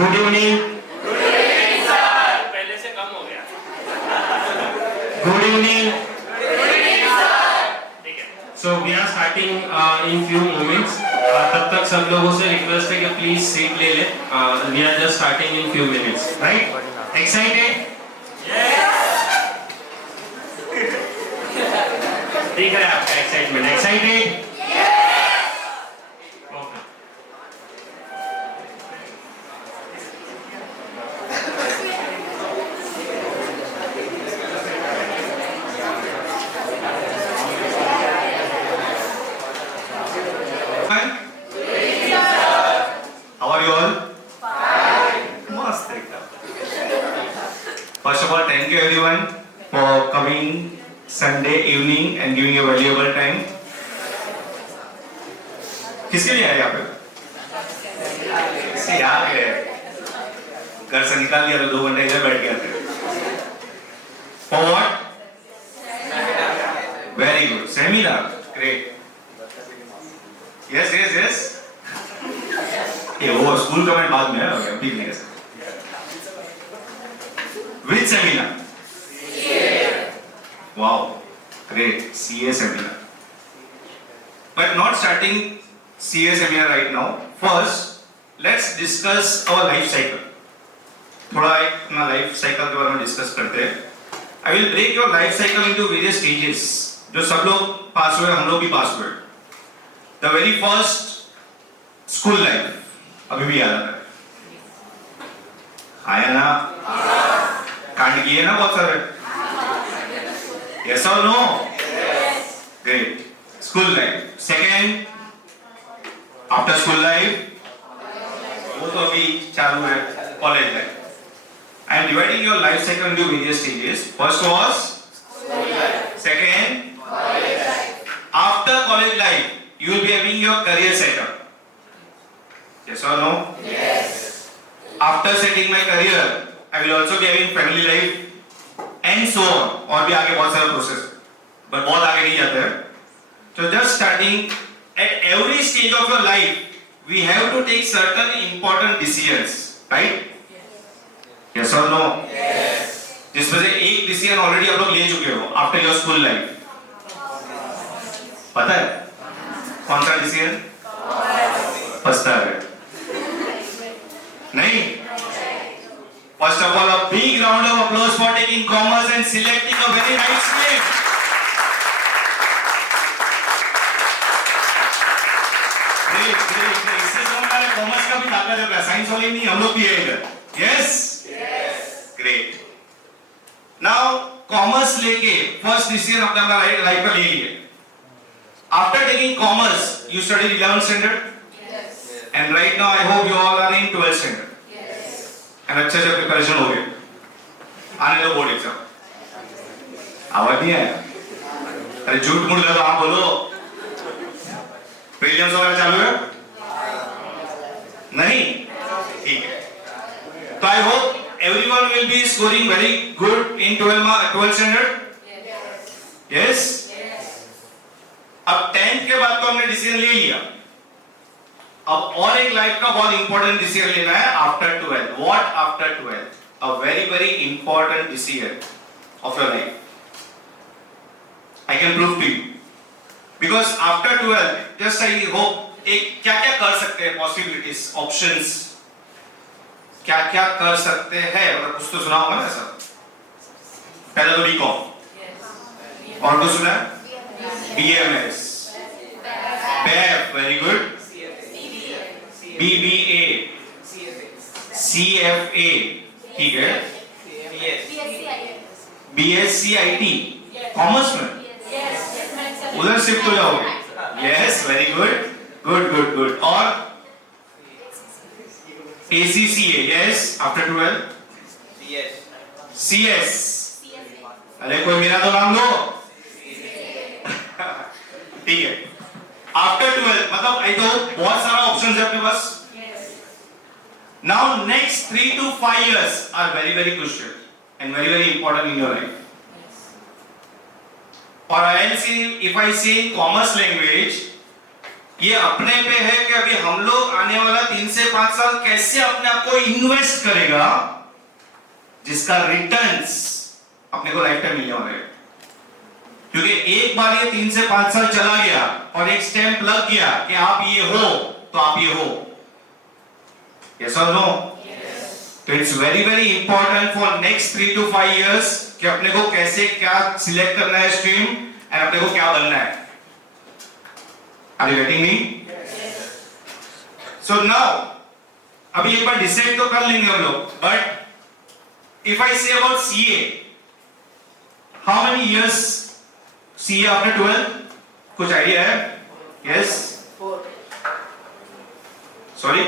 Good evening. Good evening sir. पहले से कम हो गया। Good evening. Good evening sir. ठीक है। So we are starting in few moments. तब तक सब लोगों से रिक्वेस्ट है कि प्लीज सीट ले ले. We are just starting in few minutes. Right? Excited? दिख रहा है आपका excitement. Excited? Okay. How are you all? मस्त एकदम. First of all, thank you everyone for coming Sunday evening and giving your valuable time. किसके लिए आए यहाँ पे? से यहाँ पे घर से निकाल दिया तो 2 घंटे इधर बैठ गया थे. For what? Very good. Seminar. Great. Yes, yes, yes. ये वो स्कूल का मैं बाद में है. Okay, ठीक है sir. Which seminar? Wow, great. CA seminar. But not starting CA seminar right now. First, let's discuss our life cycle. थोड़ा एक अपना life cycle के बारे में discuss करते हैं. I will break your life cycle into various stages. जो सब लोग पास हुए, हम लोग भी पास हुए. The very first school life. अभी भी याद आता है. आया ना? कांड किए ना बहुत सारे. Yes or no? Yes. Great. School life. Second, after school life, वो तो अभी चालू है. College life. I am dividing your life cycle into various stages. First was school life. Second, college life. After college life, you will be having your career setup. Yes or no? Yes. After setting my career, I will also be having family life and so on. और भी आगे बहुत सारा process, but बहुत आगे नहीं जाते हैं. So just starting at every stage of your life, we have to take certain important decisions, right? Yes or no? Yes. जिसमें से एक डिसीजन ऑलरेडी आप लोग ले चुके हो आफ्टर योर स्कूल लाइफ. पता है कौन सा डिसीजन? फर्स्ट है नहीं? First of all, a big round of applause for taking commerce and selecting a very right stream. Great, great, great. इससे समझ में आ रहा है कॉमर्स का भी ताकत है, साइंस वाले नहीं, हम लोग भी है इधर. Yes? Yes. Great. Now, commerce लेके फर्स्ट डिसीजन अपना लाइफ का ले लिए. After taking commerce, you studied 11th standard. Yes. And right now, I hope you all are in 12th standard. And अच्छे से प्रिपरेशन हो गए. आने दो बोर्ड एग्जाम. आवाज नहीं आया? अरे झूठ मूठ लगा आप बोलो. प्रीलिम्स वगैरह चालू है? नहीं? ठीक है. तो I hope everyone will be scoring very good in 12th standard. Yes. अब 10th के बाद तो हमने डिसीजन ले लिया. अब और एक लाइफ का बहुत इंपॉर्टेंट डिसीजन लेना है after 12th. What after 12th? A very very important decision of your life. I can prove to you because after 12th just I hope एक क्या क्या कर सकते हैं, पॉसिबिलिटीज, ऑप्शंस, क्या क्या कर सकते हैं. मतलब कुछ तो सुना होगा ना सब. पहले तो बीकॉम, और कुछ सुना? BMS, BAIF, very good. BBA, CFA, ठीक है. BSc IT, कॉमर्स में उधर शिफ्ट हो जाओगे. Yes, very good, good good good. और ACCA, yes, after 12th. CS, अरे कोई मेरा तो नाम लो. ठीक है. आफ्टर 12th मतलब आई तो बहुत सारा ऑप्शंस है अपने पास. Now next 3 to 5 years are very very crucial and very very important in your life. Or I'll say, if I say in commerce language, ये अपने पे है कि अभी हम लोग आने वाला 3 से 5 साल कैसे अपने आप को इन्वेस्ट करेगा जिसका रिटर्न्स अपने को लाइफ टाइम मिलने वाला है। क्योंकि एक बार ये 3 से 5 साल चला गया और एक स्टैंप लग गया कि आप ये हो तो आप ये हो। यस और नो? तो it's very very important for next 3 to 5 years कि अपने को कैसे क्या सिलेक्ट करना है स्ट्रीम एंड अपने को क्या बनना है। Are you getting me? So now अभी एक बार डिसाइड तो कर लेंगे हम लोग, but if I say about CA, how many years CA after 12? कुछ आइडिया है? यस? सॉरी?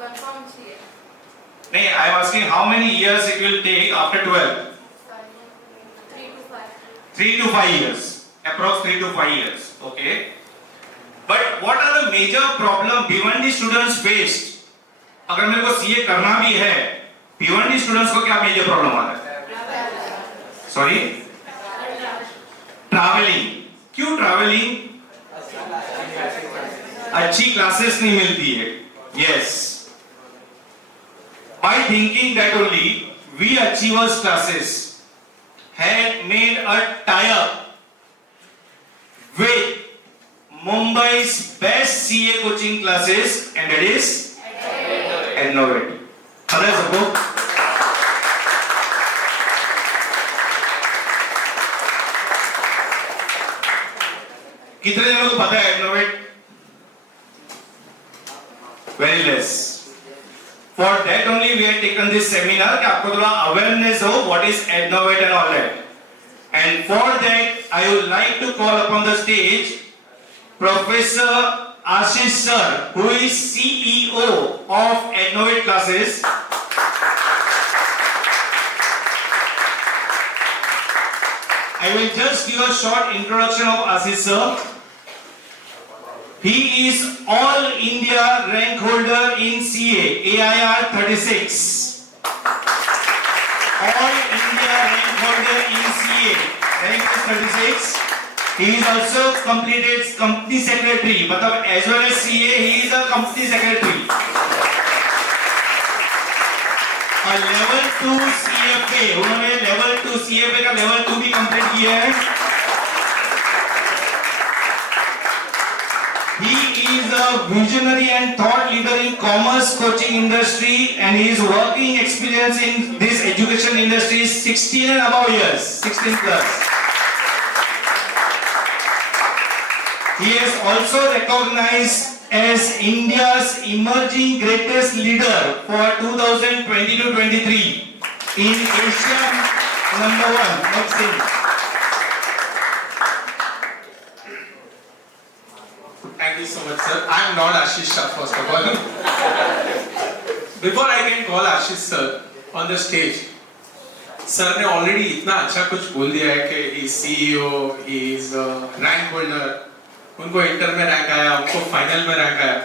Confirm CA. नहीं, I am asking how many years it will take after 12? 3 to 5. 3 to 5 years, approx 3 to 5 years. Okay, but what are the major problem Bhiwandi students faced? अगर मेरे को CA करना भी है, Bhiwandi students को क्या major problem आता है? सॉरी? ट्रैवलिंग। क्यों ट्रैवलिंग? अच्छी क्लासेस नहीं मिलती है। Yes, by thinking that only we achievers classes had made a tie-up with Mumbai's best CA coaching classes, and that is Innovate. Others support? कितने जनों को पता है Innovate? Very less. For that only we have taken this seminar कि आपको थोड़ा awareness हो what is Innovate and all that. And for that I would like to call upon the stage Professor Ashish sir, who is CEO of Innovate classes. I will just give a short introduction of Ashish sir. He is All India rank holder in CA, AIR 36. All India rank holder in CA, rank is 36. He is also completed company secretary, मतलब as well as CA, he is a company secretary. A level 2 CFA, उन्होंने level 2 CFA का level 2 भी complete किया है. He is a visionary and thought leader in commerce coaching industry, and his working experience in this education industry is 16 and above years, 16 plus. He is also recognized as India's emerging greatest leader for 2020-23 in Asia #1. Next thing. Thank you so much, sir. I am not Ashish sir, first of all. Before I can call Ashish sir on the stage, sir ने already इतना अच्छा कुछ बोल दिया है कि he is CEO, he is rank holder, उनको inter में रैंक आया, उनको फाइनल में रैंक आया.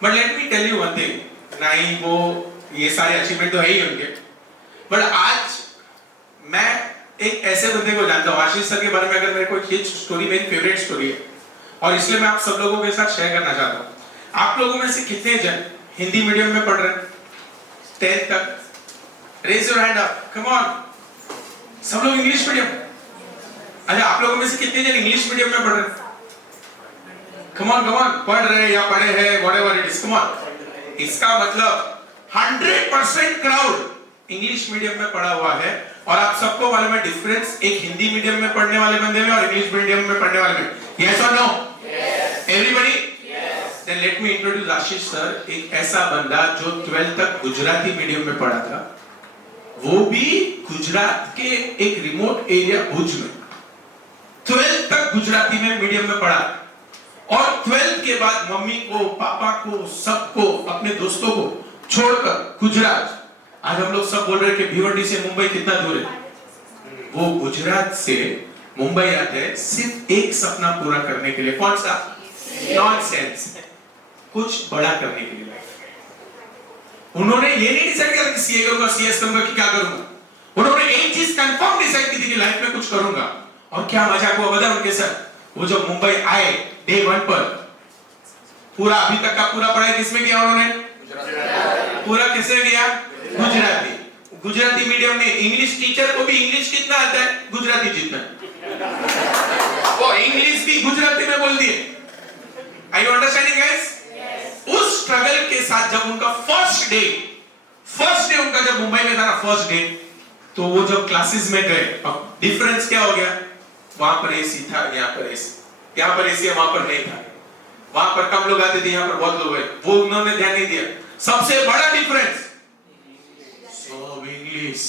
But let me tell you one thing, नहीं वो ये सारे अचीवमेंट तो है ही उनके, but आज मैं एक ऐसे बंदे को जानता हूँ, आशीष सर के बारे में अगर मेरे को एक स्टोरी मेरी फेवरेट स्टोरी है और इसलिए मैं आप सब लोगों के साथ शेयर करना चाहता हूँ. आप लोगों में से कितने जन हिंदी मीडियम में पढ़ रहे हैं 10th तक? Raise your hand up, come on. सब लोग इंग्लिश मीडियम? अच्छा, आप लोगों में से कितने जन इंग्लिश मीडियम में पढ़ रहे हैं? कम ऑन, पढ़ रहे हैं या पढ़े हैं, whatever it is, come on. इसका मतलब 100% क्राउड इंग्लिश मीडियम में पढ़ा हुआ है. और आप सबको मालूम है डिफरेंस एक हिंदी मीडियम में पढ़ने वाले बंदे में और इंग्लिश मीडियम में पढ़ने वाले में. यस और no? Everybody? Then let me introduce Ashish sir. एक ऐसा बंदा जो 12th तक गुजराती मीडियम में पढ़ा था, वो भी गुजरात के एक रिमोट एरिया भुज में 12th तक गुजराती में मीडियम में पढ़ा. और 12th के बाद मम्मी को, पापा को, सबको, अपने दोस्तों को छोड़कर गुजरात. आज हम लोग सब बोल रहे हैं कि भिवंडी से मुंबई कितना दूर है. वो गुजरात से मुंबई आते हैं सिर्फ एक सपना पूरा करने के लिए. कौन सा? नॉनसेंस. कुछ बड़ा करने के लिए. उन्होंने ये नहीं डिसाइड किया कि सीए करूंगा, सीएस करूंगा, कि क्या करूंगा. उन्होंने एक चीज कंफर्म डिसाइड की थी कि लाइफ में कुछ करूंगा. और क्या मजाक हुआ बता उनके साथ. वो जब मुंबई आए डे 1 पर, पूरा अभी तक का पूरा पढ़ाई किसमें किया उन्होंने? पूरा किसने किया? गुजराती। गुजराती मीडियम में इंग्लिश टीचर को भी इंग्लिश कितना आता है? गुजराती जितना। वो इंग्लिश भी गुजराती में बोल दिए। Are you understanding guys? उस स्ट्रगल के साथ जब उनका फर्स्ट डे उनका जब मुंबई में था ना, फर्स्ट डे, तो वो जब क्लासेस में गए, अब डिफरेंस क्या हो गया? वहां पर एसी था, यहाँ पर एसी, यहाँ पर एसी है, वहां पर नहीं था। वहां पर कम लोग आते थे, यहाँ पर बहुत लोग आए, वो उन्होंने ध्यान नहीं दिया। सबसे बड़ा डिफरेंस सब इंग्लिश,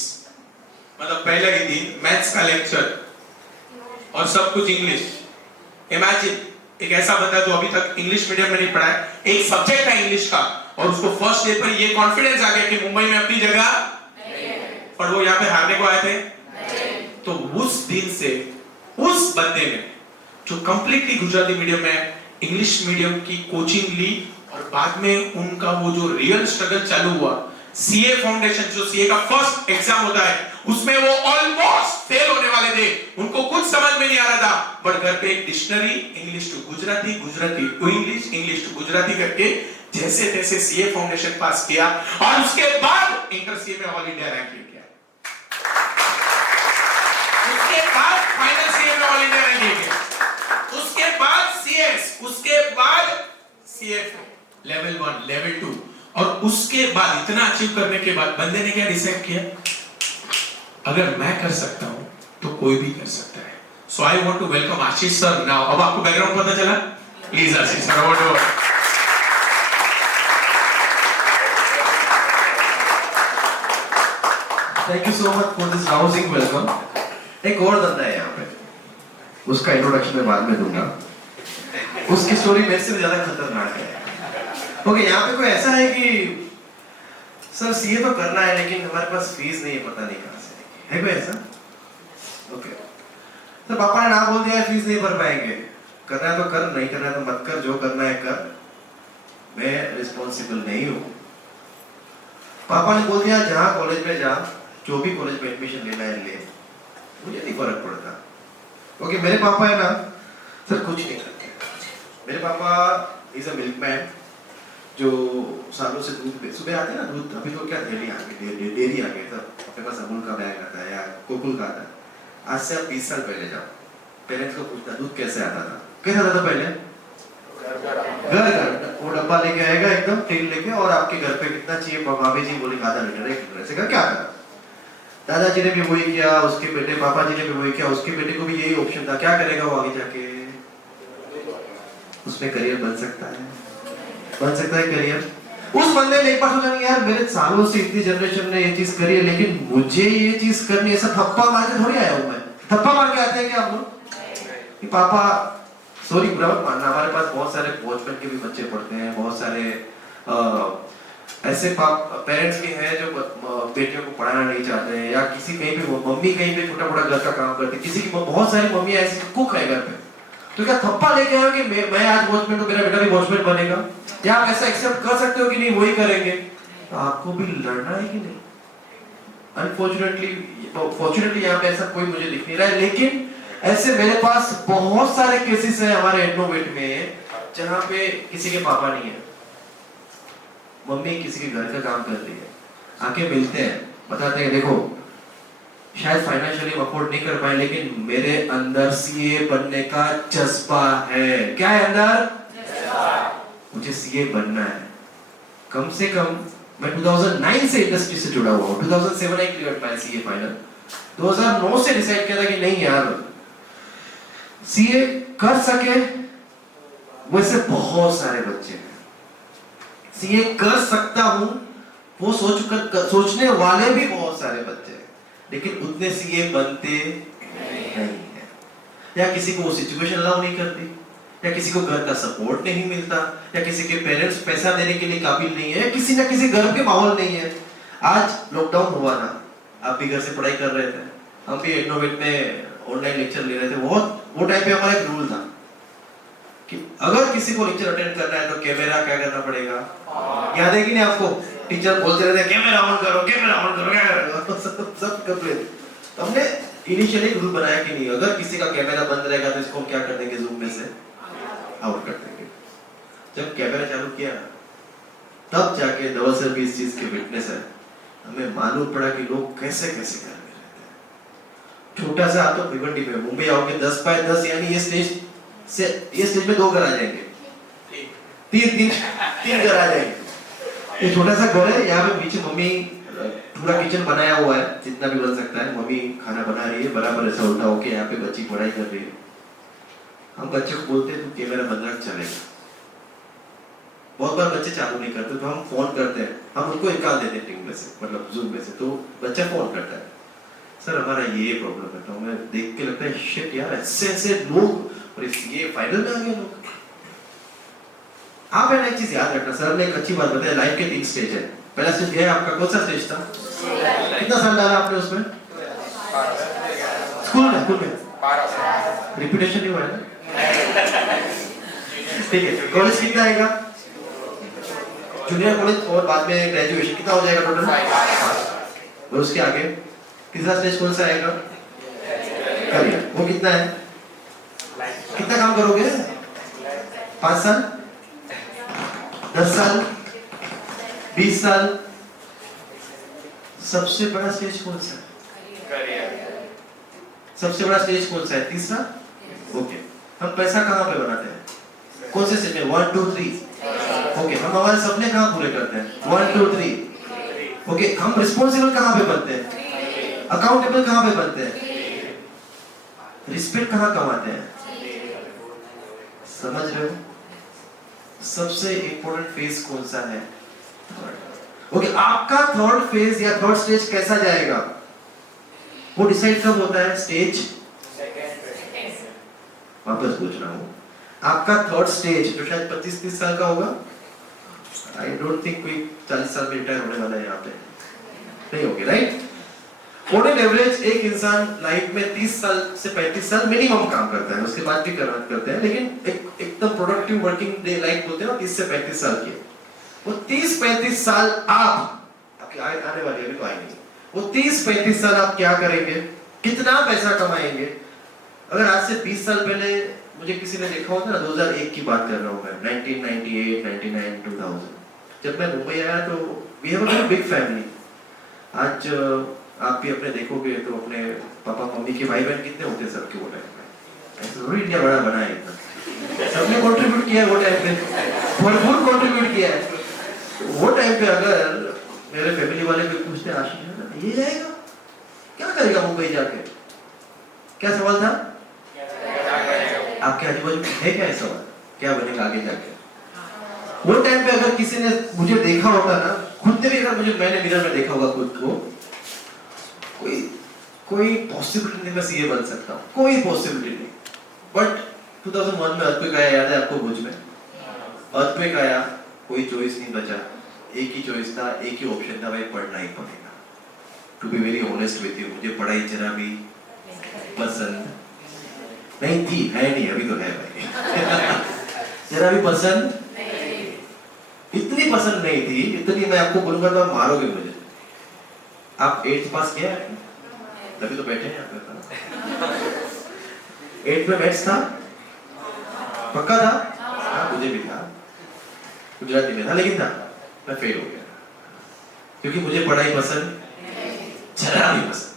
मतलब पहला ही दिन मैथ्स का लेक्चर और सब कुछ इंग्लिश। इमेजिन एक ऐसा बंदा जो अभी तक इंग्लिश मीडियम में नहीं पढ़ा है, एक सब्जेक्ट है इंग्लिश का, और उसको फर्स्ट डे पर ये कॉन्फिडेंस आ गया कि मुंबई में अपनी जगह, पर वो यहाँ पे हारने को आए थे। तो उस दिन से उस बंदे ने जो कंप्लीटली गुजराती मीडियम में इंग्लिश मीडियम की कोचिंग ली, और बाद में उनका वो जो रियल स्ट्रगल चालू हुआ, सीए फाउंडेशन, जो सीए का फर्स्ट एग्जाम होता है, उसमें वो ऑलमोस्ट फेल होने वाले थे, उनको कुछ समझ में नहीं आ रहा था, बट घर पे एक dictionary English to Gujarati, Gujarati to English, English to Gujarati करके जैसे तैसे सीए फाउंडेशन पास किया, और उसके बाद इंटर सीए में ऑल इंडिया रैंक ले गया। उसके बाद फाइनल सीए में ऑल इंडिया रैंक ले गया। उसके बाद सीएस, उसके बाद सीएफ लेवल 1, लेवल 2, और उसके बाद इतना अचीव करने के बाद बंदे ने क्या डिसाइड किया? अगर मैं कर सकता हूं तो कोई भी कर सकता है। So I want to welcome Ashish sir now. अब आपको बैकग्राउंड पता चला? Please Ashish sir, over to. Thank you so much for this rousing welcome. एक और धंधा है यहाँ पे, उसका इंट्रोडक्शन मैं बाद में दूंगा। उसकी स्टोरी मेरे से भी ज्यादा खतरनाक है। ओके, यहाँ पे कोई ऐसा है कि सर सीए तो करना है लेकिन हमारे पास फीस नहीं है, पता नहीं कहाँ से है कोई ऐसा? ओके सर, पापा ने ना बोल दिया है फीस नहीं भर पाएंगे, करना है तो कर, नहीं करना है तो मत कर, जो करना है कर, मैं रिस्पॉन्सिबल नहीं हूँ। पापा ने बोल दिया जहाँ कॉलेज में जा, जो भी कॉलेज में एडमिशन लेना है ले, मुझे नहीं फर्क पड़ता। ओके, मेरे पापा है ना सर कुछ नहीं करते। मेरे पापा इज अ मिल्कमैन, जो सालों से दूध सुबह आते हैं ना, दूध अभी तो क्या डेयरी आ गई, डेयरी आ गई, तब अपने पास अमूल का बैग आता है या कोकुल का आता है। आज से आप 20 साल पहले जाओ, पेरेंट्स को पूछना दूध कैसे आता था, कैसे आता था पहले? घर वो डब्बा लेके आएगा एकदम टिन लेके, और आपके घर पे कितना चाहिए, भाभी जी बोले आधा लीटर 1 लीटर, ऐसे क्या करा? दादाजी ने भी वही किया, उसके बेटे पापा जी ने भी वही किया, उसके बेटे को भी यही ऑप्शन था। क्या करेगा वो आगे जाके? उसमें करियर बन सकता है, बन सकता है करियर। उस बंदे ने एक बार सोचा नहीं यार, मेरे सालों से इतनी जनरेशन ने ये चीज करी है, लेकिन मुझे ये चीज करनी है। ऐसा थप्पा मार के थोड़ी आया हूं मैं। थप्पा मार के आते हैं क्या हम लोग कि पापा सॉरी बुरा मत मानना, हमारे पास बहुत सारे वॉचमैन के भी बच्चे पढ़ते हैं, बहुत सारे ऐसे पेरेंट्स भी हैं जो बेटियों को पढ़ाना नहीं चाहते हैं, या किसी कहीं पे मम्मी कहीं पे छोटा मोटा घर का काम करती है, किसी की बहुत सारी मम्मी ऐसी कुक है घर पे, तो क्या थप्पा लेके आए कि मैं आज वॉचमैन तो मेरा बेटा भी वॉचमैन बनेगा? या आप ऐसा एक्सेप्ट कर सकते हो कि नहीं वही करेंगे? तो आपको भी लड़ना है कि नहीं? फॉर्चुनेटली यहाँ पे ऐसा कोई मुझे दिख नहीं रहा है, लेकिन ऐसे मेरे पास बहुत सारे केसेस हैं हमारे एडनोवेट में, जहाँ पे किसी के पापा नहीं है, मम्मी किसी के घर का काम कर रही है, आके मिलते हैं, बताते हैं देखो शायद फाइनेंशियली अफोर्ड नहीं कर पाए, लेकिन मेरे अंदर सीए बनने का जज्बा है। क्या है अंदर? जज्बा। मुझे सीए बनना है। कम से कम मैं 2009 से इंडस्ट्री से जुड़ा हुआ हूँ। 2007 आई क्लियर्ड माय सीए फाइनल। 2009 से डिसाइड किया था कि नहीं यार सीए कर सके, वैसे बहुत सारे बच्चे हैं सीए कर सकता हूं, वो सोचने वाले भी बहुत सारे बच्चे हैं, लेकिन उतने सीए बनते नहीं है, या किसी को वो सिचुएशन अलाउ नहीं करती, या किसी को घर का सपोर्ट नहीं मिलता, या किसी के पेरेंट्स पैसा देने के लिए काबिल नहीं है, किसी ना किसी घर के माहौल नहीं है। आज लॉकडाउन हुआ ना, आप भी घर से पढ़ाई कर रहे थे, हम भी इनोवेट में ऑनलाइन लेक्चर ले रहे थे। वो टाइम पे हमारा एक रूल था कि अगर किसी को लेक्चर अटेंड करना है तो कैमरा क्या करना पड़ेगा, याद है कि नहीं आपको? टीचर बोलते रहते कैमरा ऑन करो, कैमरा ऑन करो, क्या करोगे? सब कंप्लेंट। तो हमने इनिशियली रूल बनाया कि नहीं, अगर किसी का कैमरा बंद रहेगा तो इसको हम क्या कर देंगे, जूम में से आउट कर देंगे। जब कैमरा चालू किया तब जाके डबल सर भी इस चीज के विटनेस है। हमें मालूम पड़ा कि लोग कैसे कैसे घर में रहते हैं। छोटा सा आप तो भिवंडी में मुंबई आओगे 10 बाय 10 यानी ये स्टेज में 2 घर आ जाएंगे, तीन घर आ जाएंगे। ये छोटा सा घर है, यहाँ पे पीछे मम्मी पूरा किचन बनाया हुआ है जितना भी बन सकता है। मम्मी खाना बना रही है बराबर ऐसा उल्टा होके, यहाँ पे बच्ची पढ़ाई कर रही है। हम बच्चे को बोलते हैं तू कैमरा बंद रख चलेगा। बहुत बार बच्चे चालू नहीं करते तो हम फोन करते हैं, हम उनको निकाल देते हैं टीम में से, मतलब जूम में से। तो बच्चा फोन करता है, सर हमारा ये प्रॉब्लम है। तो हमें देख के लगता है शिट यार ऐसे ऐसे लोग, और ये फाइनल में आ गए लोग। आप है ना एक चीज याद रखना, सर ने एक अच्छी बात बताया, लाइफ के 3 स्टेज है। पहला स्टेज गया आपका, कौन सा स्टेज था? कितना साल डाला आपने उसमें? स्कूल में 12 रिपीटेशन नहीं हुआ है ना? ठीक है। कॉलेज कितना आएगा? जूनियर कॉलेज और बाद में ग्रेजुएशन कितना हो जाएगा टोटल? 5। और उसके आगे तीसरा स्टेज कौन सा आएगा? करियर। वो कितना है? कितना काम करोगे? 5 साल, 10 साल, 20 साल? सबसे बड़ा स्टेज कौन सा है? सबसे बड़ा स्टेज कौन सा है? तीसरा। ओके। हम पैसा कहाँ पे बनाते हैं? कौन से स्टेज में? 1 2 3। ओके। हम हमारे सपने कहाँ पूरे करते हैं? 1 2 3। ओके। हम रिस्पॉन्सिबल कहाँ पे बनते हैं? अकाउंटेबल कहाँ पे बनते हैं? रिस्पेक्ट कहाँ कमाते हैं? समझ रहे हो? सबसे इम्पोर्टेंट फेज कौन सा है? ओके। आपका थर्ड फेज या थर्ड स्टेज कैसा जाएगा वो डिसाइड कब होता है? स्टेज वापस पूछ रहा हूँ, आपका थर्ड स्टेज जो शायद 25-30 साल का होगा, आई डोंट थिंक कोई 40 साल में रिटायर होने वाला है यहाँ पे, नहीं होगी राइट? ऑन एन एवरेज एक इंसान लाइफ में 30 साल से 35 साल मिनिमम काम करता है, उसके बाद भी करते हैं, लेकिन एकदम प्रोडक्टिव वर्किंग डे लाइफ बोलते हैं ना 30 से 35 साल की, वो 30-35 साल आपकी आने वाली अभी तो आएंगे, वो 30-35 साल आप क्या करेंगे? कितना पैसा कमाएंगे? अगर आज से 20 साल पहले मुझे किसी ने देखा होता ना, 2001 की बात कर रहा हूँ मैं, 1998, 99, 2000, जब मैं मुंबई आया तो we have a very big family. आज आप भी अपने देखोगे तो अपने पापा मम्मी के भाई बहन कितने होते हैं सबके वो टाइम में? ऐसा थोड़ी इंडिया बड़ा बना है इतना, सबने कंट्रीब्यूट किया है वो टाइम पे, भरपूर कंट्रीब्यूट किया है वो टाइम पे। अगर मेरे फैमिली वाले भी पूछते आशीष ये जाएगा क्या करेगा मुंबई जाके? क्या सवाल था आपके आजू बाजू है? क्या है सवाल? क्या बनेगा आगे जाके? वो टाइम पे अगर किसी ने मुझे देखा होता ना, खुद ने भी अगर मैंने मिरर में देखा होगा खुद को, कोई पॉसिबिलिटी नहीं मैं सीए बन सकता हूँ, कोई पॉसिबिलिटी नहीं। बट 2001 में अर्थक्वेक आया, याद है आपको? भुज में अर्थक्वेक आया, कोई चॉइस नहीं बचा, एक ही चॉइस था, एक ही ऑप्शन था, भाई पढ़ना ही पड़ेगा। To be very honest with you, मुझे पढ़ाई जरा भी पसंद नहीं थी, है नहीं, अभी तो है भाई जरा भी पसंद इतनी पसंद नहीं थी, इतनी मैं आपको बोलूंगा तो आप मारोगे मुझे। आप 8th पास किया है? तभी तो बैठे हैं यहाँ पे। 8th में मैथ्स था? पक्का था? हाँ मुझे भी था, गुजराती में था, लेकिन था, मैं फेल हो गया क्योंकि मुझे पढ़ाई पसंद जरा नहीं पसंद।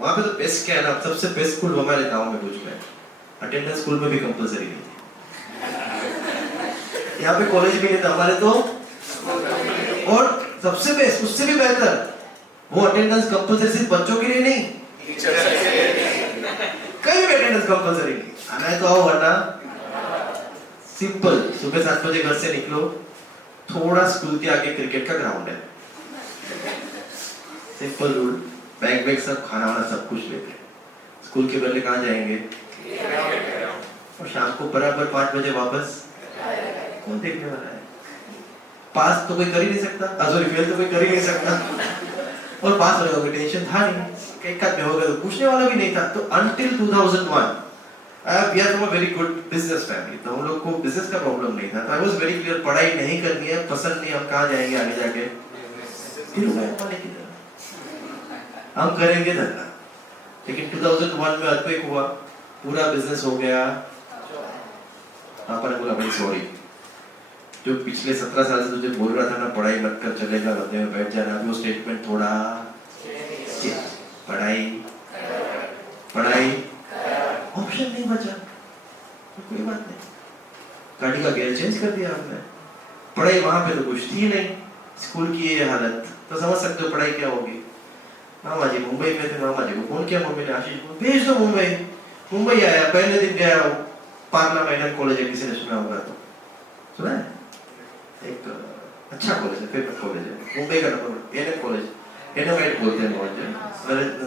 वहाँ पे तो बेस्ट क्या है ना, सबसे बेस्ट स्कूल हमारे गांव में भुज में, अटेंडेंस स्कूल में भी कंपलसरी नहीं थी, यहाँ पे कॉलेज भी नहीं था हमारे तो, और सबसे बेस्ट उससे भी बेहतर वो अटेंडेंस कंपलसरी सिर्फ बच्चों के लिए नहीं, कहीं भी अटेंडेंस कंपलसरी नहीं, आना है तो आओ वरना सिंपल, सुबह 7 बजे घर से निकलो, थोड़ा स्कूल के आगे क्रिकेट का ग्राउंड है, सिंपल रूल, बैग सब खाना वाना सब कुछ लेते हैं, स्कूल के बदले कहाँ जाएंगे? और शाम को बराबर 5 बजे वापस, कौन देखने वाला है? पास तो कोई कर ही नहीं सकता, सॉरी फेल तो कोई कर ही नहीं सकता, और पास हो जाओगे टेंशन था नहीं, एक आध में होगा तो पूछने वाला भी नहीं था। तो until 2001 we are from a very good business family, तो हम लोग को बिजनेस का प्रॉब्लम नहीं था, तो I was very clear पढ़ाई नहीं करनी है, पसंद नहीं, हम कहाँ जाएंगे आगे जाके? हम करेंगे धंधा। लेकिन 2001 में अर्थक्वेक हुआ, पूरा बिजनेस हो गया, पापा ने बोला भाई सॉरी, जो पिछले 17 साल से तुझे बोल रहा था ना पढ़ाई मत कर, चलेगा बदले में बैठ जाना, अभी वो स्टेटमेंट थोड़ा पढ़ाई पढ़ाई ऑप्शन नहीं बचा तो कोई बात नहीं, गाड़ी का गियर चेंज कर दिया आपने। पढ़ाई वहां पे तो कुछ थी नहीं, स्कूल की ये हालत तो समझ सकते हो पढ़ाई क्या होगी। मामा जी मुंबई में थे, मामा जी को फोन किया मम्मी ने, आशीष को भेज दो मुंबई। मुंबई आया, पहले दिन गया पार्ला मैडम कॉलेज है, किसी ने सुना होगा तो सुना है, एक अच्छा कॉलेज है, फेमस कॉलेज है मुंबई का, नंबर एनएम कॉलेज, एनएम बोलते हैं मुझे,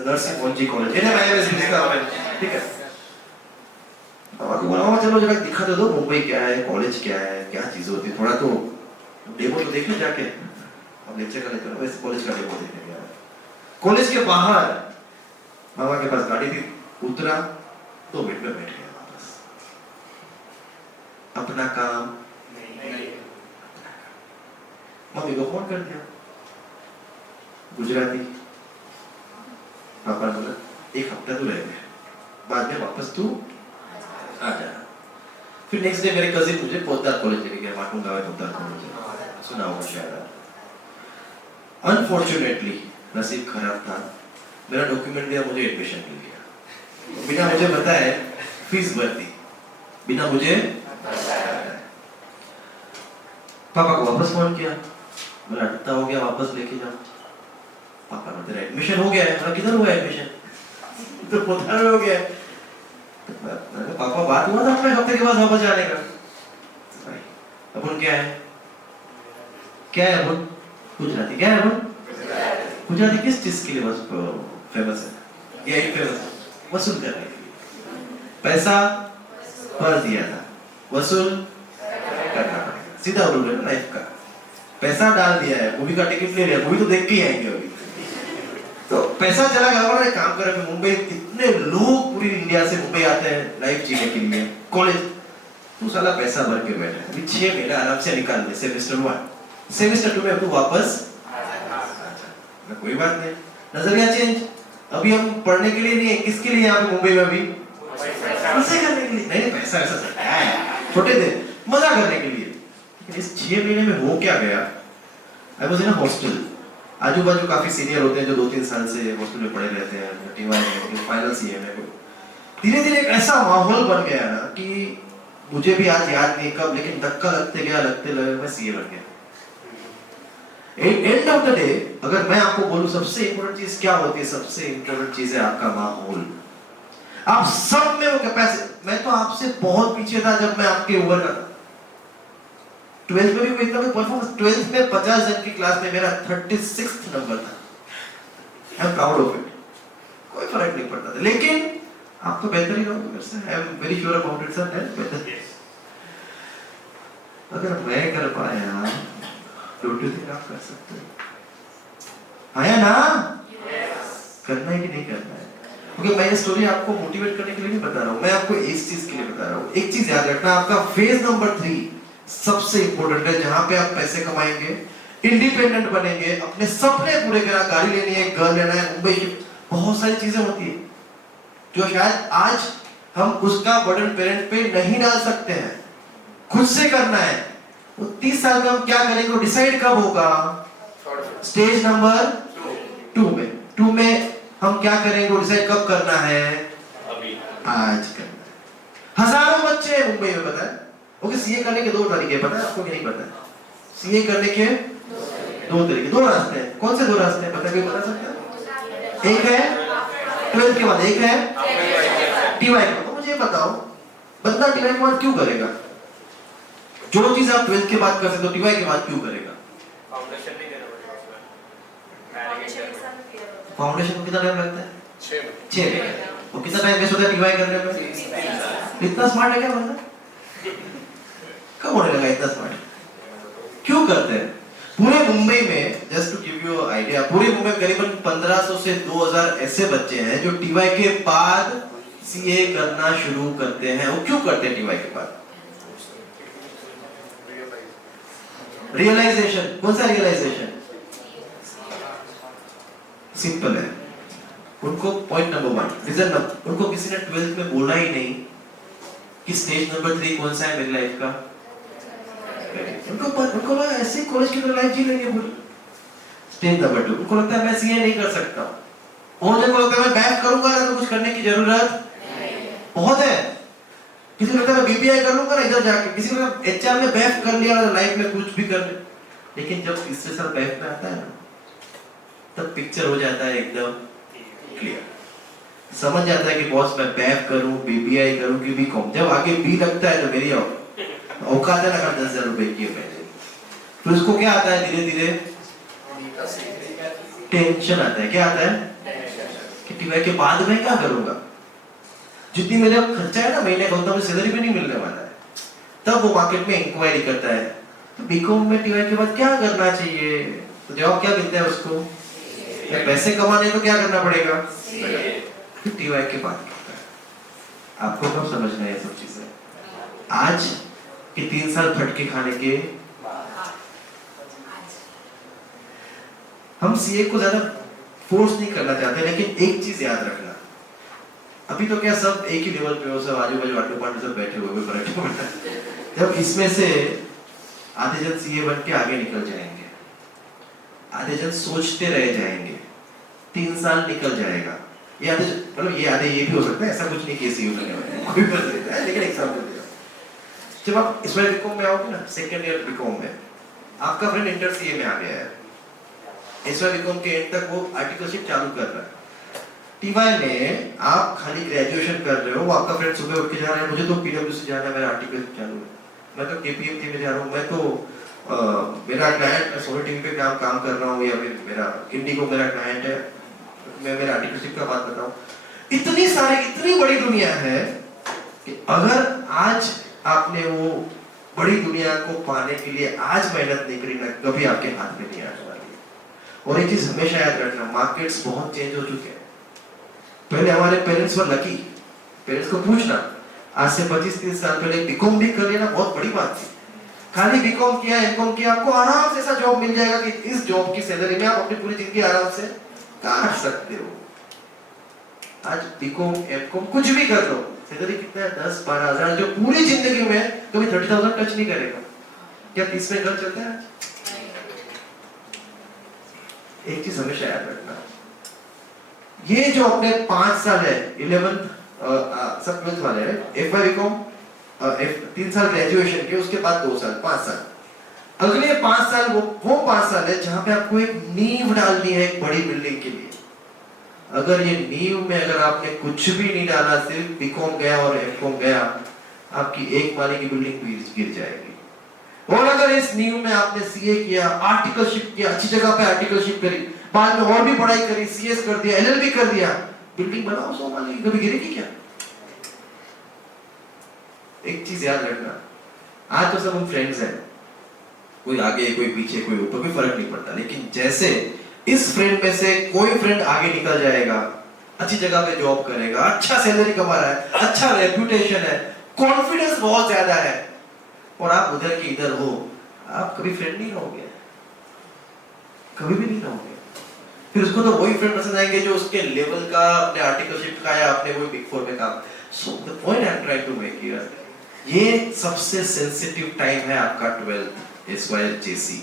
nursing Monjee college, NM IMS लिखा हुआ है, ठीक है। मामा को बोला मामा चलो जरा दिखा दो मुंबई क्या है, कॉलेज क्या है, क्या चीज होती है, थोड़ा तो डेमो तो देख लो जाके, अब लेक्चर का लेते हो वैसे कॉलेज का डेमो देखने गया। कॉलेज के बाहर मामा के पास गाड़ी थी, उतरा 2 मिनट में बैठ गया वापस, अपना काम मम्मी को फोन कर दिया, गुजराती, पापा ने बोला 1 हफ्ता तो रह गया, बाद में वापस तू आ जाना। फिर नेक्स्ट डे मेरे कजिन मुझे पोद्दार कॉलेज लेके गया, माटुंग गांव में पोद्दार कॉलेज, सुना होगा शायद। अनफॉर्चुनेटली नसीब खराब था, मेरा डॉक्यूमेंट दिया, मुझे एडमिशन मिल गया, बिना मुझे बताए फीस भर दी, बिना मुझे पापा को वापस फोन किया, मेरा हफ्ता हो गया, वापस लेके जाओ। पापा ने तेरा एडमिशन हो गया है, मेरा किधर हुआ एडमिशन, तो पोद्दार हो गया। पापा बात हुआ था अपने हफ्ते के बाद वापस जाने का, अपन क्या है, क्या है अपन गुजराती, क्या है अपन गुजराती किस चीज के लिए बस फेमस है, यही फेमस है वसूल करने के लिए, पैसा पर दिया था वसूल करना पड़ेगा, सीधा रूल है लाइफ का। पैसा डाल दिया है, मूवी का टिकट ले लिया, मूवी तो देख के ही आएंगे अभी, तो पैसा चला गया। और काम कर रहे मुंबई, इतने लोग पूरी इंडिया से मुंबई आते हैं लाइफ जीने के लिए, कॉलेज तू साला पैसा भर के बैठा है, अभी 6 महीने आराम से निकाल दे, सेमेस्टर 1 सेमेस्टर 2 में तू वापस ना, कोई बात नहीं, नजरिया चेंज, अभी हम पढ़ने के लिए नहीं है, किसके लिए यहाँ पे मुंबई में अभी पैसे करने के लिए, नहीं पैसा ऐसा है छोटे थे मजा करने के लिए। लेकिन इस 6 महीने में हो क्या गया, I was in a hostel, आजू बाजू काफी सीनियर होते हैं जो 2-3 साल से हॉस्टल में पड़े रहते हैं, टीवाई में फाइनल सीए में, धीरे धीरे एक ऐसा माहौल बन गया ना कि मुझे भी आज याद नहीं कब, लेकिन धक्का लगते गया, लगते लगे मैं सीए बन गया। एंड ऑफ द डे अगर मैं आपको बोलूं सबसे इंपॉर्टेंट चीज क्या होती है, सबसे इंपॉर्टेंट चीज है आपका माहौल। आप सब में वो कैपेसिटी, मैं तो आपसे बहुत पीछे था जब मैं आपके ओवर का 12th में भी कोई इतना परफॉर्मेंस, 12th में 50 जन की क्लास में मेरा 36th नंबर था, I am proud of it, कोई फर्क नहीं पड़ता था, लेकिन आप तो बेहतर ही रहोगे मेरे से, आई am very sure about it sir, बेहतर। अगर मैं कर पाया डोंट यू थिंक आप कर सकते हो, आया ना करना है कि नहीं करना है। ओके मैं ये स्टोरी आपको मोटिवेट करने के लिए नहीं बता रहा हूँ, मैं आपको इस चीज के लिए बता रहा हूँ। एक चीज याद रखना, आपका फेज नंबर 3 सबसे इंपॉर्टेंट है, जहां पे आप पैसे कमाएंगे, इंडिपेंडेंट बनेंगे, अपने सपने पूरे करना, गाड़ी लेनी है, घर लेना है, मुंबई की बहुत सारी चीजें होती है जो शायद आज हम उसका बर्डन पेरेंट पे नहीं डाल सकते हैं, खुद से करना है। तो 30 साल में हम क्या करेंगे वो डिसाइड कब होगा, स्टेज नंबर 2 में हम क्या करेंगे वो डिसाइड कब करना है, अभी आज करना है। हजारों बच्चे हैं मुंबई में, पता है ओके, सीए करने के 2 तरीके, पता है आपको कि नहीं पता है? सीए करने के 2 तरीके, 2 रास्ते हैं। कौन से 2 रास्ते हैं पता, कोई बता सकता है? एक है 12th के बाद, एक है टीवाई के बाद। तो मुझे बताओ बंदा टीवाई के बाद क्यों करेगा? जो चीज आप 12th के बाद कर सकते हो टीवाई के बाद क्यों करेगा? फाउंडेशन नहीं देना पड़ेगा उसमें, फाउंडेशन को कितना टाइम लगता है? 6 महीने। और कितना टाइम वेस्ट होता है टीवाई करने में? इतना स्मार्ट है क्या बंदा? कब होने लगा इतना स्मार्ट? क्यों करते हैं? पूरे मुंबई में, just to give you idea, पूरे मुंबई में करीबन 1500 से 2000 ऐसे बच्चे हैं जो टीवाई के बाद सीए करना शुरू करते हैं। वो क्यों करते हैं टीवाई के बाद? रियलाइजेशन। कौन सा रियलाइजेशन? सिंपल है, उनको पॉइंट नंबर 1 रीजन नंबर, उनको किसी ने 12th में बोला ही नहीं कि स्टेज नंबर 3 कौन सा है मेरी लाइफ का, उनको लगा ऐसे कॉलेज की तरह लाइफ जी लेंगे पूरी। स्टेज नंबर 2, उनको लगता है मैं सीए नहीं कर सकता। और जिनको लगता है मैं बैक करूंगा ना तो कुछ करने की जरूरत बहुत है। किसी को लगता है मैं बीबीआई कर लूंगा ना इधर जाके, किसी को एचआर में बैक कर लिया तो लाइफ में कुछ भी कर ले। लेकिन जब तीसरे साल बैक में आता है ना, तब पिक्चर हो जाता है एकदम क्लियर। समझ जाता है कि बॉस मैं बैक करूं, बीबीआई करूं कि बीकॉम। जब आगे बी लगता है तो मेरी औकात है ना 10,000 रुपए की महीने। तो इसको क्या आता है, धीरे धीरे टेंशन आता है। क्या आता है कि टीवाई के बाद मैं क्या करूंगा, जितनी मेरा खर्चा है ना महीने का उतना मुझे सैलरी भी नहीं मिलने वाला है। तब वो मार्केट में इंक्वायरी करता है तो बीकॉम में टीवाई के बाद क्या करना चाहिए, तो जवाब क्या मिलता है उसको, या पैसे कमाने तो क्या करना पड़ेगा, टीवाई के बाद करता है। आपको कब समझना है ये सब चीजें, आज कि 3 साल फटके खाने के। हम सीए को ज्यादा फोर्स नहीं करना चाहते, लेकिन एक चीज याद रखना, अभी तो क्या सब एक ही लेवल पे हो, सब आजू बाजू आटो पाटो सब बैठे हुए फर्क नहीं पड़ता। जब इसमें से आधे जन सीए बन के आगे निकल जाएंगे, आधे जन सोचते रह जाएंगे, 3 साल निकल जाएगा। ये आधे मतलब ये भी हो सकता है, ऐसा कुछ नहीं कि सीए बनने वाले कोई कर देता है, लेकिन एग्जांपल दे रहा हूं। जब आप इस बार बीकॉम में आओगे ना, सेकंड ईयर बीकॉम में आपका फ्रेंड इंटर सीए में आ गया है, इस बार बीकॉम के एंड तक वो आर्टिकलशिप चालू कर रहा है। टीवाई में आप खाली ग्रेजुएशन कर रहे हो, वो आपका फ्रेंड सुबह उठ के जा रहा है, मुझे तो पीडब्ल्यूसी जाना है, मेरा आर्टिकलशिप चालू है, मैं तो केपीएमजी में जा रहा हूँ, मैं तो मेरा क्लाइंट सोनी टीवी पे काम कर रहा हूँ, या फिर मेरा इंडिगो मेरा क्लाइंट है, मैं मेरा आर्टिकलशिप का बात बताऊं। इतनी बड़ी दुनिया है कि अगर आज आपने वो बड़ी दुनिया को पाने के लिए आज मेहनत नहीं करी ना, कभी आपके हाथ में नहीं आने वाली है। और एक चीज हमेशा याद रखना, मार्केट्स बहुत चेंज हो चुके हैं। पहले हमारे पेरेंट्स वर लकी, पेरेंट्स को पूछना आज से 25-30 साल पहले बीकॉम भी कर लेना बहुत बड़ी बात थी। खाली बीकॉम किया, एमकॉम किया, आपको आराम से ऐसा जॉब मिल जाएगा कि इस जॉब की सैलरी में आप अपनी पूरी जिंदगी आराम से काट सकते हो। आज बीकॉम एमकॉम कुछ भी कर लो, सैलरी कितना है 10-12 हजार, जो पूरी जिंदगी में कभी 30,000 टच नहीं करेगा। क्या 30 में घर चलता है? एक चीज हमेशा याद रखना, ये जो अपने 5 साल है 11th सब 12th वाले हैं, एफवाई बीकॉम 3 साल ग्रेजुएशन के, उसके बाद 2 साल 5 साल, अगले 5 साल वो 5 साल है जहां पे आपको एक नींव डालनी है एक बड़ी बिल्डिंग के लिए। अगर ये नींव में अगर आपने कुछ भी नहीं डाला, सिर्फ बीकॉम गया और एमकॉम गया, आपकी एक माले की बिल्डिंग भी गिर जाएगी। और अगर इस नींव में आपने सीए किया, आर्टिकलशिप किया, अच्छी जगह पे आर्टिकलशिप करी, बाद में और भी पढ़ाई करी, सीएस कर दिया, एलएलबी कर दिया, बिल्डिंग बनाओ 100 माले की, कभी गिरेगी क्या? एक चीज याद रखना, आज तो सब हम फ्रेंड्स हैं, कोई आगे कोई पीछे कोई ऊपर, कोई फर्क नहीं पड़ता, लेकिन जैसे इस फ्रेंड में से कोई फ्रेंड आगे निकल जाएगा, अच्छी जगह पे जॉब करेगा, अच्छा सैलरी कमा रहा है, अच्छा रेपुटेशन है, कॉन्फिडेंस बहुत ज्यादा है, और आप उधर की इधर हो, आप कभी फ्रेंड नहीं रहोगे, कभी भी नहीं रहोगे। फिर उसको तो वही फ्रेंड पसंद आएंगे जो उसके लेवल का, अपने आर्टिकलशिप का, या अपने वही बिग 4 में काम। So the point I am trying to make here, ये सबसे सेंसिटिव टाइम है आपका 12th SYJC।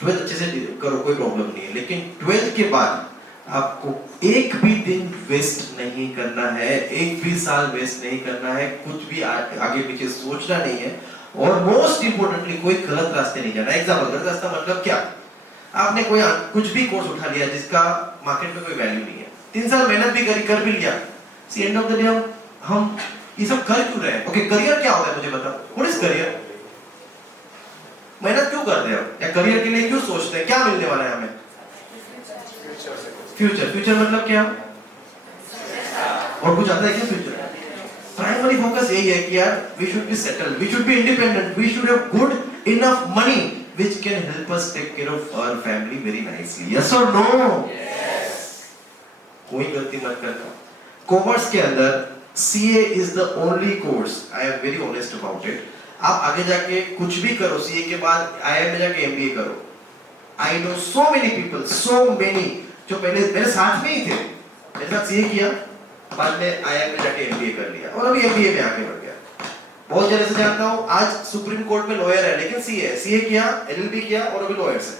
12th अच्छे से करो, कोई प्रॉब्लम नहीं है, लेकिन 12th के बाद आपको एक भी दिन वेस्ट नहीं करना है, एक भी साल वेस्ट नहीं करना है, कुछ भी आगे पीछे सोचना नहीं है, और मोस्ट इंपोर्टेंटली कोई गलत रास्ते नहीं जाना। एग्जांपल, गलत रास्ता मतलब क्या? आपने कोई कुछ भी कोर्स उठा लिया जिसका मार्केट में कोई वैल्यू नहीं है, 3 साल मेहनत भी करी, कर भी लिया, सी एंड ऑफ द डे हम ये सब कर क्यों रहे हैं? ओके, करियर क्या होता है मुझे बताओ, व्हाट इज करियर? मेहनत क्यों करते हैं, या करियर के लिए क्यों सोचते हैं, क्या मिलने वाला है हमें? फ्यूचर। फ्यूचर मतलब क्या? और कुछ आता है क्या फ्यूचर? प्राइमरी फोकस यही है कि यार we should be settled, we should be independent, we should have good enough money which can help us take care of our family very nicely. Yes or no? Yes. कोई गलती मत करना। Commerce के अंदर CA is the only course, I am very honest about it. आप आगे जाके कुछ भी करो, CA के बाद IIM में जाके MBA करो। I know so many people, so many जो पहले मेरे साथ में ही थे, मेरे साथ CA किया, बाद में IIM में जाके MBA कर लिया, और अभी MBA में आगे बढ़ गया। बहुत जगह से जानता हूँ, आज सुप्रीम कोर्ट में लॉयर है लेकिन सीए है। सीए किया, एलएलबी किया और अभी लॉयर्स है।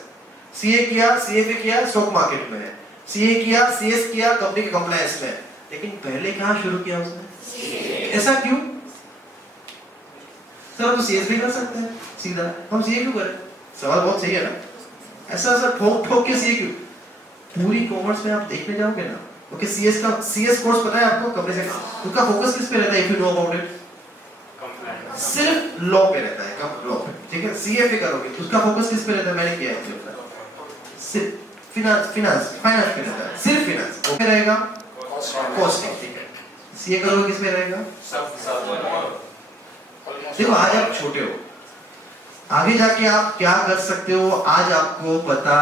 सीए किया, सीएफए किया, स्टॉक मार्केट में है। सीए किया, सीएस किया, कंपनी के कंप्लायंस में है। लेकिन पहले कहाँ शुरू किया उसने? ऐसा क्यों? सर हम तो सीएस भी कर सकते हैं सीधा, हम सीए क्यों करें? सवाल बहुत सही है ना? ऐसा ऐसा ठोक ठोक के सीए क्यों? पूरी कॉमर्स में आप देखने जाओगे ना, ओके सीएस का सीएस कोर्स पता है आपको? कंपनी से उनका फोकस किस पे रहता है? If you know about it, सिर्फ लॉ पे रहता है, कम लॉ पे, ठीक है? सीएफए करोगे तो उसका फोकस किस पे रहता है? मैंने किया है, सिर्फ फाइनेंस पे रहता है, सिर्फ फाइनेंस ओके रहेगा, कॉस्टिंग, ठीक है? सीए करोगे किस पे रहेगा? देखो आज आप छोटे हो, आगे जाके आप क्या कर सकते हो आज आपको पता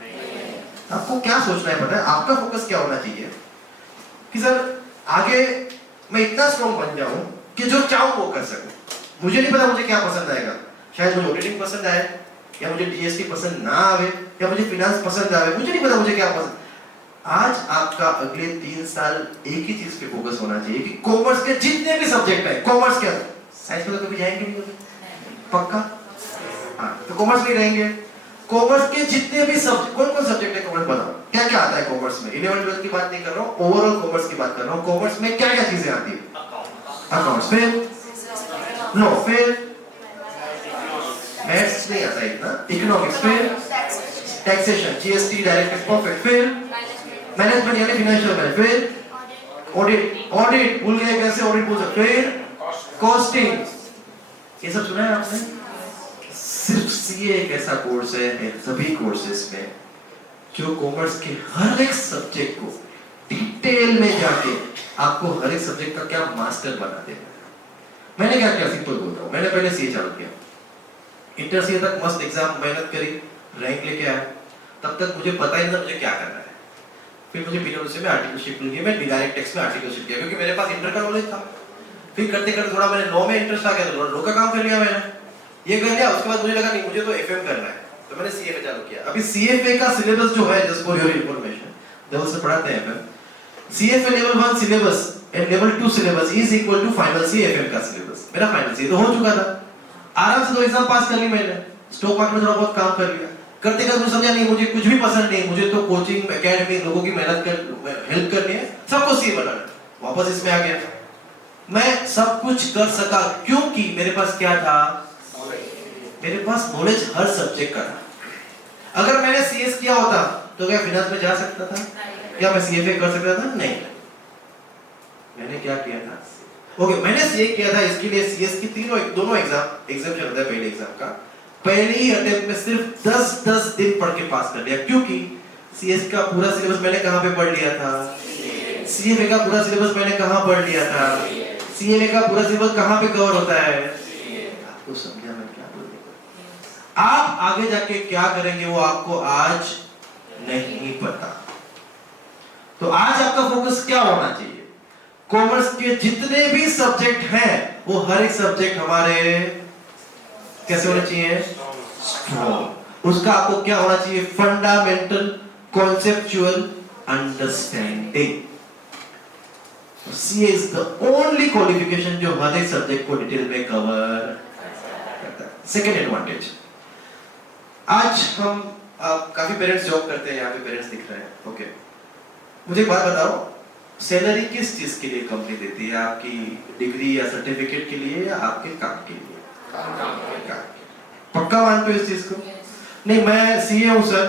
नहीं। आपको क्या सोचना है पता है? आपका फोकस क्या होना चाहिए कि सर आगे मैं इतना स्ट्रॉन्ग बन जाऊं कि जो चाहूं वो कर सकूं। मुझे नहीं पता मुझे क्या पसंद आएगा, शायद मुझे ऑडिटिंग पसंद आए, या मुझे जीएसटी पसंद ना आवे, या मुझे फाइनेंस पसंद आवे, मुझे नहीं पता मुझे क्या पसंद। आज आपका अगले 3 साल एक ही चीज पे फोकस होना चाहिए कि कॉमर्स के जितने भी सब्जेक्ट है, कॉमर्स के अंदर साइंस में तो कभी जाएंगे नहीं कभी, पक्का? हाँ, तो कॉमर्स में रहेंगे। कॉमर्स के जितने भी सब्जेक्ट, कौन कौन सब्जेक्ट है कॉमर्स बताओ, क्या क्या आता है कॉमर्स में? 11 12 की बात नहीं कर रहा हूँ, ओवरऑल कॉमर्स की बात कर रहा हूँ। कॉमर्स में क्या क्या चीजें आती है? अकाउंट्स, फिर लॉ, फिर मैथ्स नहीं आता इतना, इकोनॉमिक्स, फिर taxation, GST, direct tax, profit, फिर मैनेजमेंट यानी फाइनेंशियल मैनेजमेंट, फिर ऑडिट भूल गए कैसे ऑडिट बोल सकते, फिर कॉस्टिंग। ये सब सुना है आपने? सिर्फ सीए एक ऐसा कोर्स है सभी कोर्सेज में जो कॉमर्स के हर एक सब्जेक्ट को डिटेल में जाके आपको हर एक सब्जेक्ट का क्या मास्टर बना देगा। मैंने क्या किया, सिंपल बोलता हूँ, मैंने पहले सीए चालू किया, इंटर सीए तक मस्त एग्जाम मेहनत करी, रैंक लेके आया। तब तक मुझे पता ही नहीं था मुझे क्या करना है। फिर मुझे पीडब्ल्यूसी में आर्टिकलशिप मिल गई, मैं डायरेक्ट टैक्स में आर्टिकलशिप किया क्योंकि मेरे पास इंटर का नॉलेज था। फिर करते करते थोड़ा मैंने लॉ में इंटरेस्ट आ गया तो लॉ का काम कर लिया मैंने, ये कर लिया। उसके बाद मुझे लगा नहीं मुझे तो एफएम करना है, तो मैंने सीएफए चालू किया। अभी सीएफए का सिलेबस जो है, just for your information, level से पढ़ाते हैं FM, CFA level 1 syllabus and level 2 syllabus is equal to final C FM का सिलेबस। मेरा फाइनल सी तो हो चुका था, आराम से 2 एग्जाम पास कर ली मैंने, स्टॉक मार्केट में थोड़ा बहुत काम कर लिया। करते करते मुझे समझा नहीं मुझे कुछ भी पसंद नहीं, मुझे तो कोचिंग एकेडमी लोगों की मेहनत कर हेल्प करनी है, सबको सीए बनाना है। वापस इसमें आ गया, मैं सब कुछ कर सका क्योंकि मेरे पास क्या था? मेरे पास नॉलेज हर सब्जेक्ट का था। अगर मैंने सीएस किया होता तो क्या फाइनेंस में जा सकता था? क्या मैं सीएफए कर सकता था? नहीं। मैंने क्या किया था? ओके, मैंने सीए किया था, इसके लिए सीएस की दोनों एग्जाम एग्जाम्पशन होता है। पहले एग्जाम का पहले ही अटेम्प्ट में सिर्फ 10 दिन पढ़ के पास कर लिया, क्योंकि सीएस का पूरा सिलेबस मैंने कहां पे पढ़ लिया था? सीएफए का पूरा सिलेबस मैंने कहां पढ़ लिया था? सीएफए का पूरा सिलेबस कहां पे कवर होता है? आपको समझा मैं क्या बोलने को? आप आगे जाके क्या करेंगे वो आपको आज नहीं पता। तो आज आपका फोकस क्या होना चाहिए? कॉमर्स के जितने भी सब्जेक्ट हैं वो हर एक सब्जेक्ट हमारे कैसे होने चाहिए? स्ट्रॉन्ग। उसका आपको क्या होना चाहिए? Fundamental conceptual understanding. CA is the only qualification जो हर एक सब्जेक्ट को डिटेल में कवर करता है। सेकेंड एडवांटेज, आज हम काफी पेरेंट्स जॉब करते हैं, यहाँ पे पेरेंट्स दिख रहे हैं, ओके। मुझे एक बात बताओ, सैलरी किस चीज के लिए कंपनी देती है? आपकी डिग्री या सर्टिफिकेट के लिए या आपके काम के लिए? पक्का मानते हो इस चीज को? नहीं, मैं सीए हूं सर,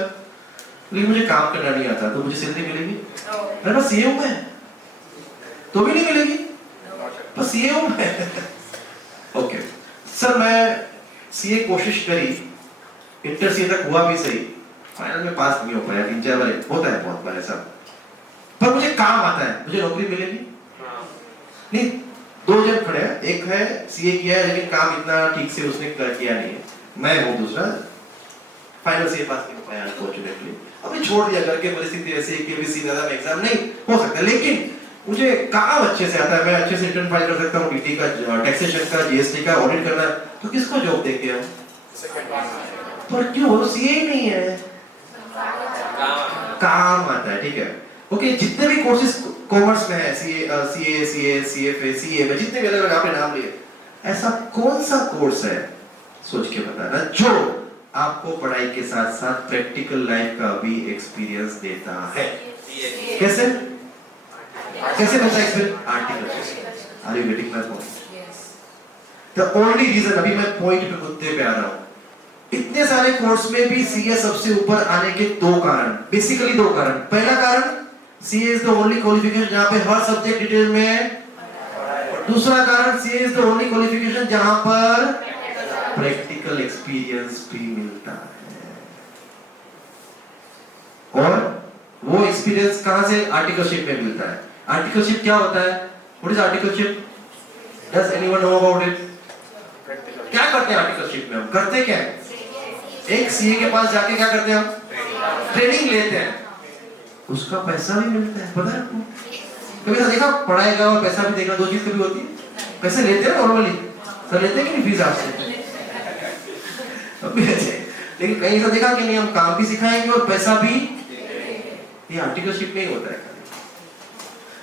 लेकिन मुझे काम करना नहीं आता, तो मुझे सैलरी मिलेगी? अरे मैं सीए हूं मैं, तो भी नहीं मिलेगी, पर सीए हूं मैं। ओके सर, मैं सीए कोशिश करी, इंटर सीए तक हुआ भी सही, फाइनल में पास नहीं हो पाया, 3-4 बार होता है, बहुत बार ऐसा, पर मुझे काम आता है, मुझे नौकरी मिलेगी? नहीं, 2 जन खड़े हैं, एक है सीए किया है लेकिन काम इतना ठीक से उसने किया नहीं है, मैं हूँ दूसरा, फाइनल सीए पास नहीं हो पाया अनफॉर्चुनेटली। अभी छोड़ दिया करके, परिस्थिति ऐसी है कि अभी सीधा का एग्जाम नहीं हो सकता, लेकिन मुझे काम अच्छे से आता है, मैं अच्छे से रिटर्न फाइल कर सकता हूँ, डीटी का, टैक्सेशन का, जीएसटी का ऑडिट करना, तो किसको जॉब देंगे हम? पर क्यों? वो सीए ही नहीं है, काम आता है, ठीक है। ओके, जितने भी कोर्सेज कॉमर्स में है, सीए, सीएफए, सीए में जितने भी अलग आपने नाम लिए, ऐसा कौन सा कोर्स है, सोच के बताना, जो आपको पढ़ाई के साथ साथ प्रैक्टिकल लाइफ का भी एक्सपीरियंस देता है? कैसे कैसे देता है experience? Articleship. Are you getting my point? The only reason, अभी मैं पॉइंट पे मुद्दे पे आ रहा हूं, इतने सारे कोर्स में भी सीए सबसे ऊपर आने के दो कारण, बेसिकली दो कारण। पहला कारण, CA is the only qualification जहां पे हर सब्जेक्ट डिटेल में है। दूसरा कारण, CA is the only qualification जहां पर प्रैक्टिकल एक्सपीरियंस भी मिलता है। और वो एक्सपीरियंस कहां से? आर्टिकलशिप में मिलता है। आर्टिकलशिप क्या होता है? What is articleship? Does anyone know about it? क्या करते हैं आर्टिकलशिप में? हम करते क्या है? एक सीए के पास जाके क्या करते हैं हम? ट्रेनिंग लेते हैं, उसका पैसा भी मिलता है। पता है आपको? कभी तो देखा, पढ़ाएगा और पैसा भी देगा, दो चीज कभी होती है? पैसे लेते हैं नॉर्मली, सर लेते हैं कि नहीं फीस आपसे? लेकिन कहीं ऐसा देखा कि नहीं, हम काम भी सिखाएंगे और पैसा भी। ये आर्टिकलशिप में ही होता है।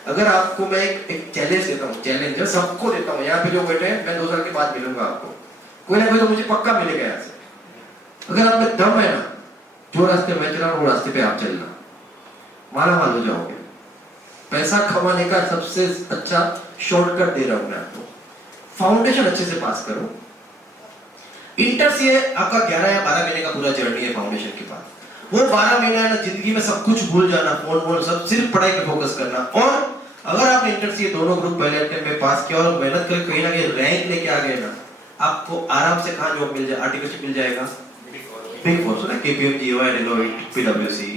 अगर आपको मैं एक चैलेंज देता हूँ, चैलेंज सबको देता हूँ, यहाँ पे जो बैठे हैं, मैं 2 साल के बाद मिलूंगा आपको, कोई ना कोई तो मुझे पक्का मिलेगा यहाँ से। अगर आप में दम है ना, जो रास्ते मैं चला वो रास्ते पे आप चलना, माला माल हो जाओगे। पैसा कमाने का सबसे अच्छा शॉर्टकट दे रहा हूं मैं आपको। फाउंडेशन अच्छे से पास करो। इंटर से आपका 11 या 12 महीने का पूरा जर्नी है फाउंडेशन के बाद। वो 12 महीना है ना, जिंदगी में सब कुछ भूल जाना, फोन वोन सब, सिर्फ पढ़ाई पे फोकस करना। और अगर आपने इंटर से दोनों ग्रुप पहले अटेम्प्ट में पास किया और मेहनत करके कहीं ना कहीं रैंक लेके आ गए ना, आपको आराम से कहां जॉब मिल जाए? आर्टिकलशिप मिल जाएगा। बिग फोर सुना, केपीएमजी, डेलोइट, पीडब्ल्यूसी,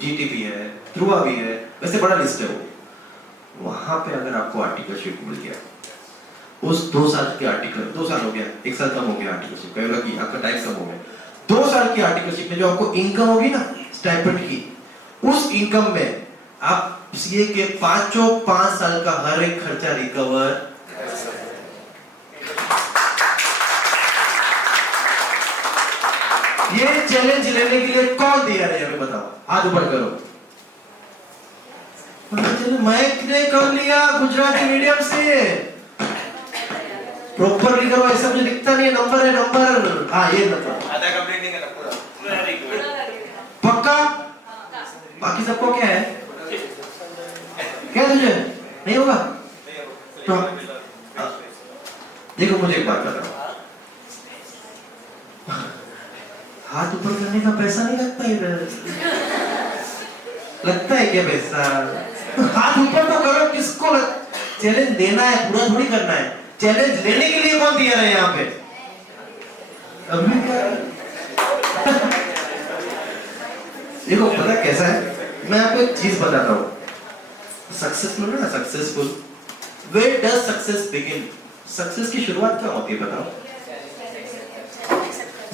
जीटीपी है, ध्रुवा भी है, वैसे बड़ा लिस्ट है वो। वहां पे अगर आपको आर्टिकलशिप मिल गया, उस 2 साल के आर्टिकल, 2 साल हो गया, 1 साल कम हो गया आर्टिकलशिप, कहेगा कि आपका टाइम कम हो गया। 2 साल की आर्टिकलशिप में जो आपको इनकम होगी ना स्टाइपेंड की, उस इनकम में आप सीए के 5 साल का हर एक खर्चा रिकवर कर सकते हैं। ये चैलेंज लेने के लिए कौन तैयार है? हमें बताओ, हाथ ऊपर करो। मैं कर लिया गुजराती मीडियम से, प्रॉपरली करो, ऐसा मुझे दिखता नहीं है। नंबर है, नंबर, हाँ ये नंबर आधा कंप्लीट नहीं करना, पूरा वेरी गुड। पक्का? बाकी सबको क्या है? क्या तुझे नहीं होगा? तो देखो, मुझे एक बात बताओ, हाथ ऊपर करने का पैसा नहीं लगता इधर? लगता है क्या पैसा? हाथ ऊपर तो करो, किसको चैलेंज देना है, पूरा थोड़ी करना है। चैलेंज लेने के लिए कौन तैयार है यहाँ पे? अभी क्या? देखो पता कैसा है, मैं आपको एक चीज बताता हूँ। सक्सेसफुल है ना, successful, where does success begin? Success की शुरुआत कहाँ होती है बताओ?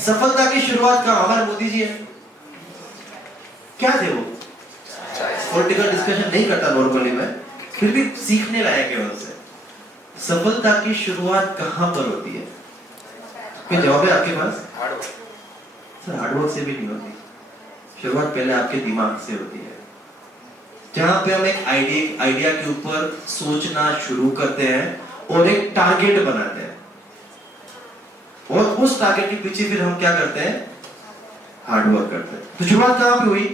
सफलता की शुरुआत कहाँ? हमारे मोदी जी है, क्या थे वो? पॉलिटिकल डिस्कशन नहीं करता नॉर्मली मैं, फिर भी सीखने लायक है उनसे। सफलता की शुरुआत कहाँ पर होती है? कोई जवाब है आपके पास? सर हार्डवर्क से भी नहीं होती, शुरुआत पहले आपके दिमाग से होती है। जहां पे हम एक आइडिया के ऊपर सोचना शुरू करते हैं और एक टारगेट बनाते हैं, और उस टारगेट के पीछे फिर हम क्या करते हैं? हार्डवर्क करते हैं। तो शुरुआत कहां पे हुई?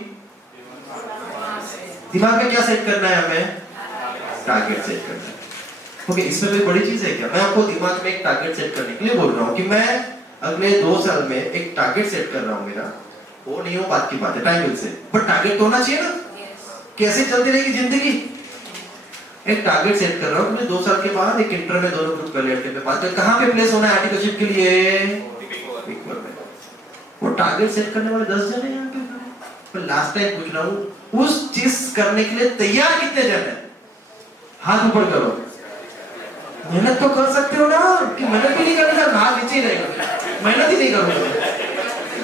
दिमाग में क्या सेट करना है हमें? टारगेट सेट करना है। ओके, इसमें कोई बड़ी चीज है क्या? मैं आपको दिमाग में एक टारगेट सेट करने के लिए बोल रहा हूँ कि मैं अगले 2 साल में एक टारगेट सेट कर रहा हूँ मेरा। वो नहीं हो बात की बात है, टाइम मिल से, पर टारगेट तो होना चाहिए ना। कैसे चलती रहेगी जिंदगी? एक टारगेट सेट कर रहा हूँ, मुझे 2 साल के बाद एक इंटर में दोनों ग्रुप पहले अटेम्प्ट में पास कर, कहाँ पे प्लेस होना है आर्टिकलशिप के लिए? बिग फोर में। वो टारगेट सेट करने वाले 10 जने हैं यहाँ पे। पर लास्ट टाइम पूछ रहा हूँ, उस चीज करने के लिए तैयार कितने जन हैं? हाथ ऊपर करो। मेहनत तो कर सकते हो ना, कि मेहनत भी नहीं करना, हाथ नीचे ही रहेगा, मेहनत ही नहीं करोगे,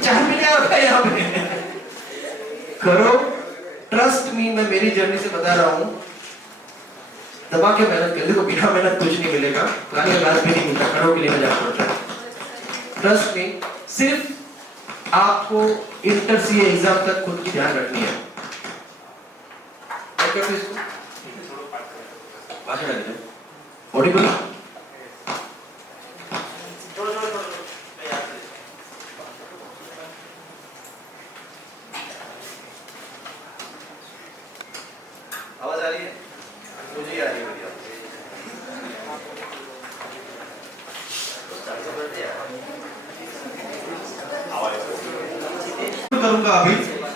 चाय भी नहीं आता यहाँ पे। करो, ट्रस्ट मी, मैं मेरी जर्नी से बता रहा हूँ, दबा के मेहनत कर, देखो बिना मेहनत कुछ नहीं मिलेगा, खाने का भी नहीं मिलता, खड़ों के लिए जाना पड़ता है। ट्रस्ट मी, सिर्फ आपको इंटर सीए एग्जाम तक खुद की ध्यान रखनी है। ऑडिबल? करूंगा अभी,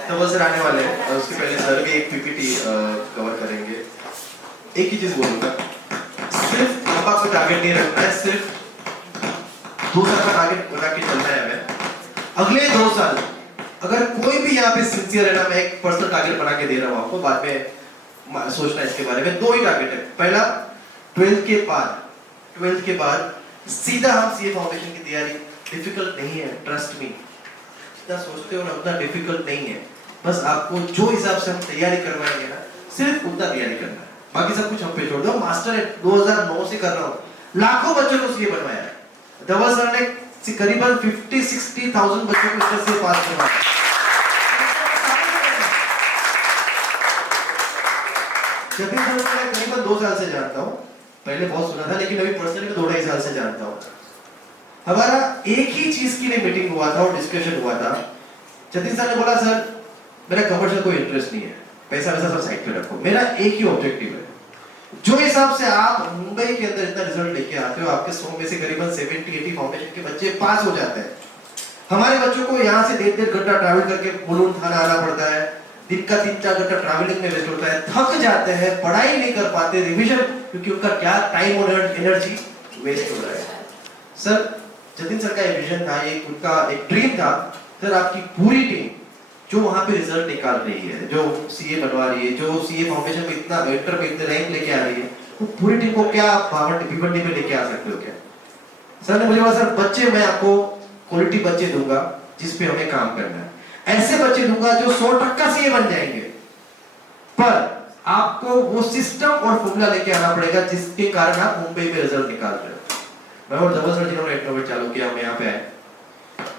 तो सर आने वाले हैं और उसके पहले सर भी एक पीपीटी कवर करेंगे। एक ही चीज बोलूंगा, सिर्फ आपको टारगेट नहीं रखना है, सिर्फ 2 साल का टारगेट बना के चलना है हमें। अगले 2 साल अगर कोई भी यहाँ पे सिंसियर है ना, मैं एक पर्सनल टारगेट बना के दे रहा हूँ आपको, बाद में सोचना इसके बारे में। 2 ही टारगेट है। पहला 12th के बाद सीधा हम सीए फाउंडेशन की तैयारी, डिफिकल्ट नहीं है, ट्रस्ट मी, जितना सोचते हो ना उतना डिफिकल्ट नहीं है। बस आपको जो हिसाब से हम तैयारी करवाएंगे ना, सिर्फ उतना तैयारी करना है, बाकी सब कुछ हम पे छोड़ दो। मास्टर है 2009 से कर रहा हूँ, लाखों बच्चों को सीए बनवाया है। धवल सर ने करीबन 50-60,000 बच्चों को इससे पास करवाया। जतिन सर को मैं करीबन 2 साल से जानता हूँ, पहले बहुत सुना था लेकिन अभी पर्सनली 2-2.5 साल से जानता हूँ। हमारा एक ही चीज के लिए मीटिंग हुआ था और डिस्कशन हुआ था। जतिन सर ने बोला सर मेरा कमर्शियल कोई इंटरेस्ट नहीं है, पैसा वैसा सब साइड पे रखो, मेरा एक ही ऑब्जेक्टिव है, जो हिसाब से आप मुंबई के अंदर इतना रिजल्ट लेके आते हो, आपके 100 में से करीबन 70-80 फाउंडेशन के बच्चे पास हो जाते हैं। हमारे बच्चों को यहाँ से 1.5 घंटा ट्रैवल करके मुलुंड थाना आना पड़ता है, दिन का 3-4 घंटा ट्रैवलिंग में वेस्ट होता है, थक जाते हैं, पढ़ाई नहीं कर पाते, रिवीजन, क्योंकि उनका क्या टाइम और एनर्जी वेस्ट हो रहा है। सर जतिन सर का एक विजन था, एक उनका एक ड्रीम था, सर आपकी पूरी टीम जो वहां पे रिजल्ट निकाल रही है, जो सीए बनवा रही है, जो सीए फाउंडेशन में इतना इंटर में इतने रैंक लेके आ रही है, तो पूरी टीम को क्या भिवंडी में लेके आ सकते हो क्या? सर ने मुझे बोला सर बच्चे मैं आपको क्वालिटी बच्चे दूंगा जिस पे हमें काम करना है, ऐसे बच्चे दूंगा जो 100% सीए बन जाएंगे, पर आपको वो सिस्टम और फॉर्मूला लेके आना पड़ेगा जिसके कारण आप मुंबई में रिजल्ट निकाल रहे हो। मैं और धवल सर जिन्होंने इंटरव्यू चालू किया, हम यहाँ पे आए,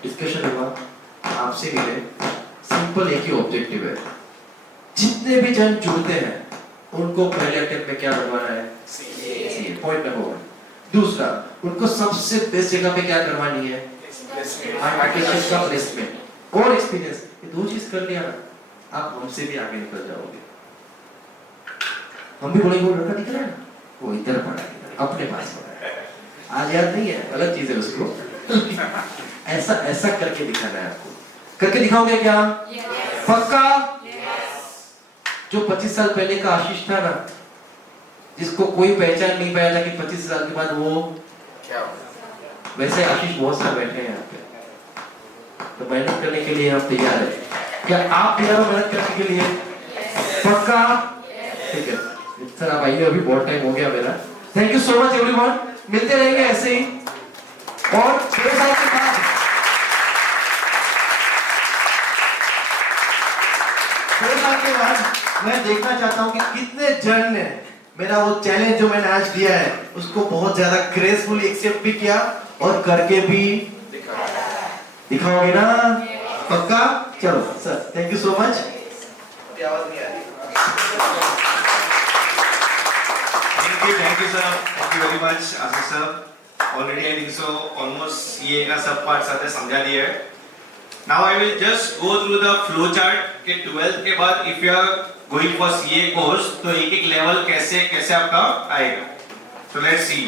डिस्कशन हुआ, आपसे मिले, सिंपल एक ही ऑब्जेक्टिव है, जितने भी जन जुड़ते हैं उनको पहले अटेम्प्ट में क्या बनवाना है? CA, point number 1। दूसरा, उनको सबसे बेस्ट जगह पे क्या करवानी है? आर्टिफिशियल का प्लेसमेंट और एक्सपीरियंस। ये 2 चीज कर लिया ना, आप हमसे भी आगे निकल जाओगे। हम भी बोलेंगे वो लड़का दिख रहा है ना, वो इधर पड़ा है, अपने पास पड़ा है, आज याद नहीं है, अलग चीज है उसको। ऐसा ऐसा करके दिखाना है आपको। करके दिखाओगे क्या? पक्का? जो 25 साल पहले का आशीष था ना, जिसको कोई पहचान नहीं पाया था कि 25 साल के बाद वो क्या होगा, वैसे आशीष बहुत सारे बैठे हैं यहाँ पे, तो मेहनत करने के लिए हम तैयार है। क्या आप तैयार हो मेहनत करने के लिए? पक्का? ठीक है सर, आप आइए, अभी बहुत टाइम हो गया मेरा। Thank you so much everyone, मिलते रहेंगे ऐसे ही। और 6 साल के बाद मैं देखना चाहता हूं कि कितने जन ने मेरा वो चैलेंज जो मैंने आज दिया है उसको बहुत ज्यादा ग्रेसफुली एक्सेप्ट भी किया और करके भी दिखाओगे ना? पक्का? चलो sir, thank you so much. अभी आवाज नहीं आ रही। Thank you sir, thank you very much Ashish sir. Already I think so almost CA का सब पार्ट साथ समझा दिया है। Now I will just go through the flow chart के 12th के बाद if you are going for CA course तो एक लेवल कैसे कैसे आपका आएगा। So let's see।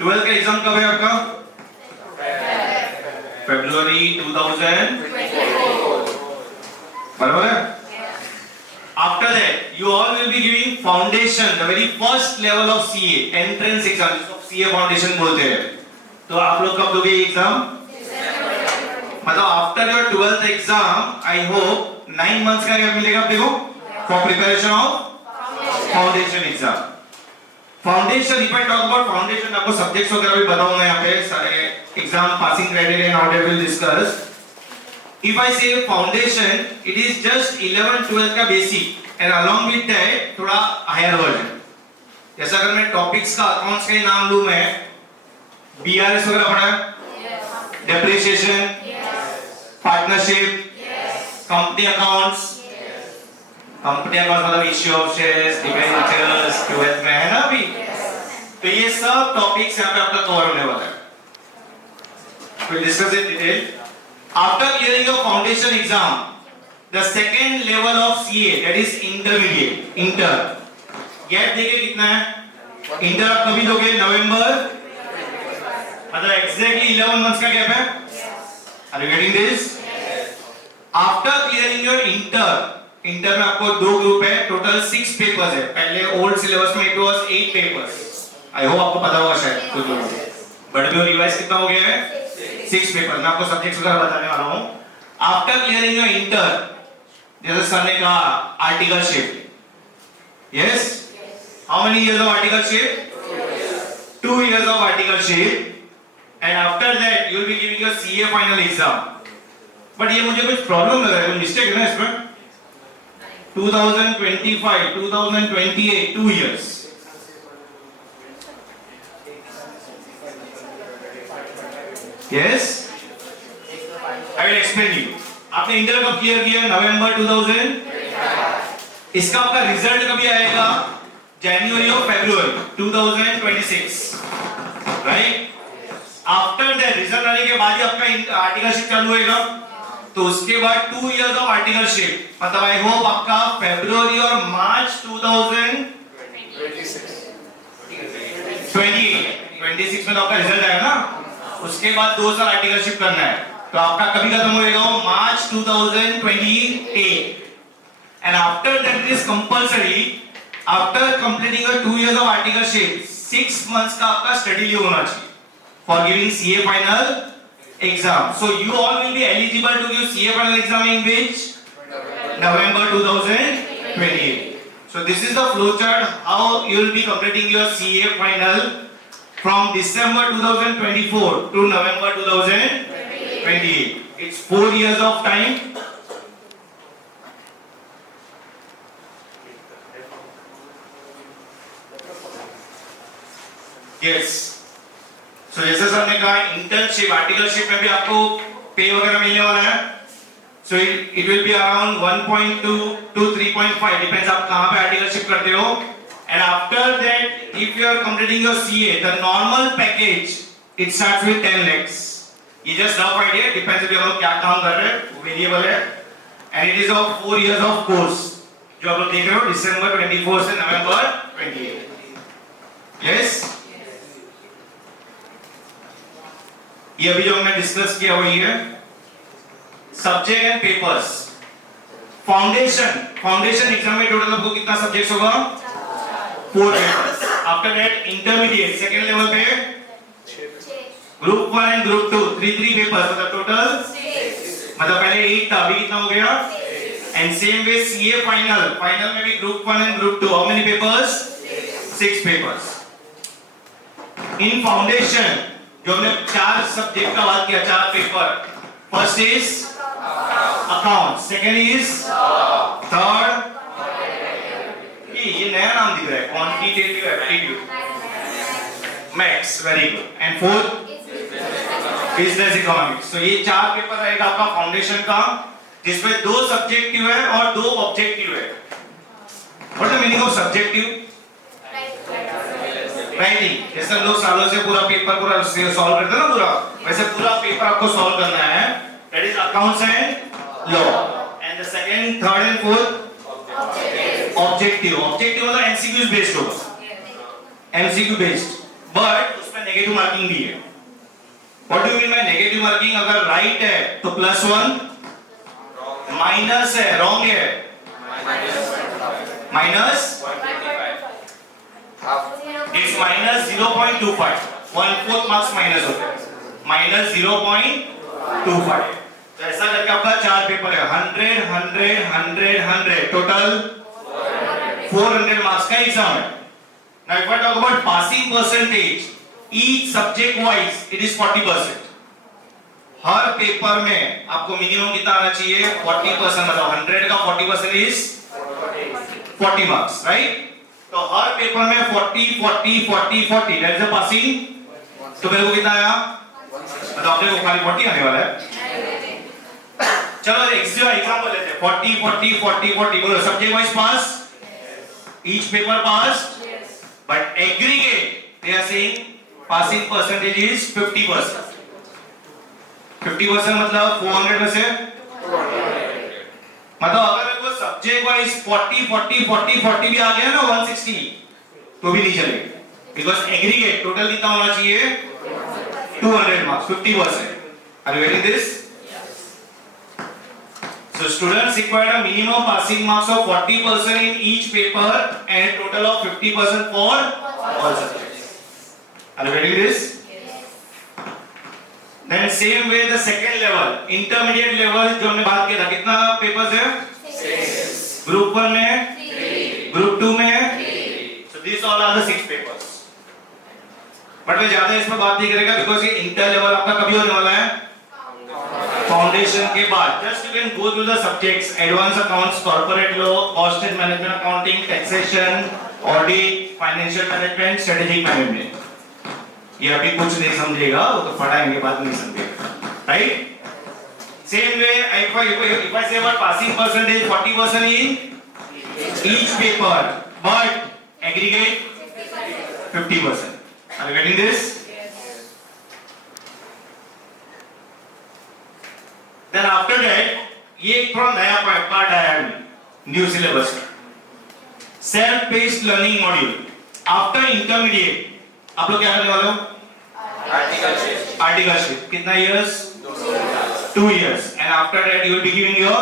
12th का एग्जाम कब है आपका? February 2024। बराबर है? After that you all will be giving foundation, the very first level of CA, entrance exam, जिसको CA foundation बोलते हैं। तो आप लोग कब दोगे एग्जाम? मतलब after your 12th exam I hope 9 months का गैप मिलेगा आप देखो for preparation of foundation exam. Foundation, if I talk about foundation, आपको सब्जेक्ट्स वगैरह भी बताऊंगा यहाँ पे, सारे exam passing criteria and how they will discuss. If I say foundation, it is just 11th 12th का basic and along with that थोड़ा higher version. जैसा अगर मैं टॉपिक्स का अकाउंट्स का नाम लूं, मैं BRS वगैरह पढ़ा है, depreciation, partnership, company accounts, company accounts मतलब issue of shares, debentures, 12th में है ना अभी। तो ये सब टॉपिक्स यहाँ पे आपका कवर होने वाला है। We'll discuss in detail. After clearing your foundation exam, the second level of CA, that is intermediate, inter. Gap देके कितना है? इंटर आप कभी दोगे? नवंबर, मतलब एग्जैक्टली 11 मंथ्स का गैप है। Are you getting this? After clearing your inter में आपको 2 ग्रुप है, टोटल 6 पेपर्स है. पहले ओल्ड सिलेबस में it was 8 papers. I hope आपको पता होगा शायद कुछ लोगों को. बट अभी रिवाइज कितना हो गया है? 6 पेपर. मैं आपको सब्जेक्ट्स वगैरह बताने वाला हूं. आफ्टर क्लियरिंग योर इंटर, जैसे सर ने कहा articleship. Yes, how many years of articleship? 2 years of articleship. And after that you will be giving your CA final exam. But ये मुझे कुछ प्रॉब्लम लग रहा है, कुछ मिस्टेक है ना इसमें? 2025, 2028, 2 years. Yes? I will explain you. आपने इंटर कब क्लियर किया? नवंबर 2000. इसका आपका रिजल्ट कभी आएगा? जनवरी और फरवरी 2026. राइट? आफ्टर दैट रिजल्ट आने के बाद ही आपका आर्टिकलशिप चालू होएगा. तो उसके बाद 2 years ऑफ आर्टिकलशिप, मतलब आई होप आपका फरवरी और मार्च 2026 में तो आपका रिजल्ट आएगा ना. उसके बाद 2 साल आर्टिकलशिप करना है. तो आपका कभी खत्म होएगा मार्च 2028. And after that it is compulsory, after completing your 2 years of articleship, 6 months का आपका स्टडी लीव होना चाहिए for giving CA final exam. So you all will be eligible to give CA final exam in which? November 2028. So this is the flowchart how you will be completing your CA final from December 2024 to November 2028. It's 4 years of time. Yes. So जैसे sir ने कहा internship, articleship में भी आपको पे वगैरह मिलने वाला है. So it will be around 1.2 to 3.5 depends आप कहाँ पे आर्टिकलशिप करते हो. And after that, if you are completing your CA, the normal package it starts with 10 lakhs. ये just rough idea, depends अभी हम लोग क्या काम कर रहे हैं, variable है. And it is of 4 years of course जो आप लोग देख रहे हो December 24 से November 28. Yes. ये अभी जो हमने डिस्कस किया वही है. Subject and papers. Foundation exam में टोटल आपको कितना सब्जेक्ट्स होगा? 4 papers. After that intermediate second level पे ग्रुप 1 एंड ग्रुप 2 3 पेपर्स, मतलब टोटल 6. मतलब पहले 8 था, अभी कितना हो गया? And same way CA final में भी group 1 and group 2 how many papers? 6 papers. In foundation जो हमने 4 सब्जेक्ट का बात किया, 4 paper. First is account, second is third, ये नया नाम दिख रहा है, quantitative aptitude, maths, very good. And fourth business economics. तो ये 4 पेपर रहेगा आपका फाउंडेशन का, जिसमें 2 सब्जेक्टिव है और 2 ऑब्जेक्टिव है. What the meaning of subjective? Writing. जैसे हम लोग सालों से पूरा पेपर पूरा सॉल्व करते हैं ना पूरा, वैसे पूरा पेपर आपको सॉल्व करना है. That is accounts and law. And the second, third and fourth objective. Objective मतलब एमसीक्यूज बेस्ड होगा, एमसीक्यू बेस्ड, बट उसमें नेगेटिव मार्किंग भी है. What do you mean by negative marking? अगर राइट है तो +1, माइनस है, रॉन्ग है minus, it's minus 0.25, 1/4 marks minus होते हैं, माइनस 0.25. तो ऐसा करके आपका 4 पेपर है, 100 100 100 100 टोटल 400 मार्क्स का एग्जाम है. Now if I talk about passing percentage, each subject wise it is 40%. Her paper में आपको मिनिमम कितना आना चाहिए? 40%. मतलब 100 का 40% इज 40 मार्क्स, राइट? तो हर पेपर में 40 40 40 40 दैट इज द पासिंग. तो मेरे को कितना आया? मतलब आपने को खाली 40 आने वाला है. चलो एग्जांपल लेते हैं. 40 40 40 40 बोलो subject wise pass, each paper pass, but aggregate they are saying passing percentage is 50%. 50% मतलब 400 में से, मतलब अगर मेरे को सब्जेक्ट वाइज 40 40 40 40 भी आ गया ना 160 तो भी नहीं चलेगा, बिकॉज एग्रीगेट टोटल कितना होना चाहिए? 200 marks, 50%. Are you getting this? So students required a minimum passing marks of 40% in each paper and a total of 50% for all subjects. Are you getting this? Then same way the second level, intermediate level जो हमने बात किया था, कितना papers है? 6. Group 1 में 3. Group 2 में 3. So these all are the 6 papers. But मैं ज्यादा इसमें बात नहीं करेगा बिकॉज ये इंटर लेवल आपका कभी होने वाला है? फाउंडेशन के बाद. Just you can go through the subjects, advance accounts, corporate law, cost and management accounting, taxation, audit, financial management, strategic management. ये अभी कुछ नहीं समझेगा, वो तो पढ़ाएंगे बाद में समझेगा, right? Same way if I say about passing percentage 40% in each paper but aggregate 50%. Are you getting this? Then after that ये एक थोड़ा नया पार्ट आया है न्यू सिलेबस का, self based learning module. After intermediate आप लोग क्या करने वाले हो? आर्टिकलशिप. कितना years? 2 years. And after that you will be giving your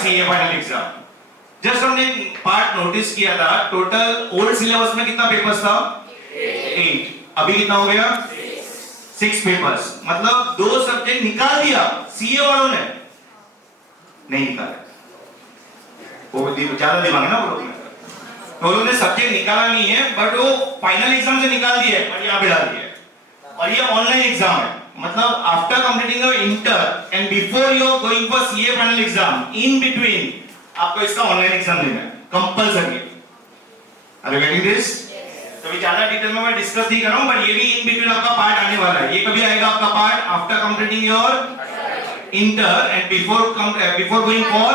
CA final exam. Just हमने पार्ट नोटिस किया था, टोटल ओल्ड सिलेबस में कितना पेपर्स था? 8. अभी कितना हो गया? 6 पेपर्स. मतलब 2 सब्जेक्ट निकाल दिया सीए वालों ने, नहीं निकाला. वो ज्यादा दिमाग है ना वो लोग ने, तो उन्होंने सब्जेक्ट निकाला नहीं है बट वो फाइनल एग्जाम से निकाल दिए और यहाँ पे डाल दिए. और ये ऑनलाइन एग्जाम है, मतलब after completing your inter and before you are going for CA final exam, in between आपको इसका ऑनलाइन एग्जाम देना है compulsory. Are you getting this? तो भी ज्यादा डिटेल में मैं डिस्कस नहीं कर रहा हूं, बट ये भी इन बिटवीन आपका पार्ट आने वाला है. ये कभी आएगा आपका part? After completing your inter and before going for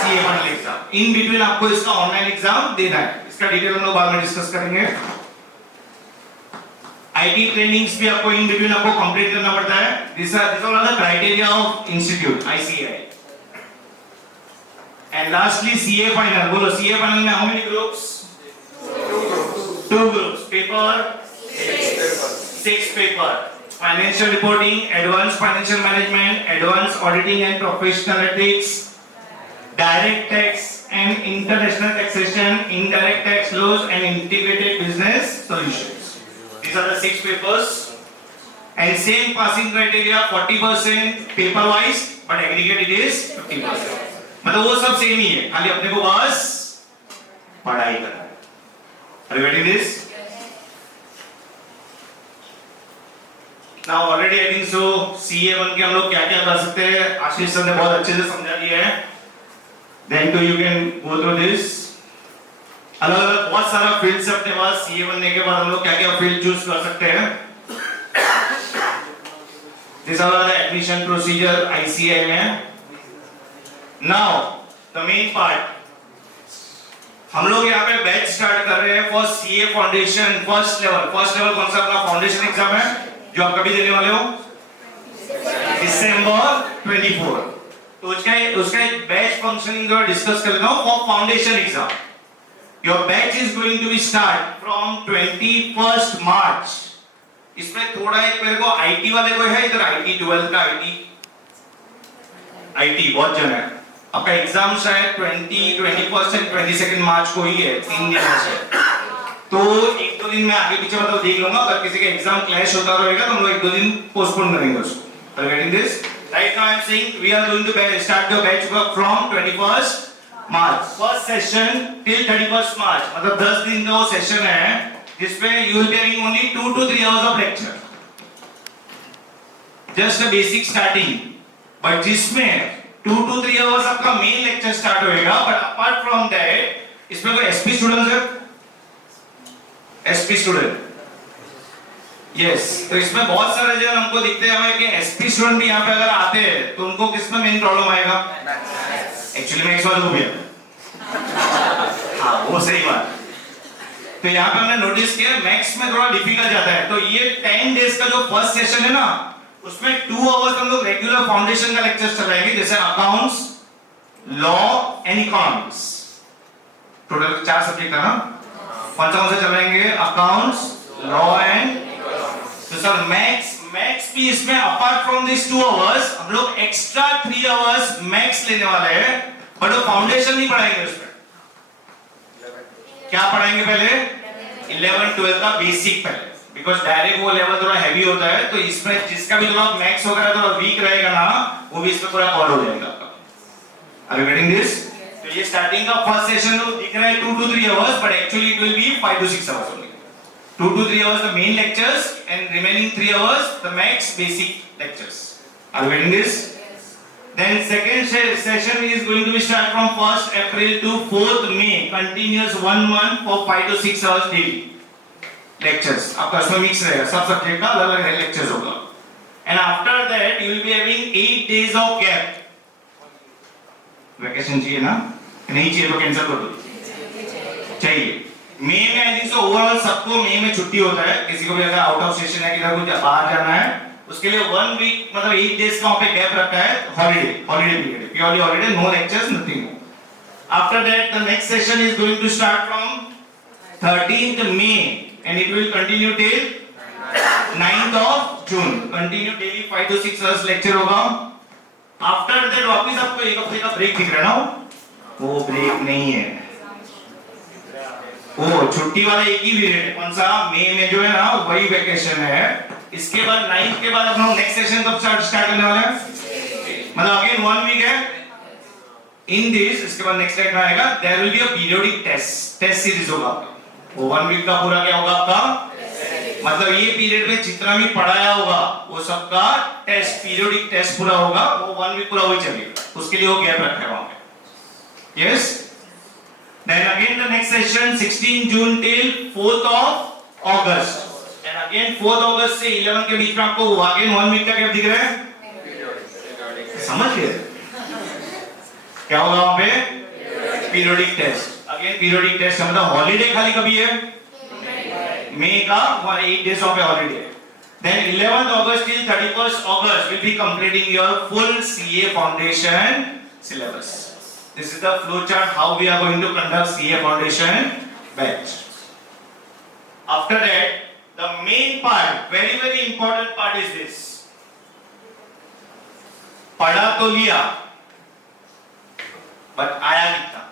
CA final exam. In between आपको इसका ऑनलाइन एग्जाम देना है. इसका डिटेल हम लोग बाद में डिस्कस करेंगे. आईटी ट्रेनिंग्स भी आपको इन बिटवीन आपको कंप्लीट करना पड़ता है. This are the criteria of institute ICAI. And lastly CA final. बोलो सीए फाइनल में how many groups? 2 groups. Paper 6 paper. Financial reporting, advanced financial management, advanced auditing and professional ethics, direct tax and international taxation, indirect tax laws and integrated business solutions. These are the 6 papers. And same passing criteria 40% paper wise, but aggregate it is 50%. मतलब वो सब same ही है, खाली अपने को बस पढ़ाई करना है. Are you getting this? Now already I think so CA1 के हम लोग क्या क्या कर सकते हैं आशीष सर ने बहुत अच्छे से समझा दिया है. Then too you can go through this. अलग अलग बहुत सारा फील्ड से अपने पास CA बनने के बाद हम लोग क्या क्या फील्ड चूज कर सकते हैं. These are the admission procedure ICAI में. Now the main part. हम लोग यहाँ पे बैच स्टार्ट कर रहे हैं for CA foundation first level. First level कौन सा? अपना फाउंडेशन एग्जाम है जो आप कभी देने वाले हो दिसंबर 24. तो उसका एक बैच फंक्शनिंग जो डिस्कस कर लेता हूँ for foundation exam. Your batch is going to be start from 21st March. इसमें थोड़ा एक मेरे को आईटी वाले को है इधर, आईटी 12 का आईटी बहुत जन है. आपका एग्जाम शायद 21st एंड 22nd March को ही है, 3 दिन से. तो 1-2 दिन में आगे पीछे मतलब देख लूंगा, अगर किसी का एग्जाम क्लैश होता रहेगा तो हम लोग 1-2 दिन पोस्टपोन करेंगे उसको. Are you getting this? Right now I am saying we are going to start the batch work from 21st March. First session till 31st March. मतलब 10 दिन का वो सेशन है जिसमें you will be having only 2 to 3 hours of lecture. Just a basic starting. But जिसमें 2 to 3 hours आपका main lecture start होएगा. But apart from that इसमें कोई एसपी स्टूडेंट है? SP student yes. तो इसमें बहुत सारे जो हमको दिखते हैं कि एसपी स्टूडेंट भी यहाँ पे अगर आते हैं तो उनको किसमें मेन प्रॉब्लम आएगा? एक्चुअली मैं इस बार हो गया. हाँ वो सही बात. तो यहाँ पे हमने नोटिस किया मैथ्स में थोड़ा डिफिकल्ट जाता है. तो ये 10 डेज का जो फर्स्ट सेशन है ना, उसमें 2 आवर्स हम लोग रेगुलर फाउंडेशन का लेक्चर चलाएंगे, जैसे accounts, law and economics. Total 4 subject है ना. कौन सा चलाएंगे? अकाउंट्स, लॉ एंड तो सर मैक्स भी इसमें अपार्ट फ्रॉम दिस 2 आवर्स हम लोग एक्स्ट्रा 3 आवर्स मैक्स लेने वाले हैं, बट वो फाउंडेशन नहीं पढ़ाएंगे उसमें। क्या पढ़ाएंगे पहले? 11 12 का बेसिक पहले, बिकॉज डायरेक्ट वो लेवल थोड़ा हैवी होता है, तो इसमें जिसका भी थोड़ा मैक्स वगैरह थोड़ा वीक रहेगा ना, वो भी इसमें पूरा कवर हो जाएगा आपका। Are you getting this? तो ये स्टार्टिंग का फर्स्ट सेशन तो दिख रहा है 2 to 3 hours, but actually it will be 5 to 6 hours only. 2 to 3 hours the main lectures and remaining 3 hours the max basic lectures. Are you getting this? Yes. Then second session is going to be start from 1st April to 4th May, continuous 1 month for 5 to 6 hours daily lectures. आपका इसमें mix रहेगा, सब subject का अलग अलग lectures होगा. And after that you will be having 8 days of gap. Vacation चाहिए ना? नहीं चाहिए तो cancel कर दो. चाहिए. मई में आई थिंक सो ओवरऑल सबको मई में छुट्टी होता है, किसी को भी अगर आउट ऑफ स्टेशन है, किधर कुछ बाहर जाना है, उसके लिए 1 वीक मतलब 8 डेज का वहां पे गैप रखा है, holiday period, purely holiday, no lectures, nothing. After that the next session is going to start from 13th May and it will continue till 9th of June, continue daily 5 to 6 hours lecture होगा। After that वापस आपको एक हफ्ते का break दिख रहा है ना, वो ब्रेक नहीं है, वो छुट्टी वाला एक ही पीरियड है। कौन सा? मई में जो है ना वही वेकेशन है। इसके बाद 9th के बाद हम लोग नेक्स्ट सेशन कब स्टार्ट करने वाले हैं? मतलब अगेन 1 वीक है इन दिस। इसके बाद नेक्स्ट टाइम आएगा, there will be a periodic test series होगा आपका। वो 1 वीक का पूरा क्या होगा आपका? मतलब ये पीरियड में जितना भी पढ़ाया होगा वो सबका टेस्ट, पीरियोडिक टेस्ट पूरा होगा, वो 1 वीक पूरा वही चलेगा, उसके लिए वो गैप रखा है वहां पे। Yes. Then again the next session 16 June till 4th of August, and again 4th August से 11 के बीच में आपको again 1 week का गैप दिख रहा है, समझ गए? क्या होगा वहां पे? Periodic test. Again periodic test मतलब हॉलीडे खाली कभी है? मई का 8 days of holiday. Then 11th August till 31st August will be completing your full CA foundation syllabus. This is the flow chart how we are going to conduct CA foundation batch. After that, the main part, very important part is this. पढ़ा तो लिया, but आया कितना?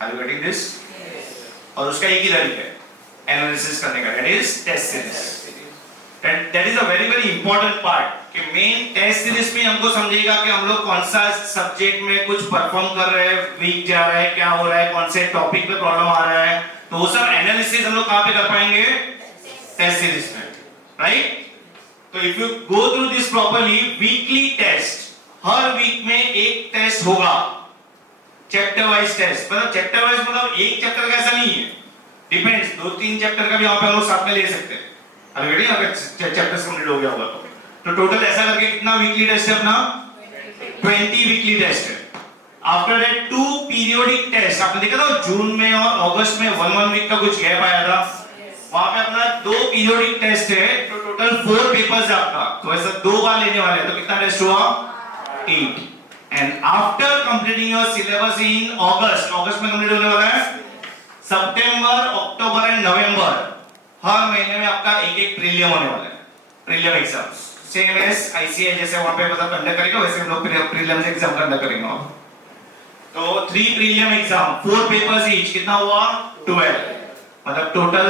Are you getting this? Yes. और उसका एक ही तरीका है एनालिसिस करने का, that is test series. That is a very important part कि मेन टेस्ट सीरीज में हमको समझेगा कि हम लोग कौन सा सब्जेक्ट में कुछ परफॉर्म कर रहे हैं, वीक जा रहा है, क्या हो रहा है, कौन से टॉपिक पे प्रॉब्लम आ रहा है, तो वो सब एनालिसिस हम लोग कहां पे कर पाएंगे? टेस्ट सीरीज में, राइट? तो if you go through this properly, weekly test, हर वीक में एक टेस्ट होगा, चैप्टर वाइज टेस्ट। मतलब चैप्टर वाइज मतलब एक चैप्टर का ऐसा नहीं है, डिपेंड्स, 2-3 चैप्टर का भी वहां पे हम लोग साथ में ले सकते हैं। ऑलरेडी अगर चैप्टर्स कंप्लीट हो गया होगा तो टोटल ऐसा करके कितना वीकली टेस्ट है अपना? 20 वीकली टेस्ट है। आफ्टर दैट 2 पीरियोडिक टेस्ट, आपने देखा था जून में और अगस्त में 1 वीक का कुछ गैप आया था, वहां पे अपना 2 पीरियोडिक टेस्ट है, तो टोटल 4 पेपर्स है आपका, तो ऐसा 2 बार लेने वाले हैं, तो कितना टेस्ट हुआ? 8। And after completing your syllabus in अगस्त में कंप्लीट होने वाला है, सितंबर, अक्टूबर एंड नवंबर हर महीने में आपका एक प्रीलियम होने वाला है, prelim exams, same as ICA जैसे वहां पे मतलब कंडक्ट करेगा, वैसे हम लोग प्रीलिम्स एग्जाम कंडक्ट करेंगे। तो 3 प्रीलियम एग्जाम, 4 पेपर्स ईच, कितना हुआ? 12, मतलब टोटल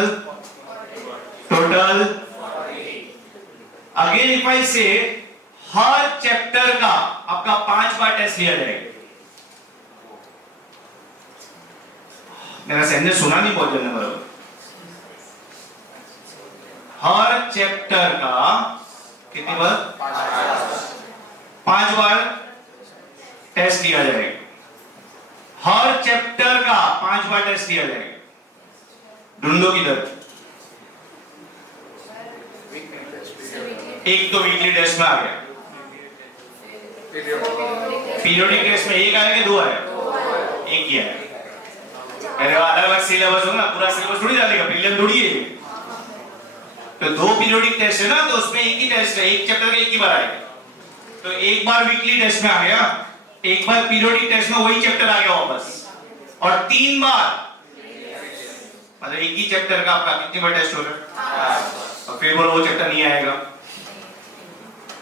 अगेन इफ आई से हर चैप्टर का आपका 5 बार टेस्ट लिया जाएगा। मेरा सेंटेंस सुना नहीं बहुत जल्दी बराबर। हर चैप्टर का कितनी बार? 5 बार टेस्ट लिया जाएगा। हर चैप्टर का 5 बार टेस्ट लिया जाएगा। ढूंढो किधर? एक तो वीकली टेस्ट में आ गया, पीरियोडिक टेस्ट में 1 आया कि 2 आया? 1 ही आया। पहले अलग अलग सिलेबस होगा ना, पूरा सिलेबस थोड़ी डालेगा, प्रीलियम थोड़ी है। तो 2 पीरियोडिक टेस्ट है ना, तो उसमें एक ही टेस्ट है, एक चैप्टर का एक ही बार आएगा। तो एक बार वीकली टेस्ट में आ गया, एक बार पीरियोडिक टेस्ट में वही चैप्टर आ गया वापस, और 3 बार मतलब एक ही चैप्टर का आपका कितनी बार टेस्ट हो रहा है? और फिर बोलो वो चैप्टर नहीं आएगा,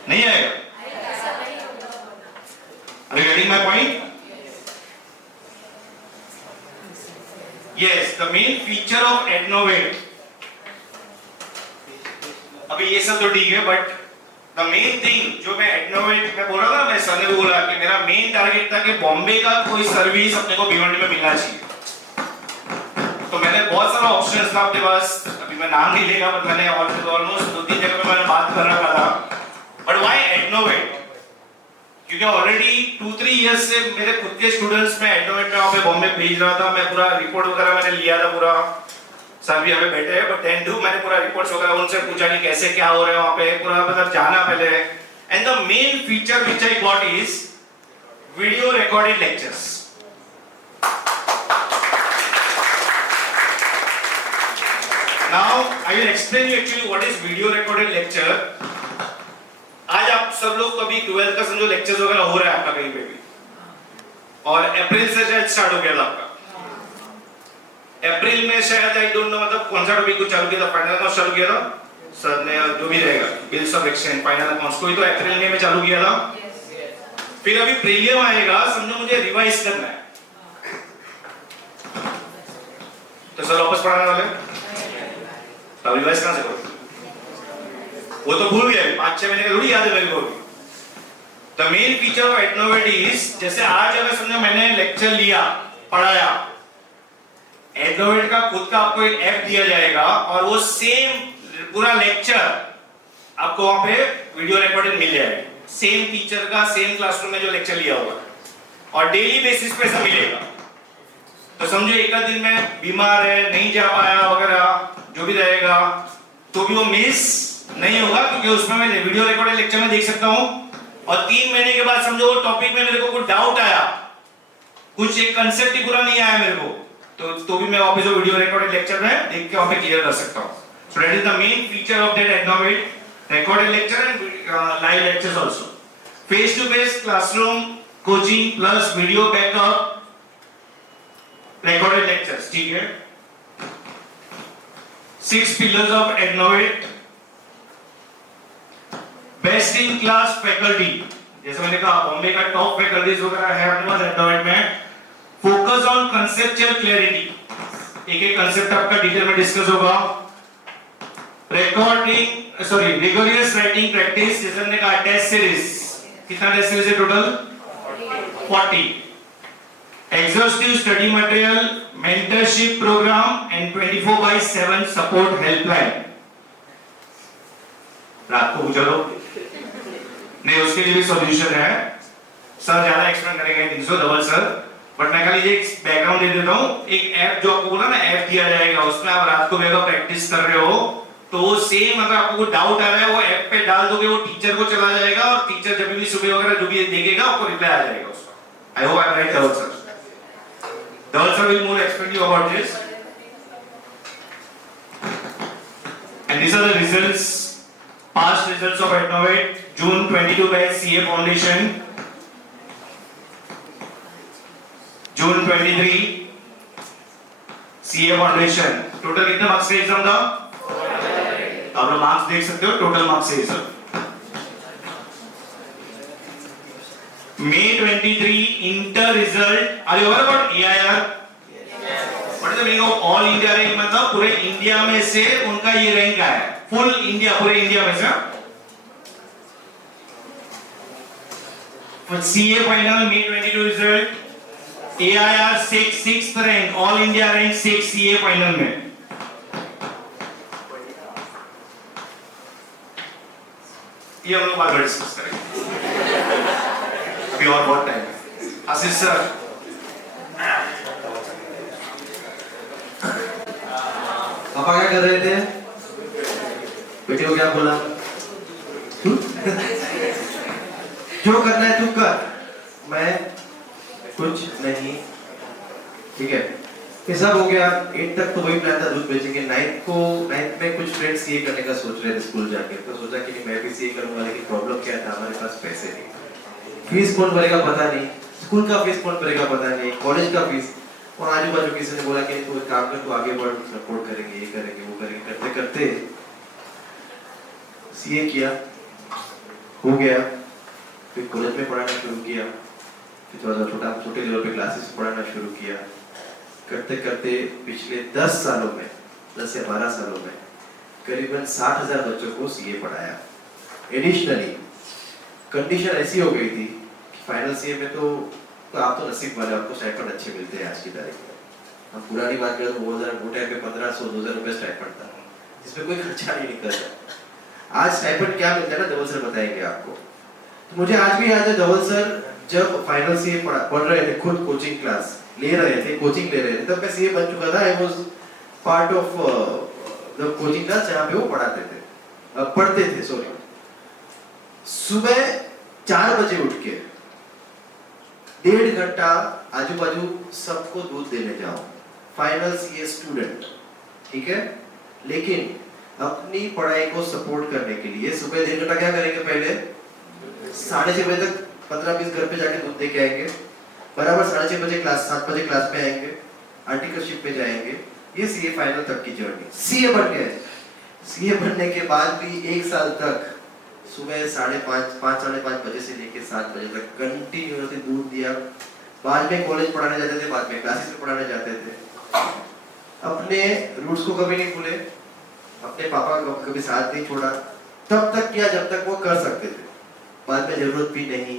नहीं आएगा। Are you getting my point? Yes, the main feature of Ednovate. अभी ये सब तो ठीक है, बट द मेन थिंग जो मैं Ednovate में बोल रहा था, मैं सर ने भी बोला कि मेरा मेन टारगेट था कि बॉम्बे का कोई सर्विस अपने को भिवंडी में मिलना चाहिए। तो मैंने बहुत सारा ऑप्शंस था अपने पास, अभी मैं नाम नहीं लेगा, बट मैंने ऑलमोस्ट 2-3 जगह पे मैंने बात कर रखा था। But why Ednovate? क्योंकि ऑलरेडी 2-3 इयर्स से मेरे खुद के स्टूडेंट्स में Ednovate में वहाँ पे बॉम्बे भेज रहा था, मैं पूरा रिपोर्ट वगैरह मैंने लिया था पूरा, सर भी हमें बैठे हैं, बट देन टू मैंने पूरा रिपोर्ट्स वगैरह उनसे पूछा कि कैसे क्या हो रहा है वहाँ पे, पूरा मतलब जाना पहले। And the main feature which I got is video recorded lectures. Now I will explain you actually what is video recorded lecture. आज आप सब लोग कभी 12th का समझो लेक्चर्स वगैरह हो रहा है आपका कहीं पे भी, और अप्रैल से शायद स्टार्ट हो गया था आपका। अप्रैल में शायद आई डोंट नो मतलब कौन सा टॉपिक को चालू किया था, फाइनल अकाउंट्स चालू किया था सर ने, जो भी रहेगा bills of exchange final accounts को ही तो अप्रैल में चालू किया था। फिर अभी प्रीलियम आएगा, समझो मुझे रिवाइज करना है, तो सर वापस पढ़ाने वाले अब रिवाइज कहां से करो, वो तो भूल गया, 5-6 महीने का थोड़ी याद है मेरे को। The main feature of Ednovate is, जैसे आज अगर समझो मैंने लेक्चर लिया, पढ़ाया, Ednovate का खुद का आपको एक ऐप दिया जाएगा और वो सेम पूरा लेक्चर आपको वहां पे वीडियो रिकॉर्डेड मिल जाएगा, सेम टीचर का सेम क्लासरूम में जो लेक्चर लिया होगा, और डेली बेसिस पे सब मिलेगा। तो समझो एक दिन में बीमार है, नहीं जा पाया वगैरह जो भी रहेगा, तो भी वो मिस नहीं होगा, क्योंकि उसमें मैं वीडियो रिकॉर्डेड लेक्चर में देख सकता हूं। और 3 महीने के बाद समझो वो टॉपिक में मेरे को कुछ डाउट आया, कुछ एक कांसेप्ट ही पूरा नहीं आया मेरे को, तो भी मैं वापस वो वीडियो रिकॉर्डेड लेक्चर में देख के वहां पे क्लियर कर सकता हूं। So that is the main feature of that Ednovate, recorded lecture and live lectures also. Face to face classroom coaching plus video backup, recorded lectures, ठीक है। 6 pillars of Ednovate. Best in class faculty, जैसे मैंने कहा बॉम्बे का top faculties वगैरह है अपने पास Ednovate में। फोकस ऑन कंसेप्चुअल क्लैरिटी, एक एक कंसेप्ट आपका डिटेल में डिस्कस होगा। रिगोरियस राइटिंग प्रैक्टिस, जैसे हमने कहा टेस्ट सीरीज, कितना टेस्ट सीरीज है total 40। Exhaustive study material, mentorship program and 24/7 support helpline. रात को पूछो लो, नहीं उसके लिए भी सॉल्यूशन है, सर ज्यादा एक्सप्लेन करेंगे 300 डबल सर, बट मैं खाली एक बैकग्राउंड दे देता हूं। एक ऐप जो आपको बोला ना, ऐप दिया जाएगा, उसमें आप रात को बेगा प्रैक्टिस कर रहे हो, तो वो सेम अगर आपको कोई डाउट आ रहा है वो ऐप पे डाल दोगे, वो टीचर को चला जाएगा, और टीचर जब भी सुबह वगैरह जो भी देखेगा आपको रिप्लाई आ जाएगा उसका। I hope I am right Dhaval sir. Dhaval sir will more explain you about this. And these are the results, past results of Ednovate, June 22 batch CA Foundation, June 23 CA Foundation। Total कितने marks का exam था? आप लोग marks देख सकते हो, total marks है sir. May 23 inter result. Are you aware about AIR? What is the meaning of all India rank? मतलब पूरे इंडिया में से उनका ये रैंक आया है, फुल इंडिया, पूरे इंडिया में से। CA final May 22 result, AIR 6th rank, all India rank 6 CA final में। ये हम लोग बाद में डिस्कस करेंगे, अभी और बहुत टाइम है। आशीष सर, पापा क्या कर रहे थे? बेटे को क्या बोला? जो करना है तू कर, मैं कुछ नहीं, ठीक है। ये सब हो गया। 8 तक तो वही प्लान था, दूध बेचेंगे। 9th में कुछ फ्रेंड्स ये करने का सोच रहे थे स्कूल जाके, तो सोचा कि नहीं मैं भी सीए करूंगा, लेकिन प्रॉब्लम क्या था, हमारे पास पैसे नहीं, फीस कौन भरेगा पता नहीं, स्कूल का फीस कौन भरेगा पता नहीं, कॉलेज का फीस। और आजू बाजू किसी ने बोला कि तू एक काम कर, तू आगे बढ़, सपोर्ट करेंगे, ये करेंगे, वो करेंगे, करते करते सीए किया, हो गया, फिर कॉलेज में पढ़ाना शुरू किया, फिर थोड़ा सा छोटे लेवल पे क्लासेस पढ़ाना शुरू किया। करते करते पिछले 10 सालों में, 10 या 12 सालों में करीबन 60,000 बच्चों को सीए पढ़ाया। एडिशनली कंडीशन ऐसी हो गई थी कि फाइनल सीए में तो आप तो नसीब वाले, आपको स्टाइपेंड अच्छे मिलते हैं आज की तारीख में। हम पुरानी बात करें तो वो टाइम पे 1500-2000 रुपए स्टाइपेंड था, जिसमें कोई खर्चा नहीं निकलता। आज स्टाइपेंड क्या मिलता है ना, धवल सर बताएंगे आपको। तो मुझे आज भी याद है, धवल सर जब फाइनल सीए पढ़ रहे थे, खुद कोचिंग क्लास ले रहे थे, कोचिंग ले रहे थे, तब मैं सीए बन चुका था। I was part of the coaching class जहाँ पे वो पढ़ते थे सॉरी। सुबह 4 बजे उठ के 1.5 घंटा आजू बाजू सबको दूध देने जाओ, फाइनल सीए स्टूडेंट, ठीक है। लेकिन अपनी पढ़ाई को सपोर्ट करने के लिए सुबह 1.5 घंटा क्या करेंगे, पहले 6:30 बजे तक 15-20 घर पे जाके दूध दे के आएंगे, बराबर 6:30 बजे क्लास, 7 बजे क्लास में आएंगे, आर्टिकलशिप पे जाएंगे। ये सीए फाइनल तक की जर्नी। सीए बन गए, सीए बनने के बाद भी 1 साल तक सुबह 5:30 बजे से लेके 7 बजे तक कंटिन्यूअसली दूध दिया। बाद में कॉलेज पढ़ाने जाते थे, बाद में क्लासेस में पढ़ाने जाते थे। अपने रूट्स को कभी नहीं भूले, अपने पापा का कभी साथ नहीं छोड़ा, तब तक किया जब तक वो कर सकते थे, बाद में जरूरत भी नहीं।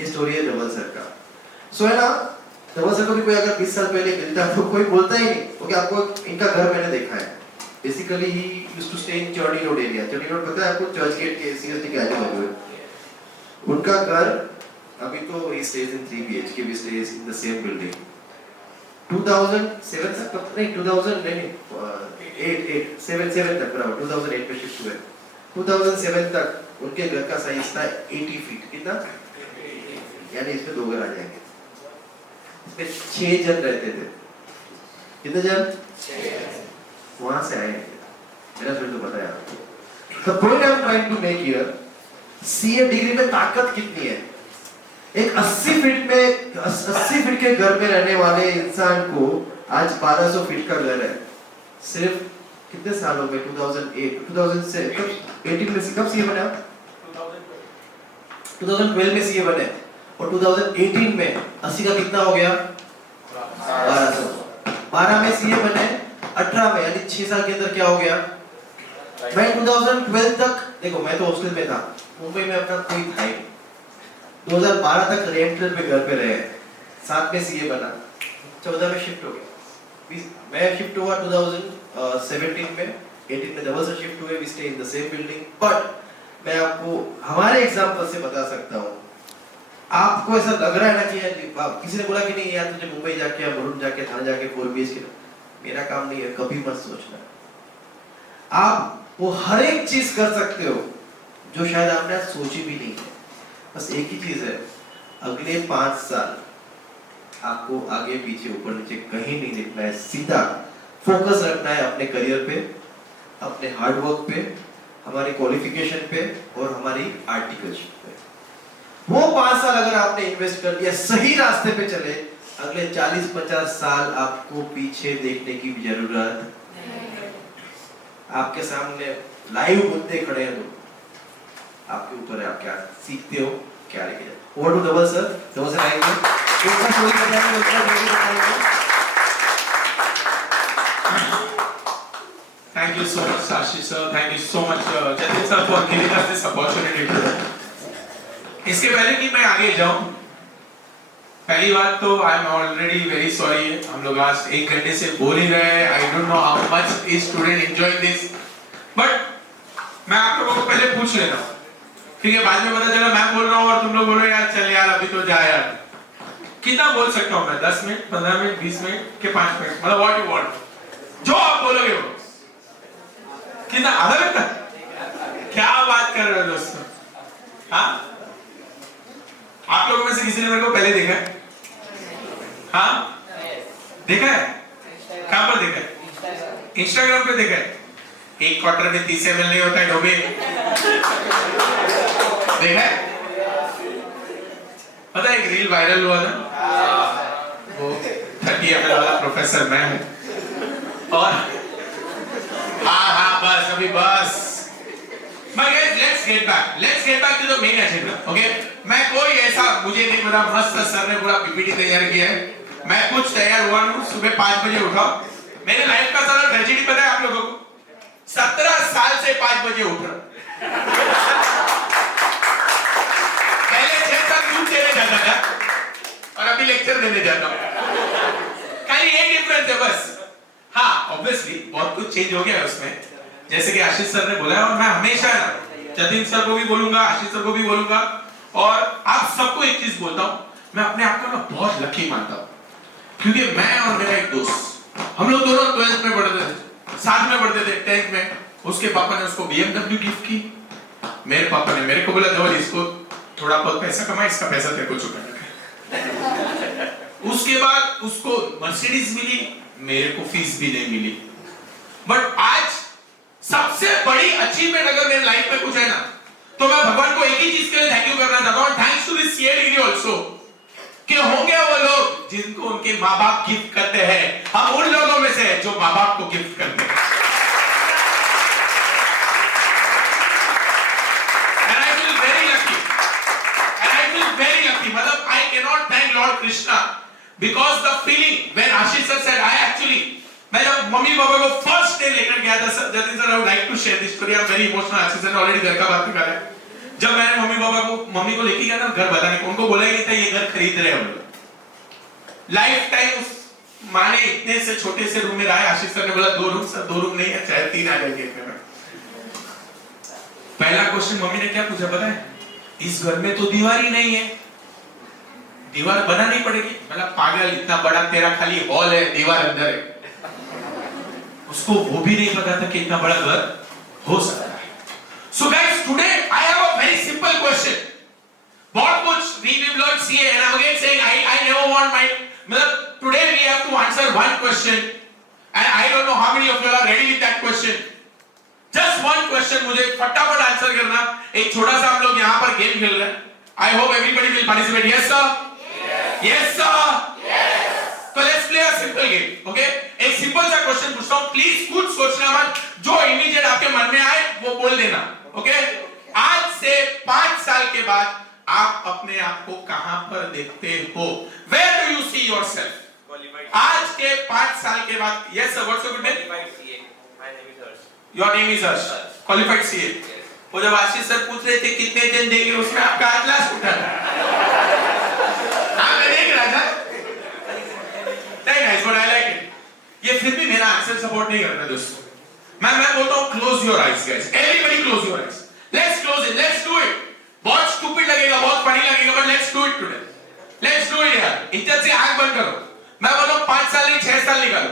ये स्टोरी है धवल सर का। सो है ना, धवल सर को भी कोई अगर 20 साल पहले मिलता तो कोई बोलता ही नहीं, क्योंकि आपको इनका घर मैंने देखा है। बेसिकली ही used to stay in Charni road area. Charni road पता है आपको, चर्च गेट के सीएसटी के आजू बाजू है उनका घर। अभी तो ही stays in 3 BHK, we stays in the same building. 2007 तक नहीं, 2000 नहीं, 7 तक, बराबर 2008 में शिफ्ट हुए। 2007 तक उनके घर का साइज था 80 फीट। कितना? यानी इसमें 2 घर आ जाएंगे। इसमें 6 जन रहते थे। कितने जन? 6। वहां से आए मेरा फिर तो पता है आपको। The point I'm trying to make here, CA degree में ताकत कितनी है। एक 80 फीट के घर में रहने वाले इंसान को आज 1200 फीट का घर है। सिर्फ कितने सालों में? 2008 2018 में कब सीए बना? 2012 में सीए बने, और 2018 में 80 का कितना हो गया? 1200। 12 में सीए बने, 18 में, यानी 6 साल के अंदर क्या हो गया? मैं 2012 तक, देखो मैं तो हॉस्टल में था, मुंबई में अपना कोई था ही। 2012 तक रेंटल पे घर पे रहे, 7 में सीए बना, 14 में शिफ्ट हो गया। मैं शिफ्ट हुआ 2017 में, 18 में धवल सर शिफ्ट हुए, we stay in the same building. But मैं आपको हमारे एग्जांपल से बता सकता हूँ, आपको ऐसा लग रहा है ना कि किसी ने बोला कि नहीं यार तुझे मुंबई जाके या मुरुड जाके थाने जाके 4 BHK, मेरा काम नहीं है, कभी मत सोचना। आप वो हर एक चीज कर सकते हो जो शायद आपने सोची भी नहीं है। बस एक ही चीज है, अगले 5 साल आपको आगे पीछे ऊपर नीचे कहीं नहीं देखना है, सीधा फोकस रखना है अपने करियर पे, अपने हार्ड वर्क पे, हमारी क्वालिफिकेशन पे और हमारी आर्टिकलशिप पे। वो 5 साल अगर आपने इन्वेस्ट कर दिया, सही रास्ते पे चले, अगले 40-50 साल आपको पीछे देखने की जरूरत नहीं। आपके सामने लाइव मुद्दे खड़े हैं, तो आपके ऊपर है आप क्या सीखते हो, क्या लेके जाओ। Over to Dhaval sir. Dhaval sir आएंगे, उसका स्टोरी बताएंगे, उसका स्टोरी बताएंगे। Thank you so much, Sashi sir. Thank you so much, Jatin sir, for giving us this opportunity. इसके पहले कि मैं आगे जाऊं, पहली बात तो I am already very sorry, हम लोग आज 1 घंटे से बोल ही रहे हैं। आई don't know how much is student enjoying this, but मैं आप लोगों को पहले पूछ लेता हूँ, ठीक है? बाद में पता चला मैं बोल रहा हूँ और तुम लोग बोल रहे हो यार चल यार अभी तो जा यार। कितना बोल सकता हूँ मैं? 10 मिनट, 15 मिनट, 20 मिनट के 5 मिनट, मतलब व्हाट यू वांट, जो आप बोलोगे वो। कितना? आधा घंटा? क्या बात कर रहे हो दोस्तों? हाँ, आप लोगों में से किसी ने मेरे को पहले देखा है? हाँ, देखा है? कहां पर देखा है? इंस्टाग्राम पे देखा है। 1 क्वार्टर में 30 ml नहीं होता है डोबे, देखा है? पता है एक रील वायरल हुआ ना, वो 30 ml वाला प्रोफेसर मैं हूं, और हाँ बस अभी बस। But guys, let's get back to the main agenda, okay? मैं कोई ऐसा मुझे नहीं पता, मस्त सर ने पूरा पीपीटी तैयार किया है। मैं कुछ तैयार हुआ हूँ, सुबह 5 बजे उठा। मेरे लाइफ का सारा ट्रेजेडी पता है आप लोगों को? 17 साल से 5 बजे उठ रहा। पहले 6 साल न्यूज़ देने जाता था और अभी लेक्चर देने जाता हूँ। खाली एक डिफरेंस है बस। हाँ, ऑब्वियसली बहुत कुछ चेंज हो गया है उसमें। जैसे कि आशीष सर ने बोला है, और मैं हमेशा जतिन सर को भी बोलूंगा, आशीष सर को भी बोलूंगा, और आप सबको एक चीज बोलता हूँ, मैं अपने आप को ना बहुत लकी मानता हूँ, क्योंकि मैं और मेरा एक दोस्त, हम लोग दोनों 12th में पढ़ते थे, साथ में पढ़ते थे, 10th में। उसके पापा ने उसको BMW गिफ्ट की, मेरे पापा ने मेरे को बोला धवल इसको थोड़ा बहुत पैसा कमा, इसका पैसा तेरे को चुकाना है। उसके बाद उसको मर्सिडीज मिली, मेरे को फीस भी नहीं मिली। बट आज सबसे बड़ी अचीवमेंट अगर मेरे लाइफ में कुछ है ना, तो मैं भगवान को एक ही चीज के लिए थैंक यू करना चाहता हूं, thanks to this CA degree also, कि होंगे वो लोग जिनको उनके माँ बाप गिफ्ट करते हैं। हम उन लोगों में से जो माँ बाप को गिफ्ट करते हैं। And I feel very lucky. मतलब I cannot thank Lord Krishna because the feeling when Ashish sir said I actually, मैं जब मम्मी पापा को फर्स्ट डे लेकर गया था, Jatin sir, I would like to share this story, I am very emotional. Ashish sir ने already घर का बात निकाला है। जब मैंने मम्मी को लेके गया था घर बताने को, उनको बोला ही नहीं था ये घर खरीद रहे हम लोग। लाइफ टाइम उस माँ ने इतने से छोटे से रूम में रहा है। आशीष सर ने बोला 2 रूम, सर 2 रूम नहीं है, चाहे 3 आ जाएंगे इसमें। पहला क्वेश्चन मम्मी ने क्या पूछा पता है? इस घर में तो दीवार ही नहीं है, दीवार बनानी पड़ेगी। मतलब पागल, इतना बड़ा तेरा खाली हॉल है, दीवार अंदर है। उसको वो भी नहीं पता था कि इतना बड़ा घर हो सकता है। So guys, today I have a very simple question. बहुत कुछ we will learn CA, and I'm again saying I never want my, मतलब today we have to answer one question, and I don't know how many of you are ready with that question. Just one question, मुझे फटाफट answer करना। एक छोटा सा हम लोग यहाँ पर गेम खेल रहे हैं। I hope everybody will participate. Yes sir? Yes sir? तो let's play a simple game, okay? एक सिंपल सा क्वेश्चन पूछता हूं, प्लीज कुछ सोचना मत, जो इमीडिएट आपके मन में आए वो बोल देना, ओके? आज से 5 साल के बाद आप अपने आप को कहां पर देखते हो? Where do you see yourself? आज के 5 साल के बाद, yes sir, what's your good name? Qualified CA. My name is Harsh. Your name is Harsh. Qualified CA. वो जब आशीष सर पूछ रहे थे कितने दिन देंगे, उसमें आपका हाथ लास्ट उठा था। हाँ, मैं देख रहा था। नहीं guys, but I like it. ये फिर भी मेरा आंसर सपोर्ट नहीं करता दोस्तों। मैं बोलता हूँ close your eyes guys. Everybody close your eyes. Let's close it. Let's do it. बहुत stupid लगेगा, बहुत funny लगेगा, but let's do it today. Let's do it यार। इज्जत से आंख बंद करो। मैं बोलता हूँ 5 साल नहीं 6 साल निकालो।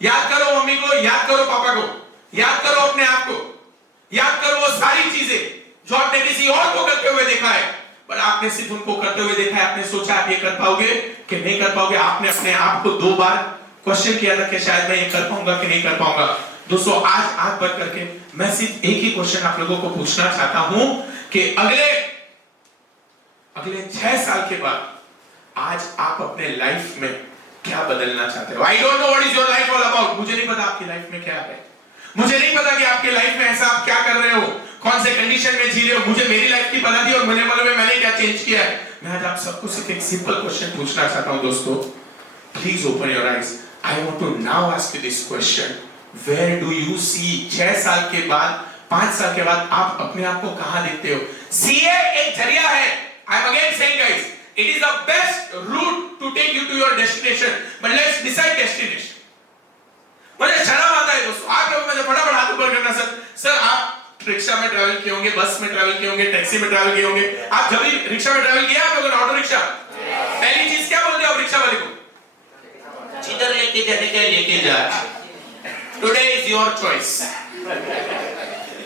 याद करो मम्मी को, याद करो पापा को, याद करो अपने आप को, याद करो वो सारी चीजें जो आपने किसी और को करते हुए देखा है, पर आपने सिर्फ उनको करते हुए देखा है। आपने सोचा आप ये कर पाओगे कि नहीं कर पाओगे। आपने अपने आप को 2 बार क्वेश्चन किया था कि शायद मैं ये कर पाऊंगा कि नहीं कर पाऊंगा। दोस्तों आज आंख बंद करके मैं सिर्फ एक ही क्वेश्चन आप लोगों को पूछना चाहता हूं कि अगले 6 साल के बाद आज आप अपने लाइफ में क्या बदलना चाहते हो? आई don't know what is your life all about. मुझे नहीं पता आपकी लाइफ में क्या है, मुझे नहीं पता कि आपके लाइफ में ऐसा आप क्या कर रहे हो, कौन से कंडीशन में जी रहे हो। मुझे मेरी लाइफ की पता थी और मुझे मालूम है मैंने क्या चेंज किया है। मैं आज आप सबको सिर्फ एक सिंपल क्वेश्चन पूछना चाहता हूं दोस्तों। Please open your eyes. I want to now ask you this question, where do you see 6 साल के बाद, 5 साल के बाद आप अपने आप को कहां देखते हो? सीए एक जरिया है। I am again saying guys, it is the best route to take you to your destination, but let's decide destination. मुझे शर्म आता है दोस्तों, आप लोग मुझे फटाफट हाथ ऊपर करना। सर आप रिक्शा में ट्रैवल किए होंगे, बस में ट्रैवल किए होंगे, टैक्सी में ट्रैवल किए होंगे। आप जब भी रिक्शा में ट्रैवल किया आप लोगों ने, ऑटो रिक्शा, पहली चीज क्या बोलते हो आप रिक्शा वाले को? जिधर लेके जाने के लेके जा। Today is your choice.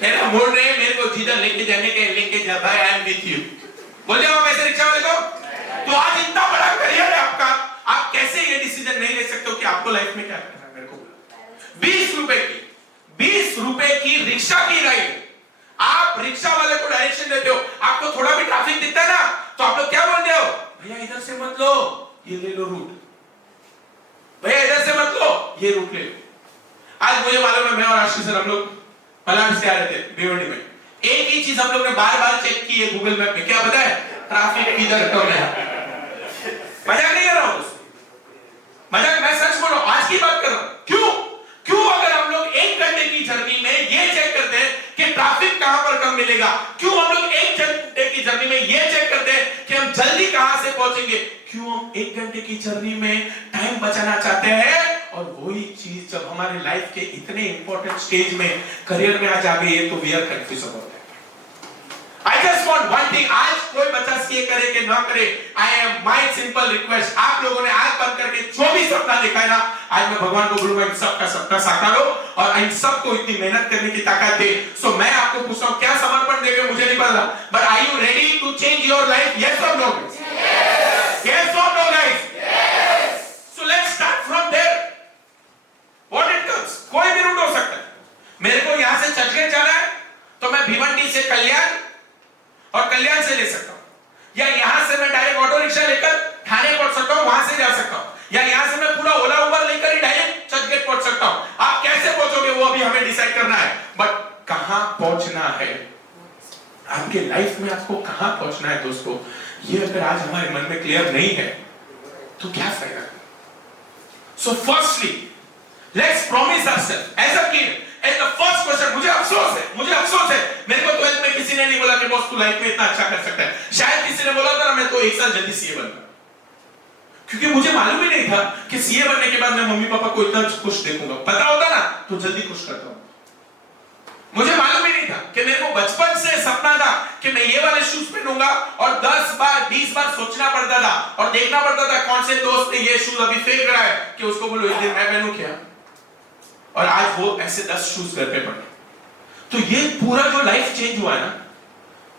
मेरा मूड है, मेरे को जिधर लेके जाने के लेके जा भाई, आई एम विद यू। बोलते हो आप ऐसे रिक्शा वाले को? तो आज इतना बड़ा करियर है आपका, आप कैसे ये डिसीजन नहीं ले सकते हो कि आपको लाइफ में क्या करना है? मेरे को 20 रुपए की रिक्शा की राइड, आप रिक्शा वाले को डायरेक्शन देते हो। आपको थोड़ा भी ट्रैफिक दिखता है ना, तो आप लोग क्या बोलते हो? भैया इधर से मत लो, ये ले लो रूट। भैया इधर से मत लो, ये रूट ले लो। आज मुझे मालूम है मैं और आशीष सर हम लोग फलान से आ रहे थे भिवंडी में, एक ही चीज हम लोग ने बार बार चेक की है गूगल मैप में, क्या पता है? ट्रैफिक किधर कम है। मजाक नहीं कर रहा हूं, मजाक, मैं सच बोल रहा हूं, आज की बात कर रहा हूं। क्यों अगर हम लोग 1 घंटे की जर्नी में ये चेक करते हैं कि ट्रैफिक कहां पर कम मिलेगा, क्यों हम लोग 1 घंटे की जर्नी में ये चेक करते हैं कि हम जल्दी कहां से पहुंचेंगे, क्यों हम 1 घंटे की जर्नी में टाइम बचाना चाहते हैं, और वही चीज जब हमारे लाइफ के इतने इंपॉर्टेंट स्टेज में करियर में आज आ गई है तो we are confuse about that. I just want one thing, आज कोई बच्चा सीए करे कि ना करे, I am my simple request, आप लोगों ने आंख बंद करके जो भी सपना देखा है ना, आज मैं भगवान को बोलूंगा इन सबका सपना साकार हो और इन सबको इतनी मेहनत करने की ताकत दे। सो मैं आपको पूछता हूं, क्या समर्पण देंगे मुझे नहीं पता, but are you ready to change your life? Yes और नो? यस और no guys? So let's start from there, what it comes. कोई भी रूट हो सकता है। मेरे को यहां से चर्चगेट जाना है तो मैं भिवंडी से कल्याण और कल्याण से ले सकता हूं, या यहां से मैं डायरेक्ट ऑटो रिक्शा लेकर थाने पहुंच सकता हूं, वहां से जा सकता हूं, या यहां से मैं पूरा ओला उबर लेकर ही डायरेक्ट चर्चगेट पहुंच सकता हूं। आप कैसे पहुंचोगे वो अभी हमें डिसाइड करना है, बट कहां पहुंचना है, आपके लाइफ में आपको कहां पहुंचना है दोस्तों, ये अगर आज हमारे मन में क्लियर नहीं है तो क्या फायदा। So firstly let's promise ourself as a kid, as the first question. मुझे अफसोस है मेरे को 12th में किसी ने नहीं बोला कि बॉस तू लाइफ में इतना अच्छा कर सकता है। शायद किसी ने बोला था ना, मैं तो 1 साल जल्दी सीए बनूंगा, क्योंकि मुझे मालूम ही नहीं था कि सीए बनने के बाद मैं मम्मी पापा को इतना खुश देखूंगा। पता होता ना तो जल्दी खुश करता हूं। मुझे मालूम ही नहीं था कि मेरे को बचपन से सपना था कि मैं ये वाले शूज पहनूंगा, और 10 बार 20 बार सोचना पड़ता था और देखना पड़ता था कौन से दोस्त ने ये शूज अभी फेंक रहा है कि उसको बोलो एक दिन मैं पहनूं क्या, और आज वो ऐसे 10 शूज घर पे पड़े। तो ये पूरा जो लाइफ चेंज हुआ है ना,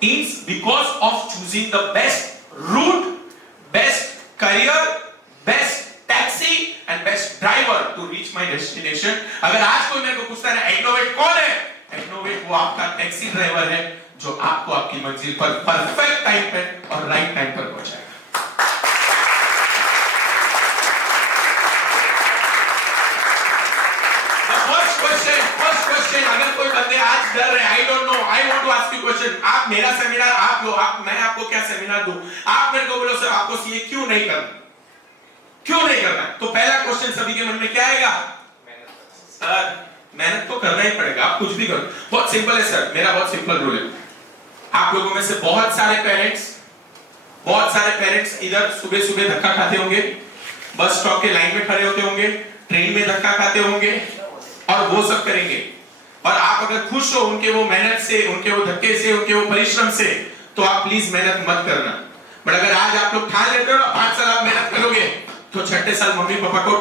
it's because of choosing the best route, best career, best taxi and best driver to reach my destination. अगर आज कोई मेरे को पूछता है इनोवेट कौन है, इनोवेट वो आपका टैक्सी ड्राइवर है जो आपको आपकी मंजिल पर परफेक्ट टाइम पे और राइट टाइम पर पहुंचाएगा। फर्स्ट क्वेश्चन, अगर कोई बंदे आज डर रहे, I don't know, I want to ask you question. आप मेरा सेमिनार आप लो, मैं आपको क्या सेमिनार दूं, आप मेरे को बोलो सर आपको सीए क्यों नहीं करना, क्यों नहीं करना, तो पहला क्वेश्चन सभी के मन में क्या आएगा? सर मेहनत तो करना ही पड़ेगा, आप कुछ भी करो। बहुत सिंपल है सर, मेरा बहुत सिंपल रूल है। आप लोगों में से बहुत सारे पेरेंट्स इधर सुबह सुबह धक्का खाते होंगे, बस स्टॉप के लाइन में खड़े होते होंगे, ट्रेन में धक्का खाते होंगे और वो सब करेंगे, और आप अगर खुश हो उनके वो मेहनत से, उनके वो धक्के से, उनके वो परिश्रम से, तो आप प्लीज मेहनत मत करना। बट अगर आज आप लोग ठान लेते हो ना 5 साल आप मेहनत करोगे, तो 6ठे साल मम्मी पापा को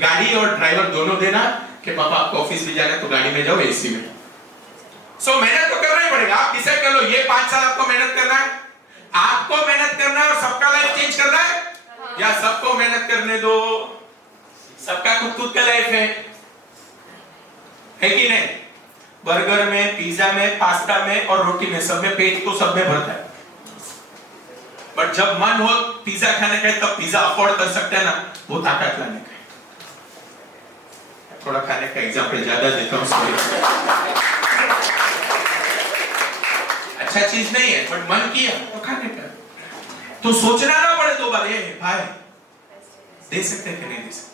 गाड़ी और ड्राइवर दोनों देना कि पापा आपको ऑफिस भी जाना है तो गाड़ी में जाओ एसी में। सो मेहनत तो करना ही पड़ेगा। आप डिसाइड कर लो ये 5 साल आपको मेहनत करना है, आपको मेहनत करना है और सबका लाइफ चेंज करना है, या सबको मेहनत करने दो, सबका खुद का लाइफ है कि नहीं? बर्गर में, पिज्जा में, पास्ता में और रोटी में, सब में पेट तो सब में भरता है, बट जब मन हो पिज्जा खाने का तब पिज्जा अफोर्ड कर सकते हैं ना, वो ताकत लाने का। थोड़ा खाने का एग्जांपल ज्यादा देता हूं, अच्छा चीज नहीं है बट मन किया तो खाने का, तो सोचना ना पड़े 2 बार ये भाई दे सकते हैं कि नहीं दे सकते।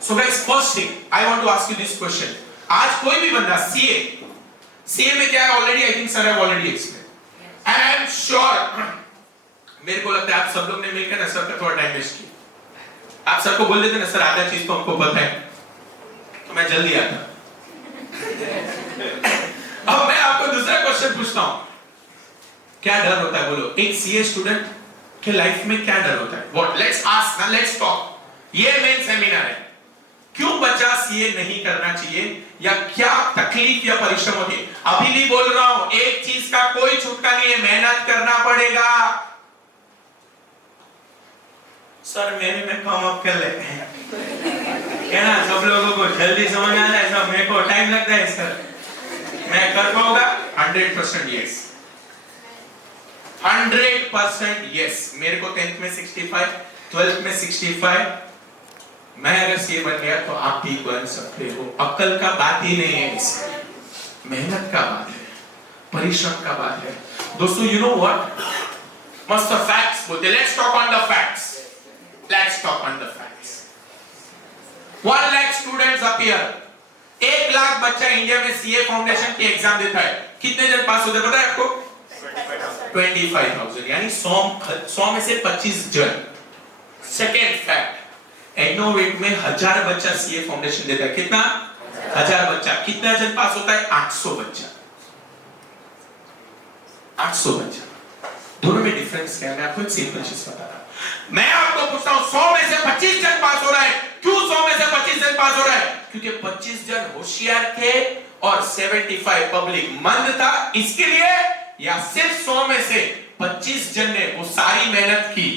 So guys, first thing I want to ask you this question. आज कोई भी बंदा सीए में क्या है already, I think sir have already explain and I am sure, मेरे को लगता है आप सब लोग ने मिलकर ना सर का थोड़ा टाइम वेस्ट किया। आप सर को बोल देते ना सर आधा चीज तो हमको पता है, तो मैं जल्दी आता। अब मैं आपको दूसरा क्वेश्चन पूछता हूं, क्या डर होता है बोलो, एक सीए स्टूडेंट के लाइफ में क्या डर होता है? व्हाट, लेट्स आस्क ना, लेट्स टॉक। ये मेन सेमिनार है, क्यों बच्चा सीए नहीं करना चाहिए, या क्या तकलीफ या परिश्रम होती है? अभी भी बोल रहा हूं, एक चीज का कोई छूटका नहीं है, मेहनत करना पड़ेगा। सर मेरे में कम अप कर लेते हैं क्या ना, सब लोगों को जल्दी समझ आ जाए, सब मेरे को टाइम लगता है सर, मैं कर पाऊंगा? 100% यस, 100% यस। मेरे को 10th में 65, 12th में 65, मैं अगर सीए बन गया तो आप भी बन सकते हो, अक्ल का बात ही नहीं है इसमें। मेहनत का बात है, परिश्रम का बात है। दोस्तों यू नो व्हाट, मस्त फैक्ट्स बोलते, let's talk on the facts, let's talk on the facts. 1 lakh students appear, 1 lakh बच्चा इंडिया में सीए फाउंडेशन की एग्जाम देता है। कितने जन पास होते हैं पता है आपको? 25,000, यानी 100 में से 25 जन। सेकेंड फैक्ट, एग्नोवेट में 1000 बच्चा सीए फाउंडेशन देता है। कितना? 1000 बच्चा। कितना जन पास होता है? 800 बच्चा। 800 बच्चा, दोनों में डिफरेंस क्या है? मैं आपको एक सिंपल चीज बता रहा हूं। मैं आपको पूछता हूं 100 में से 25 जन पास हो रहा है। क्यों 100 में से 25 जन पास हो रहा है? क्योंकि 25 जन होशियार थे और 75 पब्लिक मंद था, इसके लिए? या सिर्फ 100 में से 25 जन ने वो सारी मेहनत की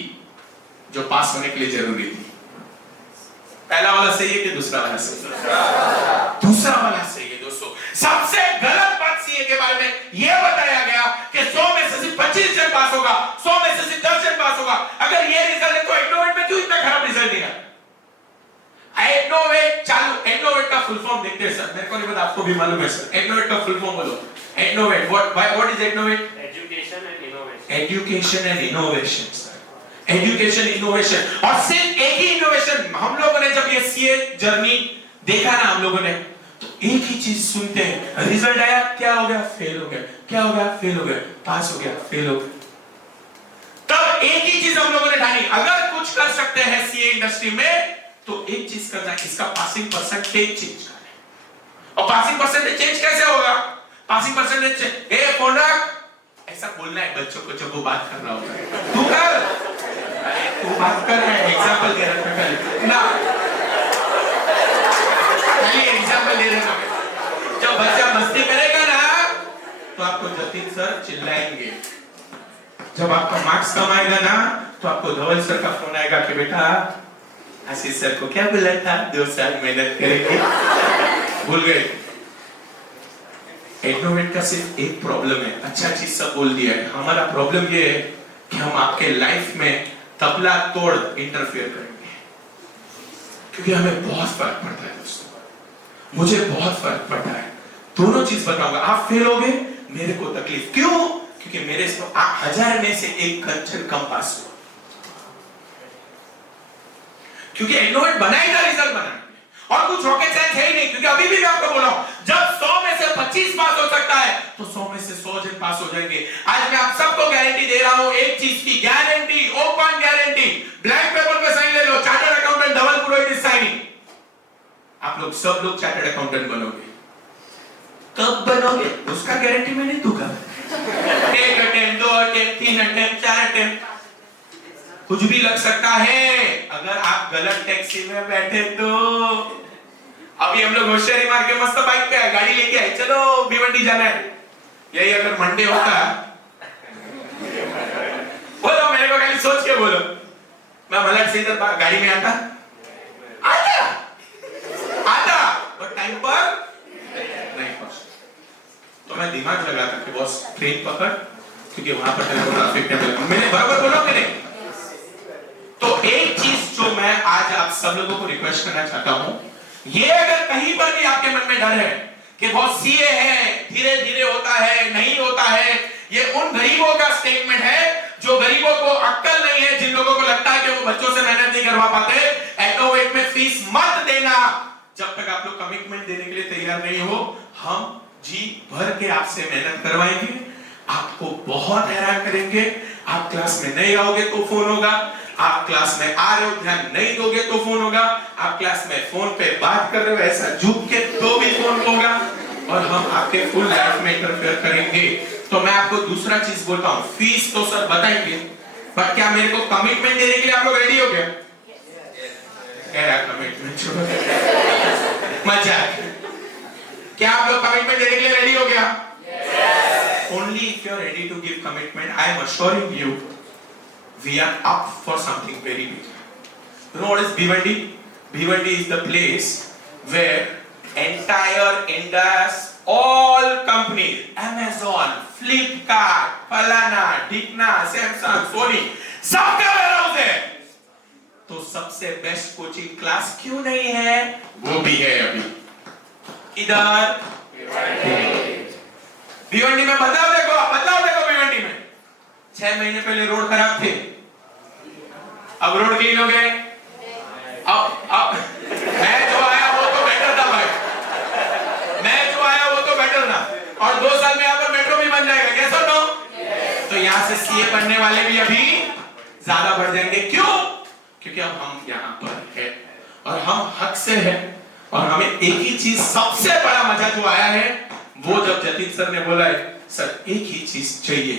जो पास होने के लिए जरूरी थी? पहला वाला सही है कि दूसरा वाला सही है? दूसरा वाला सही है दोस्तों। सबसे गलत बात सीए के बारे में यह बताया गया कि 100 में से सिर्फ 25 जन पास होगा, 100 में से सिर्फ 10 जन पास होगा। अगर ये रिजल्ट है तो एग्नोवेट में क्यों इतना खराब रिजल्ट दिया? एग्नोवेट चालू, एग्नोवेट का फुल फॉर्म देखते हैं सर, मेरे को नहीं पता, आपको भी मालूम है सर। एग्नोवेट का फुल फॉर्म बोलो। Agnovate, what is Agnovate? Education and innovation. Education and innovation sir, education innovation. और सिर्फ एक ही इनोवेशन, हम लोगों ने जब ये सीए जर्नी देखा ना हम लोगों ने, तो एक ही चीज सुनते हैं, रिजल्ट आया, क्या हो गया? फेल हो गया। क्या हो गया? फेल हो गया। पास हो गया, फेल हो गया। तब एक ही चीज हम लोगों ने ठानी, अगर कुछ कर सकते हैं सीए इंडस्ट्री में तो एक चीज करना है, इसका पासिंग परसेंटेज चेंज करना है। और पासिंग परसेंटेज चेंज कैसे होगा? पासिंग परसेंटेज ए फोन रख, ऐसा बोलना है बच्चों को जब वो बात कर रहा होता है। तू कर, तू बात कर रहा है, एग्जांपल दे रहा है ना, खाली एग्जांपल दे रहा है। जब बच्चा मस्ती करेगा ना तो आपको जतिन सर चिल्लाएंगे, जब आपका मार्क्स कम आएगा ना तो आपको धवल सर का फोन आएगा कि बेटा आशीष सर को क्या बोला था, 2 साल मेहनत करेंगे। भूल गए। एग्नोवेट का सिर्फ एक प्रॉब्लम है, अच्छा चीज सब बोल दिया है, हमारा प्रॉब्लम ये है कि हम आपके लाइफ में तबला तोड़ इंटरफेयर करेंगे, क्योंकि हमें बहुत फर्क पड़ता है दोस्तों, मुझे बहुत फर्क पड़ता है। दोनों चीज बताऊंगा, आप फेल हो गए, मेरे को तकलीफ। क्यों? क्योंकि मेरे 1000 में से एक कंचन कम पास हुआ, क्योंकि एग्नोवेट बनाएगा रिजल्ट बनाने और कुछ रॉकेट साइंस है ही नहीं। क्योंकि अभी भी मैं आपको बोला हूं, जब 100 में से 25 पास हो सकता है तो 100 में से 100 जन पास हो जाएंगे। आज मैं आप सबको गारंटी दे रहा हूं, एक चीज की guarantee, open guarantee, blank paper पे साइन ले लो, chartered accountant Dhaval Purohit is signing. आप लोग सब लोग चार्टर्ड अकाउंटेंट बनोगे। कब बनोगे उसका गारंटी मैं नहीं दूंगा। 1 अटेम्प्ट, 2 अटेम्प्ट, 3 अटेम्प्ट, 4 अटेम्प्ट, कुछ भी लग सकता है अगर आप गलत टैक्सी में बैठे तो। अभी हम लोग होशियारी मार के मस्त बाइक पे आए, गाड़ी लेके आए, चलो भिवंडी जाना है। यही अगर मंडे होता, बोलो मेरे को खाली सोच के बोलो, मैं मलट से इधर गाड़ी में आता बट टाइम पर नहीं पहुंचा। तो मैं दिमाग लगाता कि बॉस ट्रेन पकड़, क्योंकि वहां पर तेरे को ट्रैफिक नहीं मिलेगा। मैंने बराबर बोला कि नहीं? तो एक चीज जो मैं आज आप सब लोगों को रिक्वेस्ट करना चाहता हूं, ये अगर कहीं पर भी आपके मन में डर है कि बहुत सीए है, धीरे धीरे होता है, नहीं होता है, ये उन गरीबों का स्टेटमेंट है जो गरीबों को अक्ल नहीं है, जिन लोगों को लगता है कि वो बच्चों से मेहनत नहीं करवा पाते। एग्नोवेट में फीस मत देना जब तक आप लोग कमिटमेंट देने के लिए तैयार नहीं हो। हम जी भर के आपसे मेहनत करवाएंगे, आपको बहुत हैरान करेंगे। आप क्लास में नहीं आओगे तो फोन होगा, आप क्लास में आ रहे हो ध्यान नहीं दोगे तो फोन होगा, आप क्लास में फोन पे बात कर रहे हो ऐसा झुक के तो भी फोन होगा, और हम आपके फुल लाइफ में इंटरफेयर करेंगे। तो मैं आपको दूसरा चीज बोलता हूं, फीस तो सर बताएंगे, पर क्या मेरे को कमिटमेंट देने के लिए आप लोग रेडी हो गए? कमिटमेंट मजाक, क्या आप लोग कमिटमेंट देने के लिए रेडी हो गया? Only if you are ready to give commitment, I am assuring you, we are up for something very big. You know what is Bhiwandi? Bhiwandi is the place where entire India's all companies, Amazon, Flipkart, Falana, Dikna, Samsung, Sony, सबका warehouse है। तो सबसे best coaching class क्यों नहीं है? वो भी है अभी। इधर भिवंडी में बदलाव देखो भिवंडी में 6 महीने पहले रोड खराब थे, अब रोड क्लीन हो गए। अब मैं जो आया वो तो बेटर था भाई, मैं जो आया वो तो बेटर था, और 2 साल में यहाँ पर मेट्रो भी बन जाएगा, कैसा नो? तो यहाँ से सीए पढ़ने वाले भी अभी ज्यादा बढ़ जाएंगे। क्यों? क्योंकि अब हम यहाँ पर है और हम हक से हैं, और हमें एक ही चीज सबसे बड़ा मजा जो आया है वो जब जतिन सर ने बोला है सर एक ही चीज चाहिए,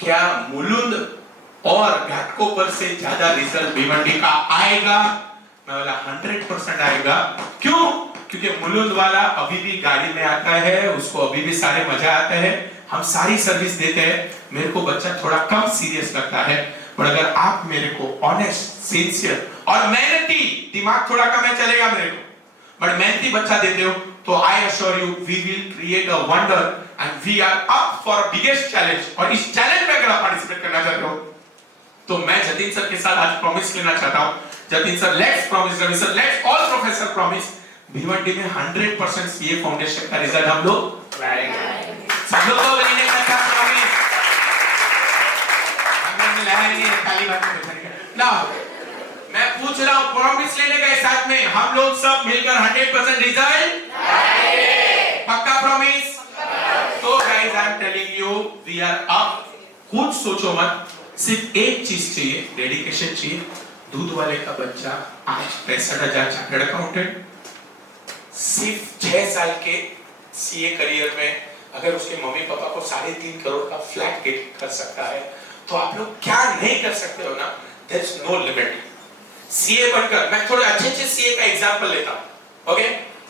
क्या मुलुंद और घाटकोपर से ज्यादा रिजल्ट भिवंडी का आएगा? मैं बोला 100% आएगा। क्यों? क्योंकि मुलुंद वाला अभी भी गाड़ी में आता है, उसको अभी भी सारे मजा आता है, हम सारी सर्विस देते हैं। मेरे को बच्चा थोड़ा कम सीरियस लगता है, पर अगर आप मेरे को ऑनेस्ट, सिंसियर और मेहनती, दिमाग थोड़ा कम है चलेगा मेरे को, बट मेहनती बच्चा देते हो तो I assure you we will create a wonder and we are up for biggest challenge. और इस चैलेंज में अगर आप पार्टिसिपेट करना चाहते हो तो मैं जतिन सर के साथ आज प्रॉमिस लेना चाहता हूं। Jatin sir let's promise, Ravi sir let's all professor promise, Bhiwandi में 100% सीए फाउंडेशन का रिजल्ट हम लोग लाएंगे। सब लोग को लेने का प्रॉमिस हमने लाया नहीं है, खाली बात में ना। मैं पूछ रहा हूं प्रॉमिस लेने के साथ में हम लोग सब मिलकर 100% रिजल्ट लाएंगे, पक्का प्रॉमिस? तो guys I am telling you we are up. कुछ सोचो मत, सिर्फ एक चीज चाहिए, डेडिकेशन चाहिए। दूध वाले का बच्चा आज 65,000 चार्टर्ड अकाउंटेंट, सिर्फ 6 साल के सीए करियर में अगर उसके मम्मी पापा को 3.5 करोड़ का फ्लैट गेट कर सकता है तो आप लोग क्या नहीं कर सकते हो ना? There is no limit. CA बनकर मैं थोड़े अच्छे सीए का एग्जांपल लेता हूं। Okay,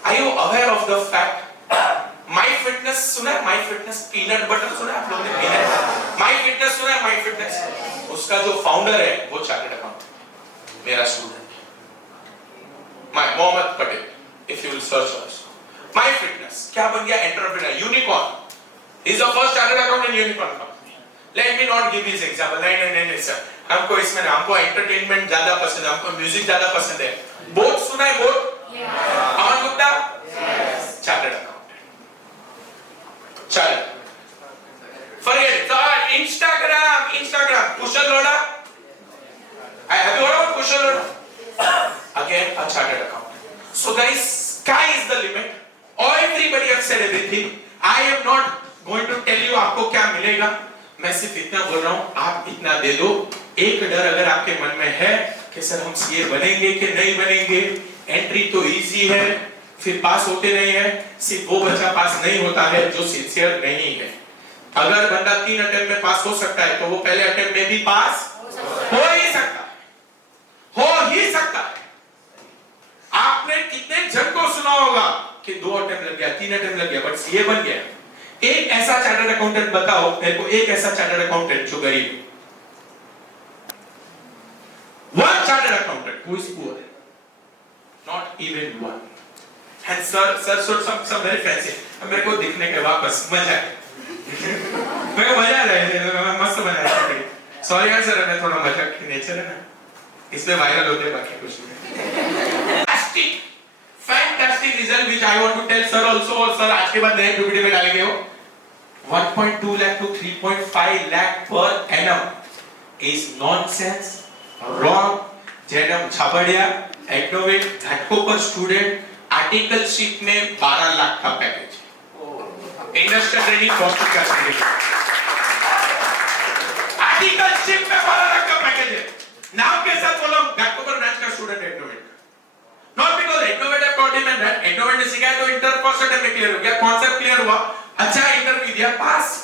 are you aware of the fact my fitness सुना है? माय फिटनेस पीनट बटर सुना है आप लोगों ने? पीनट माय फिटनेस सुना है? माय फिटनेस, उसका जो फाउंडर है वो चार्टर्ड अकाउंटेंट, मेरा student my Mohammed Patel. If you will search also my fitness क्या बन गया? Entrepreneur, unicorn, is the first chartered accountant unicorn company. Let me not give his example, नहीं सर, हमको इसमें हमको एंटरटेनमेंट ज्यादा पसंद है, हमको म्यूजिक ज्यादा पसंद है। बोट सुना है? Boat, Aman Gupta, chartered accountant. चल forget Instagram, Kusal Lodha, have you heard of Kushal Lodha? Again a chartered accountant. So guys, sky is the limit. Everybody has said everything. I am not going to tell you आपको क्या मिलेगा, मैं सिर्फ इतना बोल रहा हूँ आप इतना दे दो। एक डर अगर आपके मन में है कि सर हम सीए बनेंगे कि नहीं बनेंगे, एंट्री तो इजी है फिर पास होते नहीं है, सिर्फ वो बच्चा पास नहीं होता है जो सिंसियर नहीं है। अगर बंदा 3 अटेम्प्ट में पास हो सकता है तो वो पहले अटेम्प्ट में भी पास हो ही सकता है। आपने कितने जन को सुना होगा कि 2 अटेम्प्ट लग गया, 3 अटेम्प्ट लग गया, बट सीए बन गया। एक ऐसा चार्टर्ड अकाउंटेंट बताओ मेरे को, एक ऐसा चार्टर्ड अकाउंटेंट जो गरीब, one chartered accountant who is poor, not even one. And sir some very fancy, मेरे को दिखने के वापस मजा है, मेरे को मजा आ रहा है, मस्त मजा आ रहा है। सॉरी यार सर, मैं थोड़ा मजाक की नेचर है ना, इसमें वायरल होते हैं, बाकी कुछ नहीं। Fantastic result which I want to tell sir also, और सर आज के बाद नए वीडियो में डालेंगे हो 1.2 lakh to 3.5 lakh per annum is nonsense, wrong. Jedam Chhabria, Agnovate, Ghatkopar student, articleship में 12 लाख का पैकेज, इंडस्ट्रियल ट्रेनिंग बॉस्टन का सर्टिफिकेट, आर्टिकलशिप में 12 लाख का पैकेज है। नाम के साथ बोलो घाटकोपर ब्रांच का student Agnovate, not because Agnovate have taught him and that, Agnovate ने सिखाया तो इंटर फर्स्ट अटेम्प्ट में क्लियर हो गया, कॉन्सेप्ट क्लियर हुआ, अच्छा इंटरव्यू दिया, पास।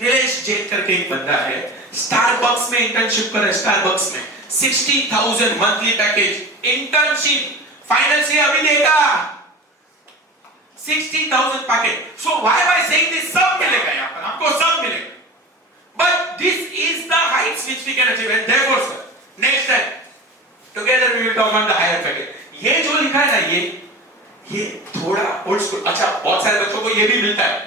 निलेश जेट करके एक बंदा है, स्टारबक्स में इंटर्नशिप कर रहा है, स्टारबक्स में 60,000 मंथली पैकेज, इंटर्नशिप, फाइनल से अभी देगा 60,000 package. So why am I saying this? सब मिलेगा यहाँ पर, आपको सब मिलेगा, but this is the heights which we can achieve and therefore sir next time together we will talk on the higher package. ये जो लिखा है ना, ये थोड़ा ओल्ड स्कूल, अच्छा बहुत सारे बच्चों को ये भी मिलता है,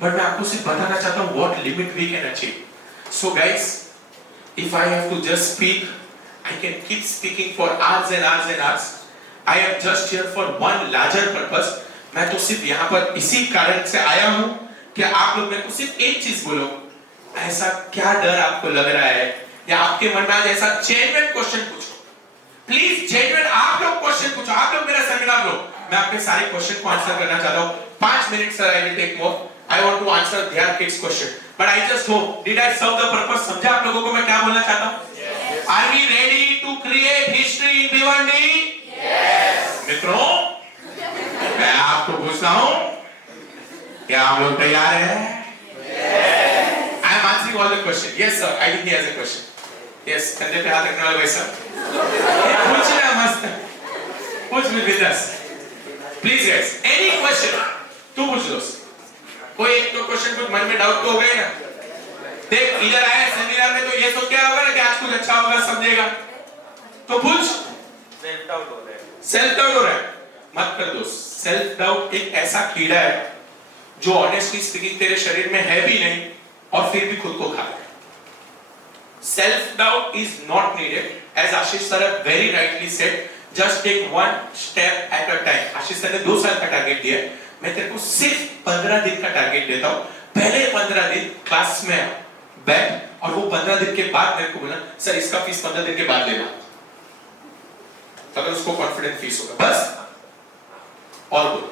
बट मैं आपको सिर्फ बताना चाहता हूं what limit we can achieve. So guys, if I have to just speak, I can keep speaking for hours and hours and hours, I am just here for one larger purpose. मैं तो सिर्फ यहाँ पर इसी कारण से आया हूँ कि आप लोग मेरे को सिर्फ एक चीज बोलो, ऐसा क्या डर आपको लग रहा है या आपके मन में आज ऐसा जेन्युइन क्वेश्चन पूछो, प्लीज जेन्युइन आप लोग क्वेश्चन पूछो, आप लोग मेरा सेमिनार लो, मैं आपके सारे क्वेश्चन को आंसर करना चाहता हूँ। 5 minute sir, I will take more, I want to answer their kids question, but I just hope, did I serve the purpose? समझा आप लोगों को मैं क्या बोलना चाहता हूँ? Yes. Are we ready to create history in Bhiwandi? Yes. मित्रों, मैं आपको पूछता हूँ, क्या आप लोग तैयार हैं? Yes. I am answering all the question. Yes sir, I think he has a question. Yes, कंधे पे हाथ रखने वाला भाई सर, पूछना मस्त, पूछ with us. Please guys, any question? तू पूछ लो। कोई एक तो क्वेश्चन कुछ मन में डाउट तो हो गए ना? देख इधर आया सेमिनार में तो ये तो क्या होगा ना कि आज कुछ अच्छा होगा समझेगा, तो पूछ। सेल्फ डाउट हो रहा है, सेल्फ डाउट हो रहा है, मत कर दोस्त। सेल्फ डाउट एक ऐसा कीड़ा है जो ऑनेस्टली स्पीकिंग तेरे शरीर में है भी नहीं और फिर भी खुद को खा रहा है। Self doubt is not needed, as Ashish sir have very rightly said, just take one step at a time. Ashish sir ने 2 साल का टारगेट दिया है, मैं तेरे को सिर्फ 15 दिन का टारगेट देता हूं। पहले 15 दिन क्लास में बैठ और वो 15 दिन के बाद मेरे को बोला सर इसका फीस 15 दिन के बाद लेना, तब उसको कॉन्फिडेंट फीस होगा बस। और बोल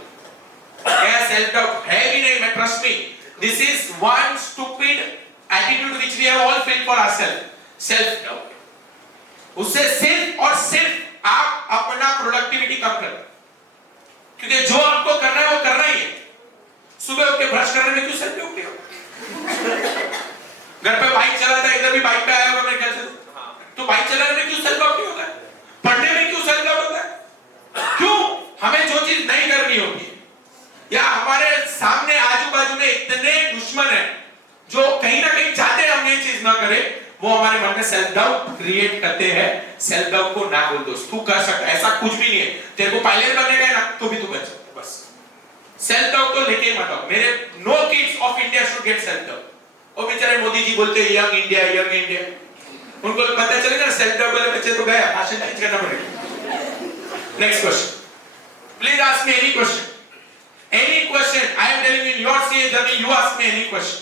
क्या सेल्फ डाउट है भी नहीं, मैं trust me, this is one stupid attitude which we have all feel for ourself, self doubt. उससे सिर्फ और सिर्फ आप अपना प्रोडक्टिविटी कम करो, क्योंकि जो आपको करना है वो करना ही है। सुबह उठ के ब्रश करने में क्यों सेल्फ डाउट हो? घर पे बाइक चलाता है, इधर भी बाइक पे आया होगा मेरे ख्याल से, तो बाइक चलाने में क्यों सेल्फ डाउट होता है? पढ़ने में क्यों सेल्फ डाउट होता है? क्यों? हमें जो चीज नहीं करनी होगी या हमारे सामने आजू बाजू में इतने दुश्मन है जो कहीं ना कहीं चाहते हैं हम ये चीज ना करें, वो हमारे मन में सेल्फ डाउट क्रिएट करते हैं। सेल्फ डाउट को ना बोल दोस्त, तू कर सकता है, ऐसा कुछ भी नहीं है। तेरे को पायलट बनने का है ना, तो भी तू बन सकता है, बस। सेल्फ डाउट तो लेके मत आओ। मेरे no kids of India should get self doubt. वो बेचारे मोदी जी बोलते हैं यंग इंडिया, यंग इंडिया, उनको पता चलेगा ना सेल्फ डाउट वाले बच्चे तो गए, भाषण चेंज करना पड़ेगा। Next question, please ask me any question, any question. I am telling in your CA journey, you ask me any question,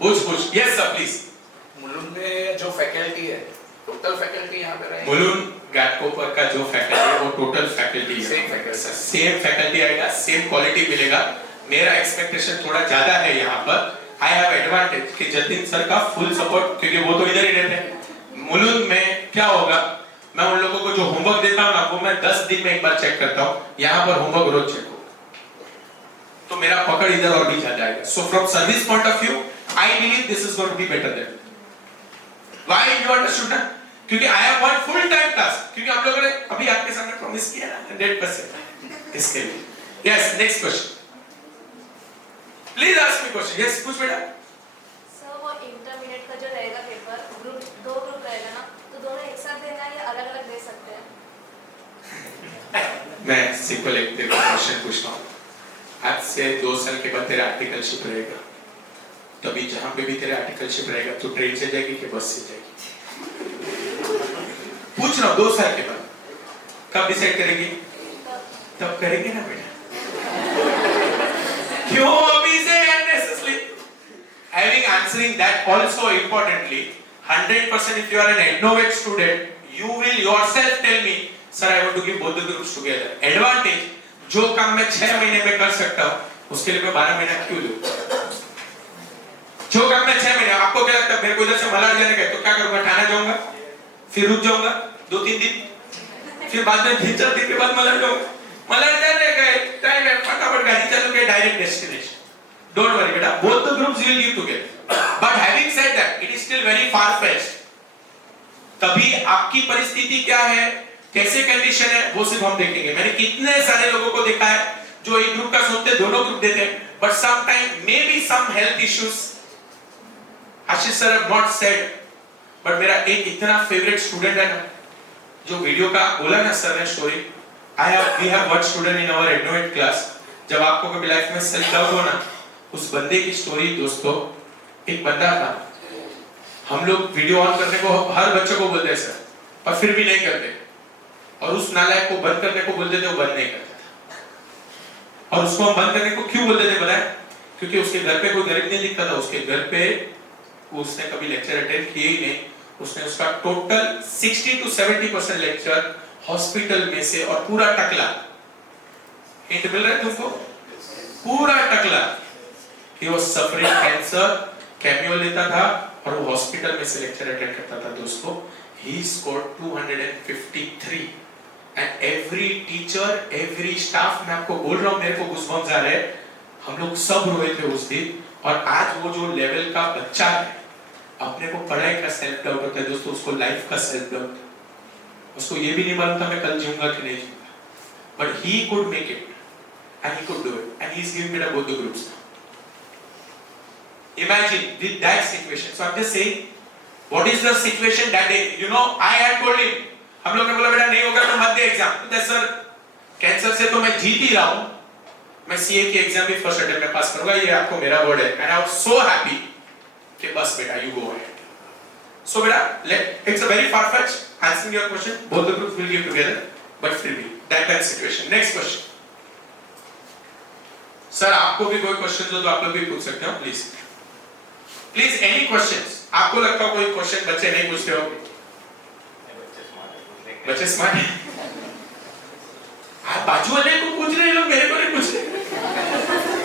पूछ। Yes sir please. मुलुंड में जो फैकल्टी है, टोटल फैकल्टी यहाँ पे रहेगी? मुलुंड घाटकोपर का जो फैकल्टी है वो टोटल फैकल्टी है, सेम फैकल्टी, सेम फैकल्टी आएगा, सेम क्वालिटी मिलेगा। मेरा एक्सपेक्टेशन थोड़ा ज्यादा है यहाँ पर। आई हैव एडवांटेज कि जतिन सर का फुल सपोर्ट, क्योंकि वो तो इधर ही रहते हैं। मुलुंड में क्या होगा, मैं उन लोगों को जो होमवर्क देता हूँ ना वो मैं 10 दिन में एक बार चेक करता हूँ, यहाँ पर होमवर्क रोज चेक होगा, तो मेरा पकड़ इधर और भी चल जाएगा। So from service point of view I believe this is going to be better then. Why you understood ना? क्योंकि I have one full time task, क्योंकि आप लोगों ने अभी आपके सामने प्रॉमिस किया ना 100% इसके लिए। Yes, next question, please ask me question. Yes, पूछ बेटा। सर वो इंटरमीडिएट का जो रहेगा पेपर, ग्रुप 2 ग्रुप रहेगा ना, तो दोनों एक साथ देना या अलग-अलग दे सकते हैं? मैं सिंपल एक तेरे को क्वेश्चन पूछता हूँ। आज से 2 साल के बाद तेरा आर्टिकलशिप रहेगा, तभी जहाँ पे भी तेरा आर्टिकलशिप रहेगा तो ट्रेन से जाएगी कि बस से जाएगी? पूछ रहा हूँ, 2 साल के बाद कब डिसाइड करेंगी? तब करेंगे ना बेटा, क्यों अभी से unnecessarily? Having answering that also importantly, 100% if you are an innovate student, you will yourself tell me, sir I want to give both the groups together. Advantage, जो काम मैं 6 महीने में कर सकता हूँ, उसके लिए मैं 12 महीना क्यों लूँ? जो काम मैं 6 महीने, आपको क्या लगता है मेरे को इधर से मलाड जाने का तो क्या करूँगा? ठाणे जाऊँगा, फिर रुक जाऊँगा 2-3 दिन, फिर बाद में 3-4 दिन के बाद मलाड जाऊँगा। मलाड जाने का टाइम है, फटाफट गाड़ी चलोगे डायरेक्ट डेस्टिनेशन। Don't worry बेटा, both the groups will give together. But having said that, it is still very far-fetched. तभी आपकी परिस्थिति क्या है, कैसे कंडीशन है, वो सिर्फ हम देखेंगे। मैंने कितने सारे लोगों को देखा है जो एक ग्रुप का सोचते दोनों ग्रुप देते हैं, but sometime maybe some health issues. Ashish sir have not said, but मेरा एक इतना फेवरेट स्टूडेंट है ना, जो वीडियो का बोला ना सर ने story, we have one student in our Innovate class. जब आपको कभी लाइफ में सेल्फ डाउट हो ना, उस बंदे की स्टोरी दोस्तों, एक बंदा था, हम लोग वीडियो ऑन करने को हर बच्चे को बोलते हैं सर, पर फिर भी नहीं करते। और उस नालायक को बंद करने को बोलते थे, वो बंद नहीं करता था। और उसको हम बंद करने को क्यों बोलते थे पता है? क्योंकि उसके घर पे कोई गरीब नहीं दिखता था। उसके घर पे उसने कभी लेक्चर अटेंड किए ही नहीं। उसने उसका टोटल 60 to 70% लेक्चर हॉस्पिटल में से, और पूरा टकला, हिंट मिल रहा है तुमको? पूरा टकला, कि वो सफरिंग कैंसर, कैमियो लेता था और वो हॉस्पिटल में से लेक्चर अटेंड करता था। दोस्तों, he scored 253 and every teacher, every staff, मैं आपको बोल रहा हूँ, मेरे को गूज़बम्स आ रहे हैं, हम लोग सब रोए थे उस दिन। और आज वो जो लेवल का बच्चा है, अपने को पढ़ाई का सेल्फ डाउट होता है दोस्तों, उसको लाइफ का सेल्फ डाउट, उसको ये भी नहीं मालूम था मैं कल जीऊंगा कि नहीं जीऊंगा, but he could make it and he could do it and he is giving it to both the groups now. Imagine with that situation. So I'm just saying, what is the situation that day? You know, I had told him, हम लोग ने बोला बेटा नहीं होगा तो मत दे exam. तो सर कैंसर से तो मैं जीत ही रहा हूँ, मैं सीए की एग्जाम भी फर्स्ट अटेम्प्ट में पास करूंगा, ये आपको मेरा वर्ड है। And I was so happy कि बस बेटा यू गो अहेड। सो बेटा it's a very far fetch answering your question, both the groups will give together, but still be that situation. Next question. Sir आपको भी कोई question हो तो आप लोग भी पूछ सकते हो, प्लीज प्लीज एनी क्वेश्चंस। आपको लगता हो कोई क्वेश्चन बच्चे नहीं पूछते हो? बच्चे स्मार्ट हैं। आप बाजू वाले को पूछ रहे हैं, लोग मेरे को नहीं पूछ रहे।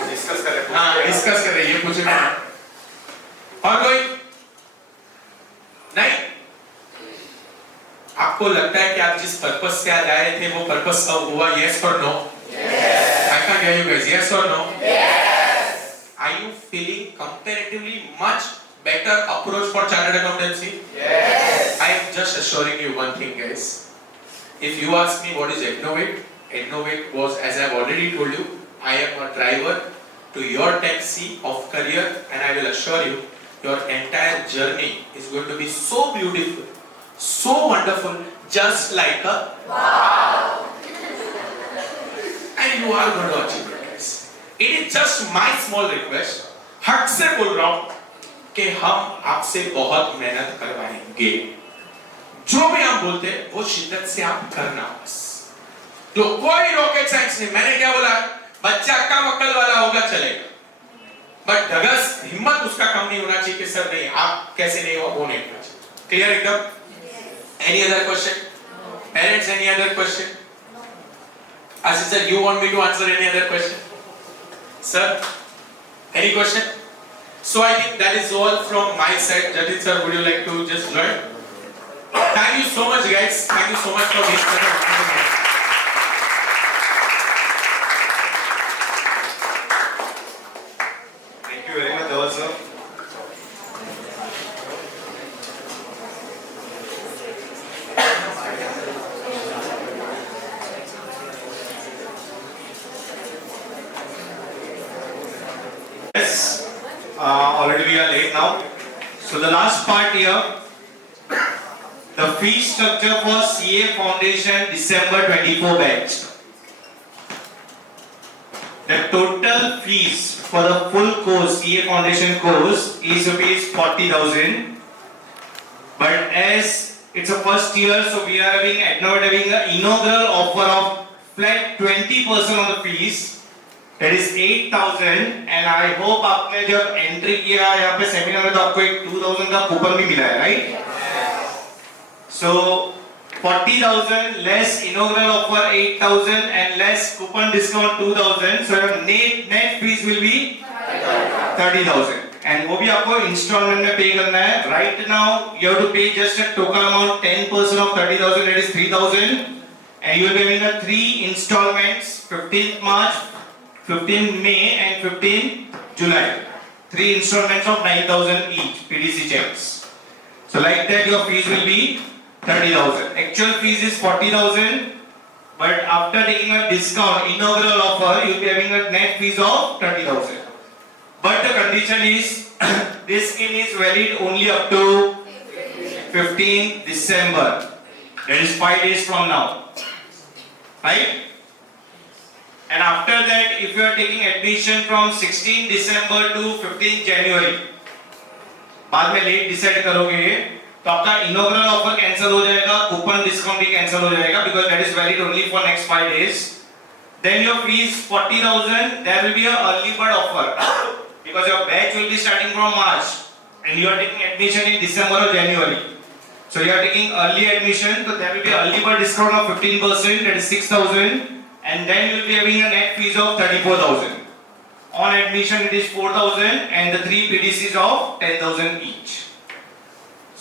डिस्कस कर रहे हैं। हाँ डिस्कस कर रहे हैं, ये पूछ रहे हैं। और कोई नहीं? आपको लगता है कि आप जिस पर्पस से आज आए थे वो पर्पस कब हुआ? यस और no? I can't hear you guys. Yes or no? Yes. Are you feeling comparatively much better approach for chartered accountancy? Yes. I am just assuring you one thing, guys. If you ask me what is Innovate, Innovate was, as I have already told you, I am a driver to your taxi of career, and I will assure you, your entire journey is going to be so beautiful, so wonderful, just like a wow. And you are going to achieve it, guys. It is just my small request. हक से बोल रहा हूँ कि हम आपसे बहुत मेहनत करवाएंगे। जो भी हम बोलते हैं वो शिद्दत से आप करना बस। तो कोई रॉकेट साइंस नहीं। मैंने क्या बोला? बच्चा कम अक्ल वाला होगा चलेगा, बट धगस हिम्मत उसका कम नहीं होना चाहिए कि सर नहीं आप कैसे नहीं हो, वो नहीं होना चाहिए। क्लियर एकदम? Any other question? Parents, any other question? Ashish sir, you want me to answer any other question? Sir, any question? So I think that is all from my side. Jatin sir, would you like to just join? Thank you so much, guys. Thank you so much for being here. Thank you very much, also. Yes, already we are late now. So the last part here, the fee structure for CA Foundation December 24 batch. The total fees for the full course, CA Foundation course, is rupees 40,000. But as it's a first year, so we are having an inaugural offer of flat 20% on the fees. That is 8,000, and I hope आपने जब entry किया यहाँ पे seminar में तो आपको एक 2,000 का कूपन भी मिला है, right? So 40,000 less inaugural offer 8,000 and less coupon discount 2,000. So your net fees will be 30,000, and वो भी आपको installment में pay करना है. Right now you have to pay just a token amount 10% of 30,000, that is 3,000, and you will be having a 3 installments: 15th March, 15 May and 15 July. 3 installments of 9,000 each PDC checks. So like that your fees will be 30,000. Actual fees is 40,000, but after taking a discount, inaugural offer, you will be having a net fees of 30,000. But the condition is this scheme is valid only up to 15 December. That is 5 days from now. Right? And after that, if you are taking admission from 16 December to 15 January, बाद में late decide करोगे, तो आपका inaugural offer cancel हो जाएगा, coupon discount भी cancel हो जाएगा because that is valid only for next 5 days. Then your fees 40,000. There will be a early bird offer because your batch will be starting from March and you are taking admission in December or January. So you are taking early admission, so there will be early bird discount of 15%, that is 6,000, and then you will be having a net fees of 34,000. On admission it is 4,000 and the 3 PDCs of 10,000 each.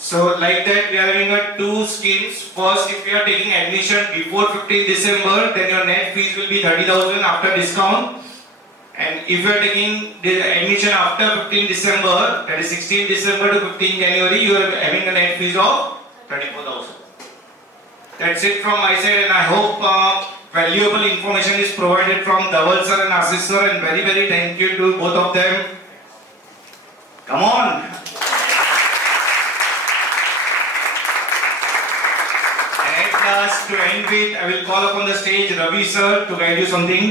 So like that we are having a 2 schemes. First, if you are taking admission before 15 December, then your net fees will be 30,000 after discount. And if you are taking the admission after 15 December, that is 16 December to 15 January, you are having a net fees of 34,000. That's it from my side, and I hope valuable information is provided from Dhaval sir and Ashish sir, and very very thank you to both of them. Come on. At last, to end with, I will call upon the stage Ravi sir to guide you something.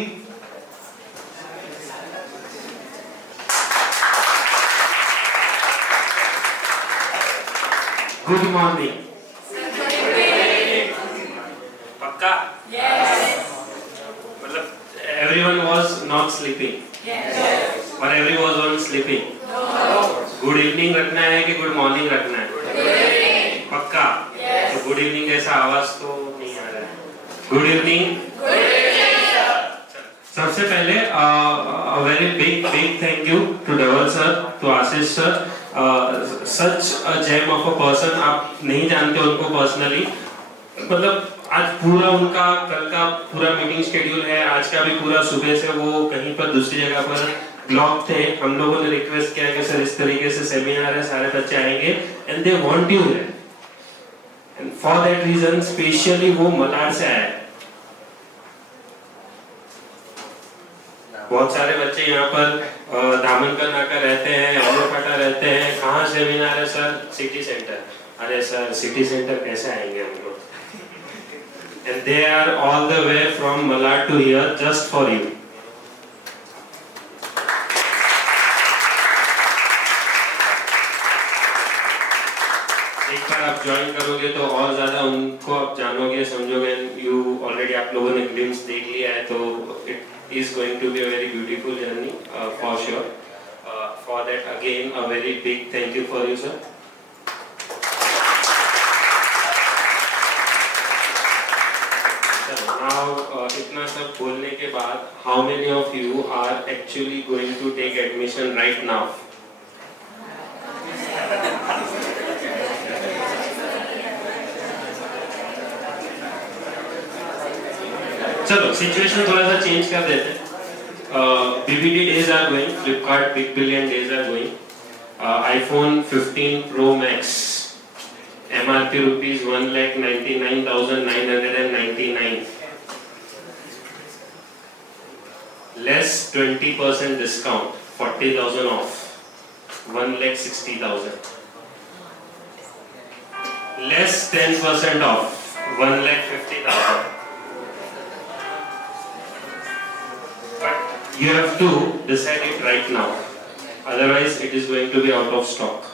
Good morning. पक्का? मतलब everyone was not sleeping. Or everyone was sleeping. Good evening रखना है कि good morning रखना है? पक्का? तो good evening जैसा आवाज तो नहीं आ रहा है. Good evening. सबसे पहले a very big thank you to Dhaval sir, to Ashish sir. Such a gem of a person. आप नहीं जानते उनको पर्सनली, मतलब आज पूरा उनका कल का पूरा मीटिंग शेड्यूल है, आज का भी पूरा सुबह से वो कहीं पर दूसरी जगह पर ब्लॉक थे. हम लोगों ने रिक्वेस्ट किया कि सर इस तरीके से सेमिनार है, सारे बच्चे आएंगे एंड दे वांट यू है, and for that reason specially वो मलाड से आए. बहुत सारे बच्चे यहाँ पर दामनकर नाका रहते हैं, अमरोफाटा रहते हैं. कहाँ सेमिनार है सर? City centre. अरे सर सिटी सेंटर कैसे आएंगे हम लोग? And they are all the way from Malad to here just for you. एक बार आप ज्वाइन करोगे तो और ज्यादा उनको आप जानोगे, समझोगे. You already आप लोगों ने glimpse देख लिया है, तो it is going to be a very beautiful journey for sure. For that again a very big thank you for you sir. Now इतना सब बोलने के बाद how many of you are actually going to take admission right now? चलो situation थोड़ा सा change कर देते हैं. BBD days are going, Flipkart Big Billion days are going. iPhone 15 Pro Max MRP rupees 1,99,999. Less 20% discount, 40,000 off, 1,60,000. Less 10% off, 1,50,000. But you have to decide it right now, otherwise it is going to be out of stock.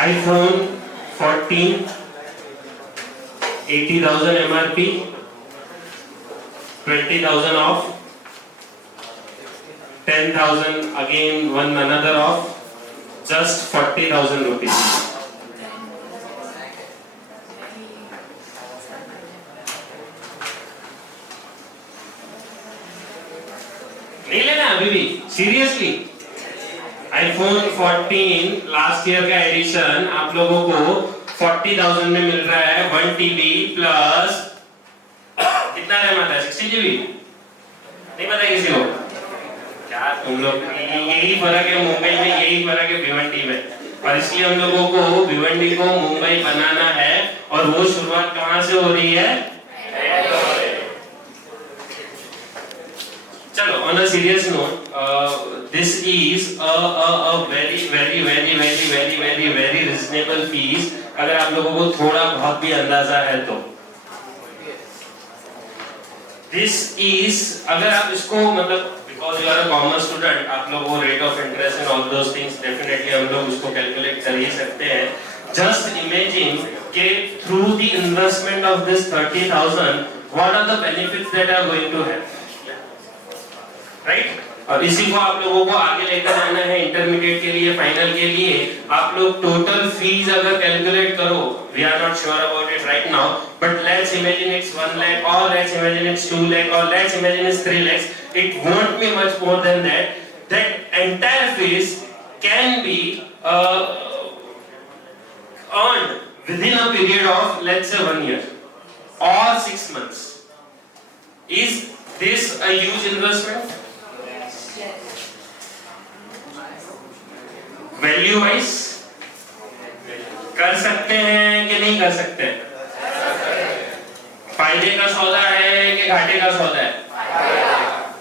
iPhone 14 80,000 MRP, 20,000 off, 10,000 again another off, just 40,000 rupees. नहीं लेना अभी भी, seriously. iPhone 14 last year का addition आप लोगों को 40,000 में मिल रहा है. 1 TB प्लस कितना रैम आता है? 60 GB. नहीं पता किसी को? क्या तुम लोग, यही फर्क है मुंबई में, यही फर्क है भिवंडी में. और इसलिए हम लोगों को भिवंडी को मुंबई बनाना है, और वो शुरुआत कहाँ से हो रही है? चलो, on a serious note, this is a very reasonable fees अगर आप लोगों को थोड़ा बहुत भी अंदाजा है तो. दिस इज, अगर आप इसको मतलब because you are a commerce student, आप लोग वो rate of interest and all those things definitely हम लोग उसको कैलकुलेट कर ही सकते हैं. जस्ट इमेजिन के through the investment of this 30,000 what are the benefits that are going to have, right? और इसी को आप लोगों को आगे लेकर जाना है इंटरमीडिएट के लिए, फाइनल के लिए. आप लोग टोटल फीस अगर कैलकुलेट करो, we are not sure about it right now, but let's imagine it's 1 lakh और लेट्स इमेजिन इट्स 2 lakh और let's imagine it's 3 lakhs. It won't be much more than that. That entire fees can be earned within a period of, let's say, 1 year or 6 months. Is this a huge investment? Value wise कर सकते हैं कि नहीं कर सकते हैं? फायदे का सौदा है कि घाटे का सौदा है?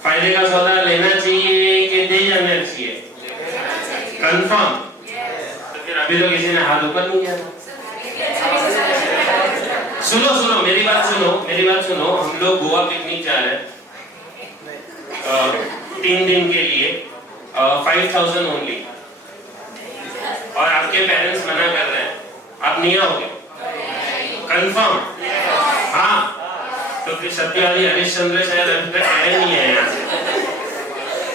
फायदे का सौदा लेना चाहिए कि दे जाना चाहिए? कंफर्म? तो फिर अभी तो किसी ने हाथ ऊपर नहीं किया. सुनो मेरी बात सुनो. हम लोग गोवा पिकनिक जा रहे हैं 3 दिन के लिए, 5,000 ओनली, और आपके पेरेंट्स मना कर रहे हैं, आप नहीं आओगे? कंफर्म? हाँ. तो फिर सत्यवादी हरिश्चंद्र शायद अभी तक आए नहीं है यहाँ से.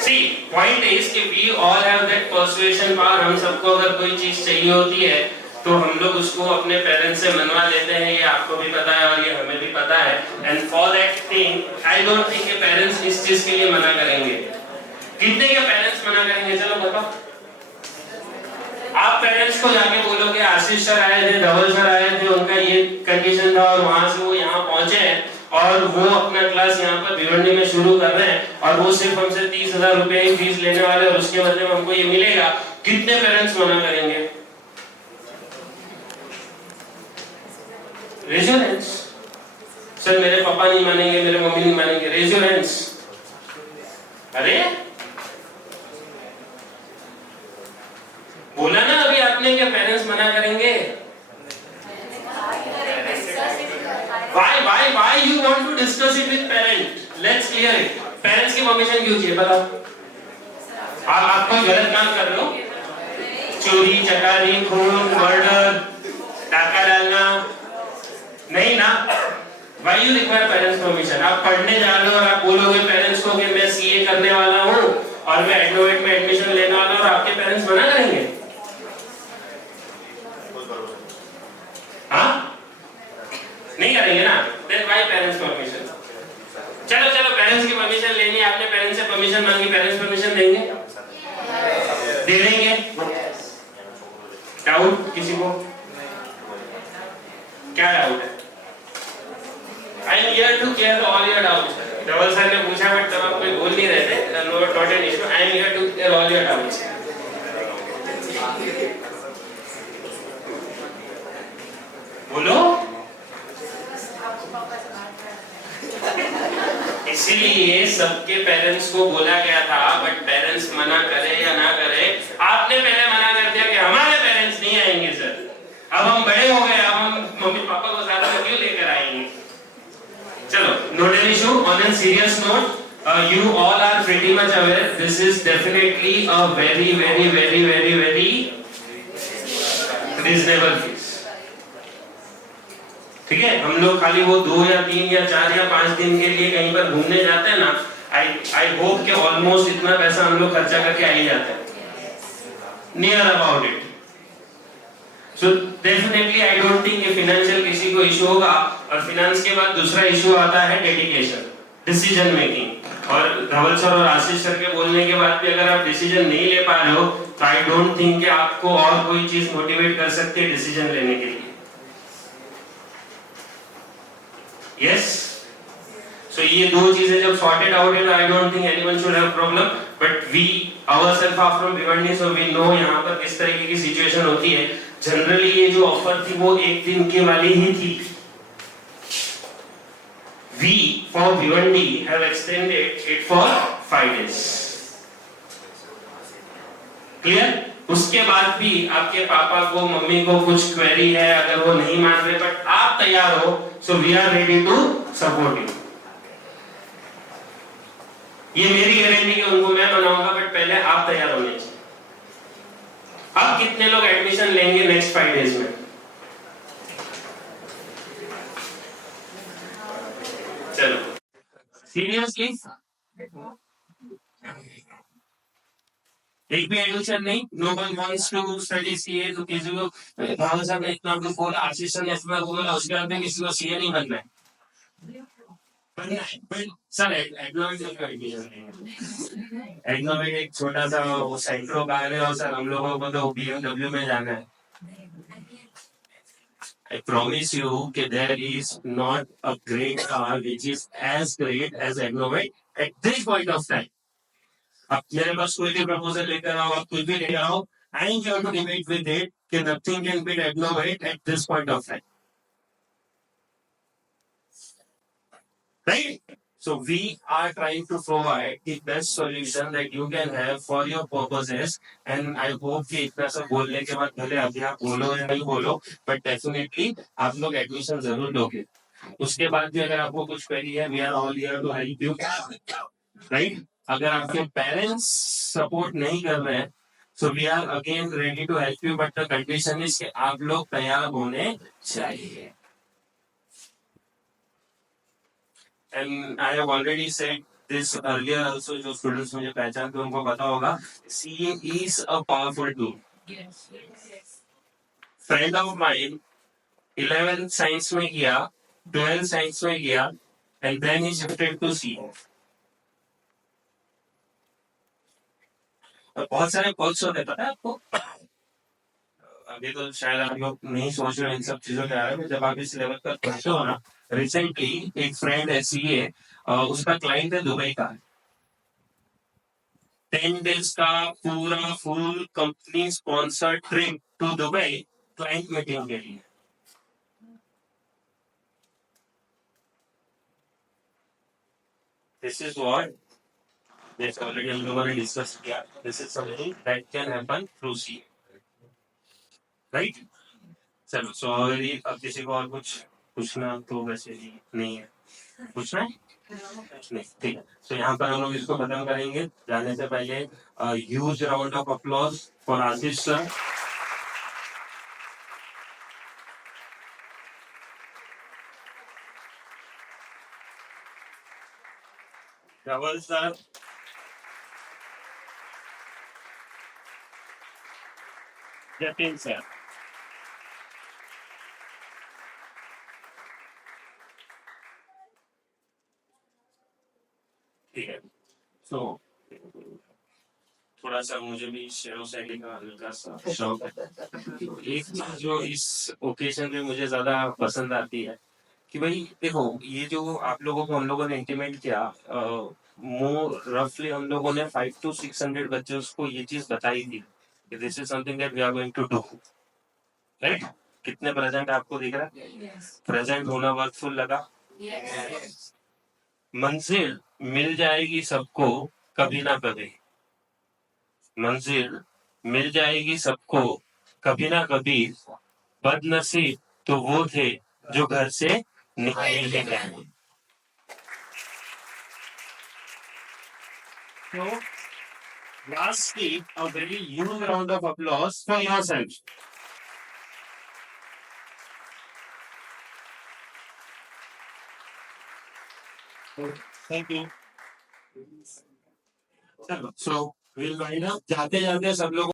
See, point is कि we all have that persuasion power. हम सबको अगर कोई चीज चाहिए होती है तो हम लोग उसको अपने पेरेंट्स से मनवा लेते हैं. ये आपको भी पता है और ये हमें भी पता है. And for that thing, I don't think कि पेरेंट्स इस चीज के लिए मना करेंगे. कितने के पेरेंट्स मना करेंगे? चलो बताओ. आप पेरेंट्स को जाके बोलोगे आशीष सर आए थे, धवल सर आए थे, उनका ये कंडीशन था और वहां से वो यहाँ पहुंचे हैं और वो अपना क्लास यहाँ पर भिवंडी में शुरू कर रहे हैं और वो सिर्फ हमसे 30,000 रुपए ही फीस लेने वाले और उसके बदले में हमको ये मिलेगा. कितने पेरेंट्स मना करेंगे? Raise your hands. सर मेरे पापा नहीं मानेंगे, मेरे मम्मी नहीं मानेंगे. Raise your hands. अरे बोला ना अभी आपने कि पेरेंट्स मना करेंगे. Why you want to discuss it with parents? Let's clear it. Parents की परमिशन क्यों चाहिए बताओ? आप कोई गलत काम कर रहे हो? चोरी, चकारी, खून, मर्डर, डाका डालना नहीं ना? Why you require parents permission? आप पढ़ने जा रहे हो और आप बोलोगे पेरेंट्स को कि मैं सीए करने वाला हूँ और मैं एडवोकेट में एडमिशन लेने वाला हूँ और आपके पेरेंट्स मना करेंगे? हाँ? नहीं करेंगे ना? Then why parents permission? चलो पेरेंट्स की परमिशन लेनी है, आपने पेरेंट्स से परमिशन मांगी, पेरेंट्स परमिशन देंगे? दे देंगे? डाउट किसी को? क्या डाउट है? I am here to clear all your doubts. Dhaval sir ने पूछा बट तब आप कोई बोल नहीं रहे थे. Not an issue. I am here to clear all your doubts. बोलो. इसीलिए सबके पेरेंट्स को बोला गया था, बट पेरेंट्स मना करे या ना करे, आपने पहले मना कर दिया कि हमारे पेरेंट्स नहीं आएंगे सर. अब हम बड़े हो गए, अब हम मम्मी पापा को साथ में क्यों लेकर आएंगे? चलो, note an issue. On an serious note, you all are pretty much aware this is definitely a very reasonable fees. ठीक है, हम लोग खाली वो 2 या 3 या 4 या 5 दिन के लिए कहीं पर घूमने जाते हैं ना, आई होप कि ऑलमोस्ट इतना पैसा हम लोग खर्चा करके आ ही जाते हैं, near about it. So definitely I don't think कि फाइनेंशियल किसी को इशू होगा. और फाइनेंस के बाद दूसरा इशू आता है डेडिकेशन, डिसीजन मेकिंग. और धवल सर और आशीष सर के बोलने के बाद भी अगर आप डिसीजन नहीं ले पा रहे हो तो आई डोंट थिंक कि आपको और कोई चीज मोटिवेट कर सकती है डिसीजन लेने के लिए. Yes. So ये दो चीजें जब sorted out है, I don't think anyone should have problem. But we ourselves are from Bhiwandi, so we know यहाँ पर किस तरीके की situation होती है. Generally ये जो offer थी वो 1 दिन की वाली ही थी. We for Bhiwandi have extended it for 5 days. Clear? उसके बाद भी आपके पापा को मम्मी को कुछ क्वेरी है, अगर वो नहीं मान रहे बट आप तैयार हो, so we are ready to support you. ये मेरी गारंटी कि उनको मैं बनाऊंगा, बट पहले आप तैयार होने चाहिए। अब कितने लोग एडमिशन लेंगे नेक्स्ट 5 डेज में? चलो सीरियसली, एक भी एडमिशन नहीं? No one wants to study CA, तो किसी को राहुल साहब ने इतना कुछ बोला, आशीष सर ने इतना बोला, उसके बाद में किसी को सीए नहीं बनना है। बनना है, बट सर इकोनॉमिक्स का एडमिशन, इकोनॉमिक एक छोटा सा वो सेंट्रो कार है, और सर हम लोगों को तो बीएमडब्ल्यू में जाना है। I promise you that there is not a great car which is as great as Agrovet at this point of time. अब मेरे पास कोई भी प्रपोजल लेकर आओ, आप कुछ भी लेकर आओ, I am here to debate with it कि nothing can beat Agrovet at this point of time. Right? So we are trying to provide the best solution that you can have for your purposes, and I hope कि इतना सब बोलने के बाद भले अभी आप बोलो या नहीं बोलो, but definitely आप लोग एडमिशन जरूर लोगे। उसके बाद भी अगर आपको कुछ क्वेरी है, we are all here to help you, right? अगर आपके पेरेंट्स सपोर्ट नहीं कर रहे हैं, so we are again ready to help you, but the condition is कि आप लोग तैयार होने चाहिए। And I have already said this earlier also, जो students मुझे पहचानते हैं उनको पता होगा, CA is a powerful tool. Friend of mine 11th science में किया, 12th साइंस में किया, and then he shifted to CA. और बहुत सारे पर्क्स होते हैं, पता है आपको? अभी तो शायद आप लोग नहीं सोच रहे इन सब चीजों के बारे में, जब आप इस लेवल पर पहुंचे हो ना। रिसेंटली एक फ्रेंड है सीए, उसका क्लाइंट है दुबई का, 10 डेज का पूरा full company sponsored trip to Dubai client meeting के लिए। This is what this already हम लोगों ने डिस्कस किया। This is something that can happen through CA, right? चलो, सो अब किसी को और कुछ पूछना तो वैसे ही नहीं है, पूछना है? नहीं, ठीक है। तो यहाँ पर हम लोग इसको खत्म करेंगे। जाने से पहले huge round of applause for Ashish sir. Dhaval sir, Jatin sir, ठीक है। सो थोड़ा सा मुझे भी शेरो शैली का हल्का सा शौक है। एक चीज जो इस ओकेजन पे मुझे ज्यादा पसंद आती है कि भाई देखो, ये जो आप लोगों को हम लोगों ने इंटीमेट किया, मोर रफली हम लोगों ने 500 to 600 बच्चों को ये चीज बताई थी कि this is something that we are going to do, right? कितने प्रेजेंट आपको दिख रहा है? प्रेजेंट होना वर्कफुल लगा? मंजिल मिल जाएगी सबको कभी ना कभी, मंजिल मिल जाएगी सबको कभी ना कभी, बदनसीब तो वो थे जो घर से निकल गए। So, lastly, a very huge round of applause for yourself. Thank you. So, we'll wind up. जाते जाते सब लोग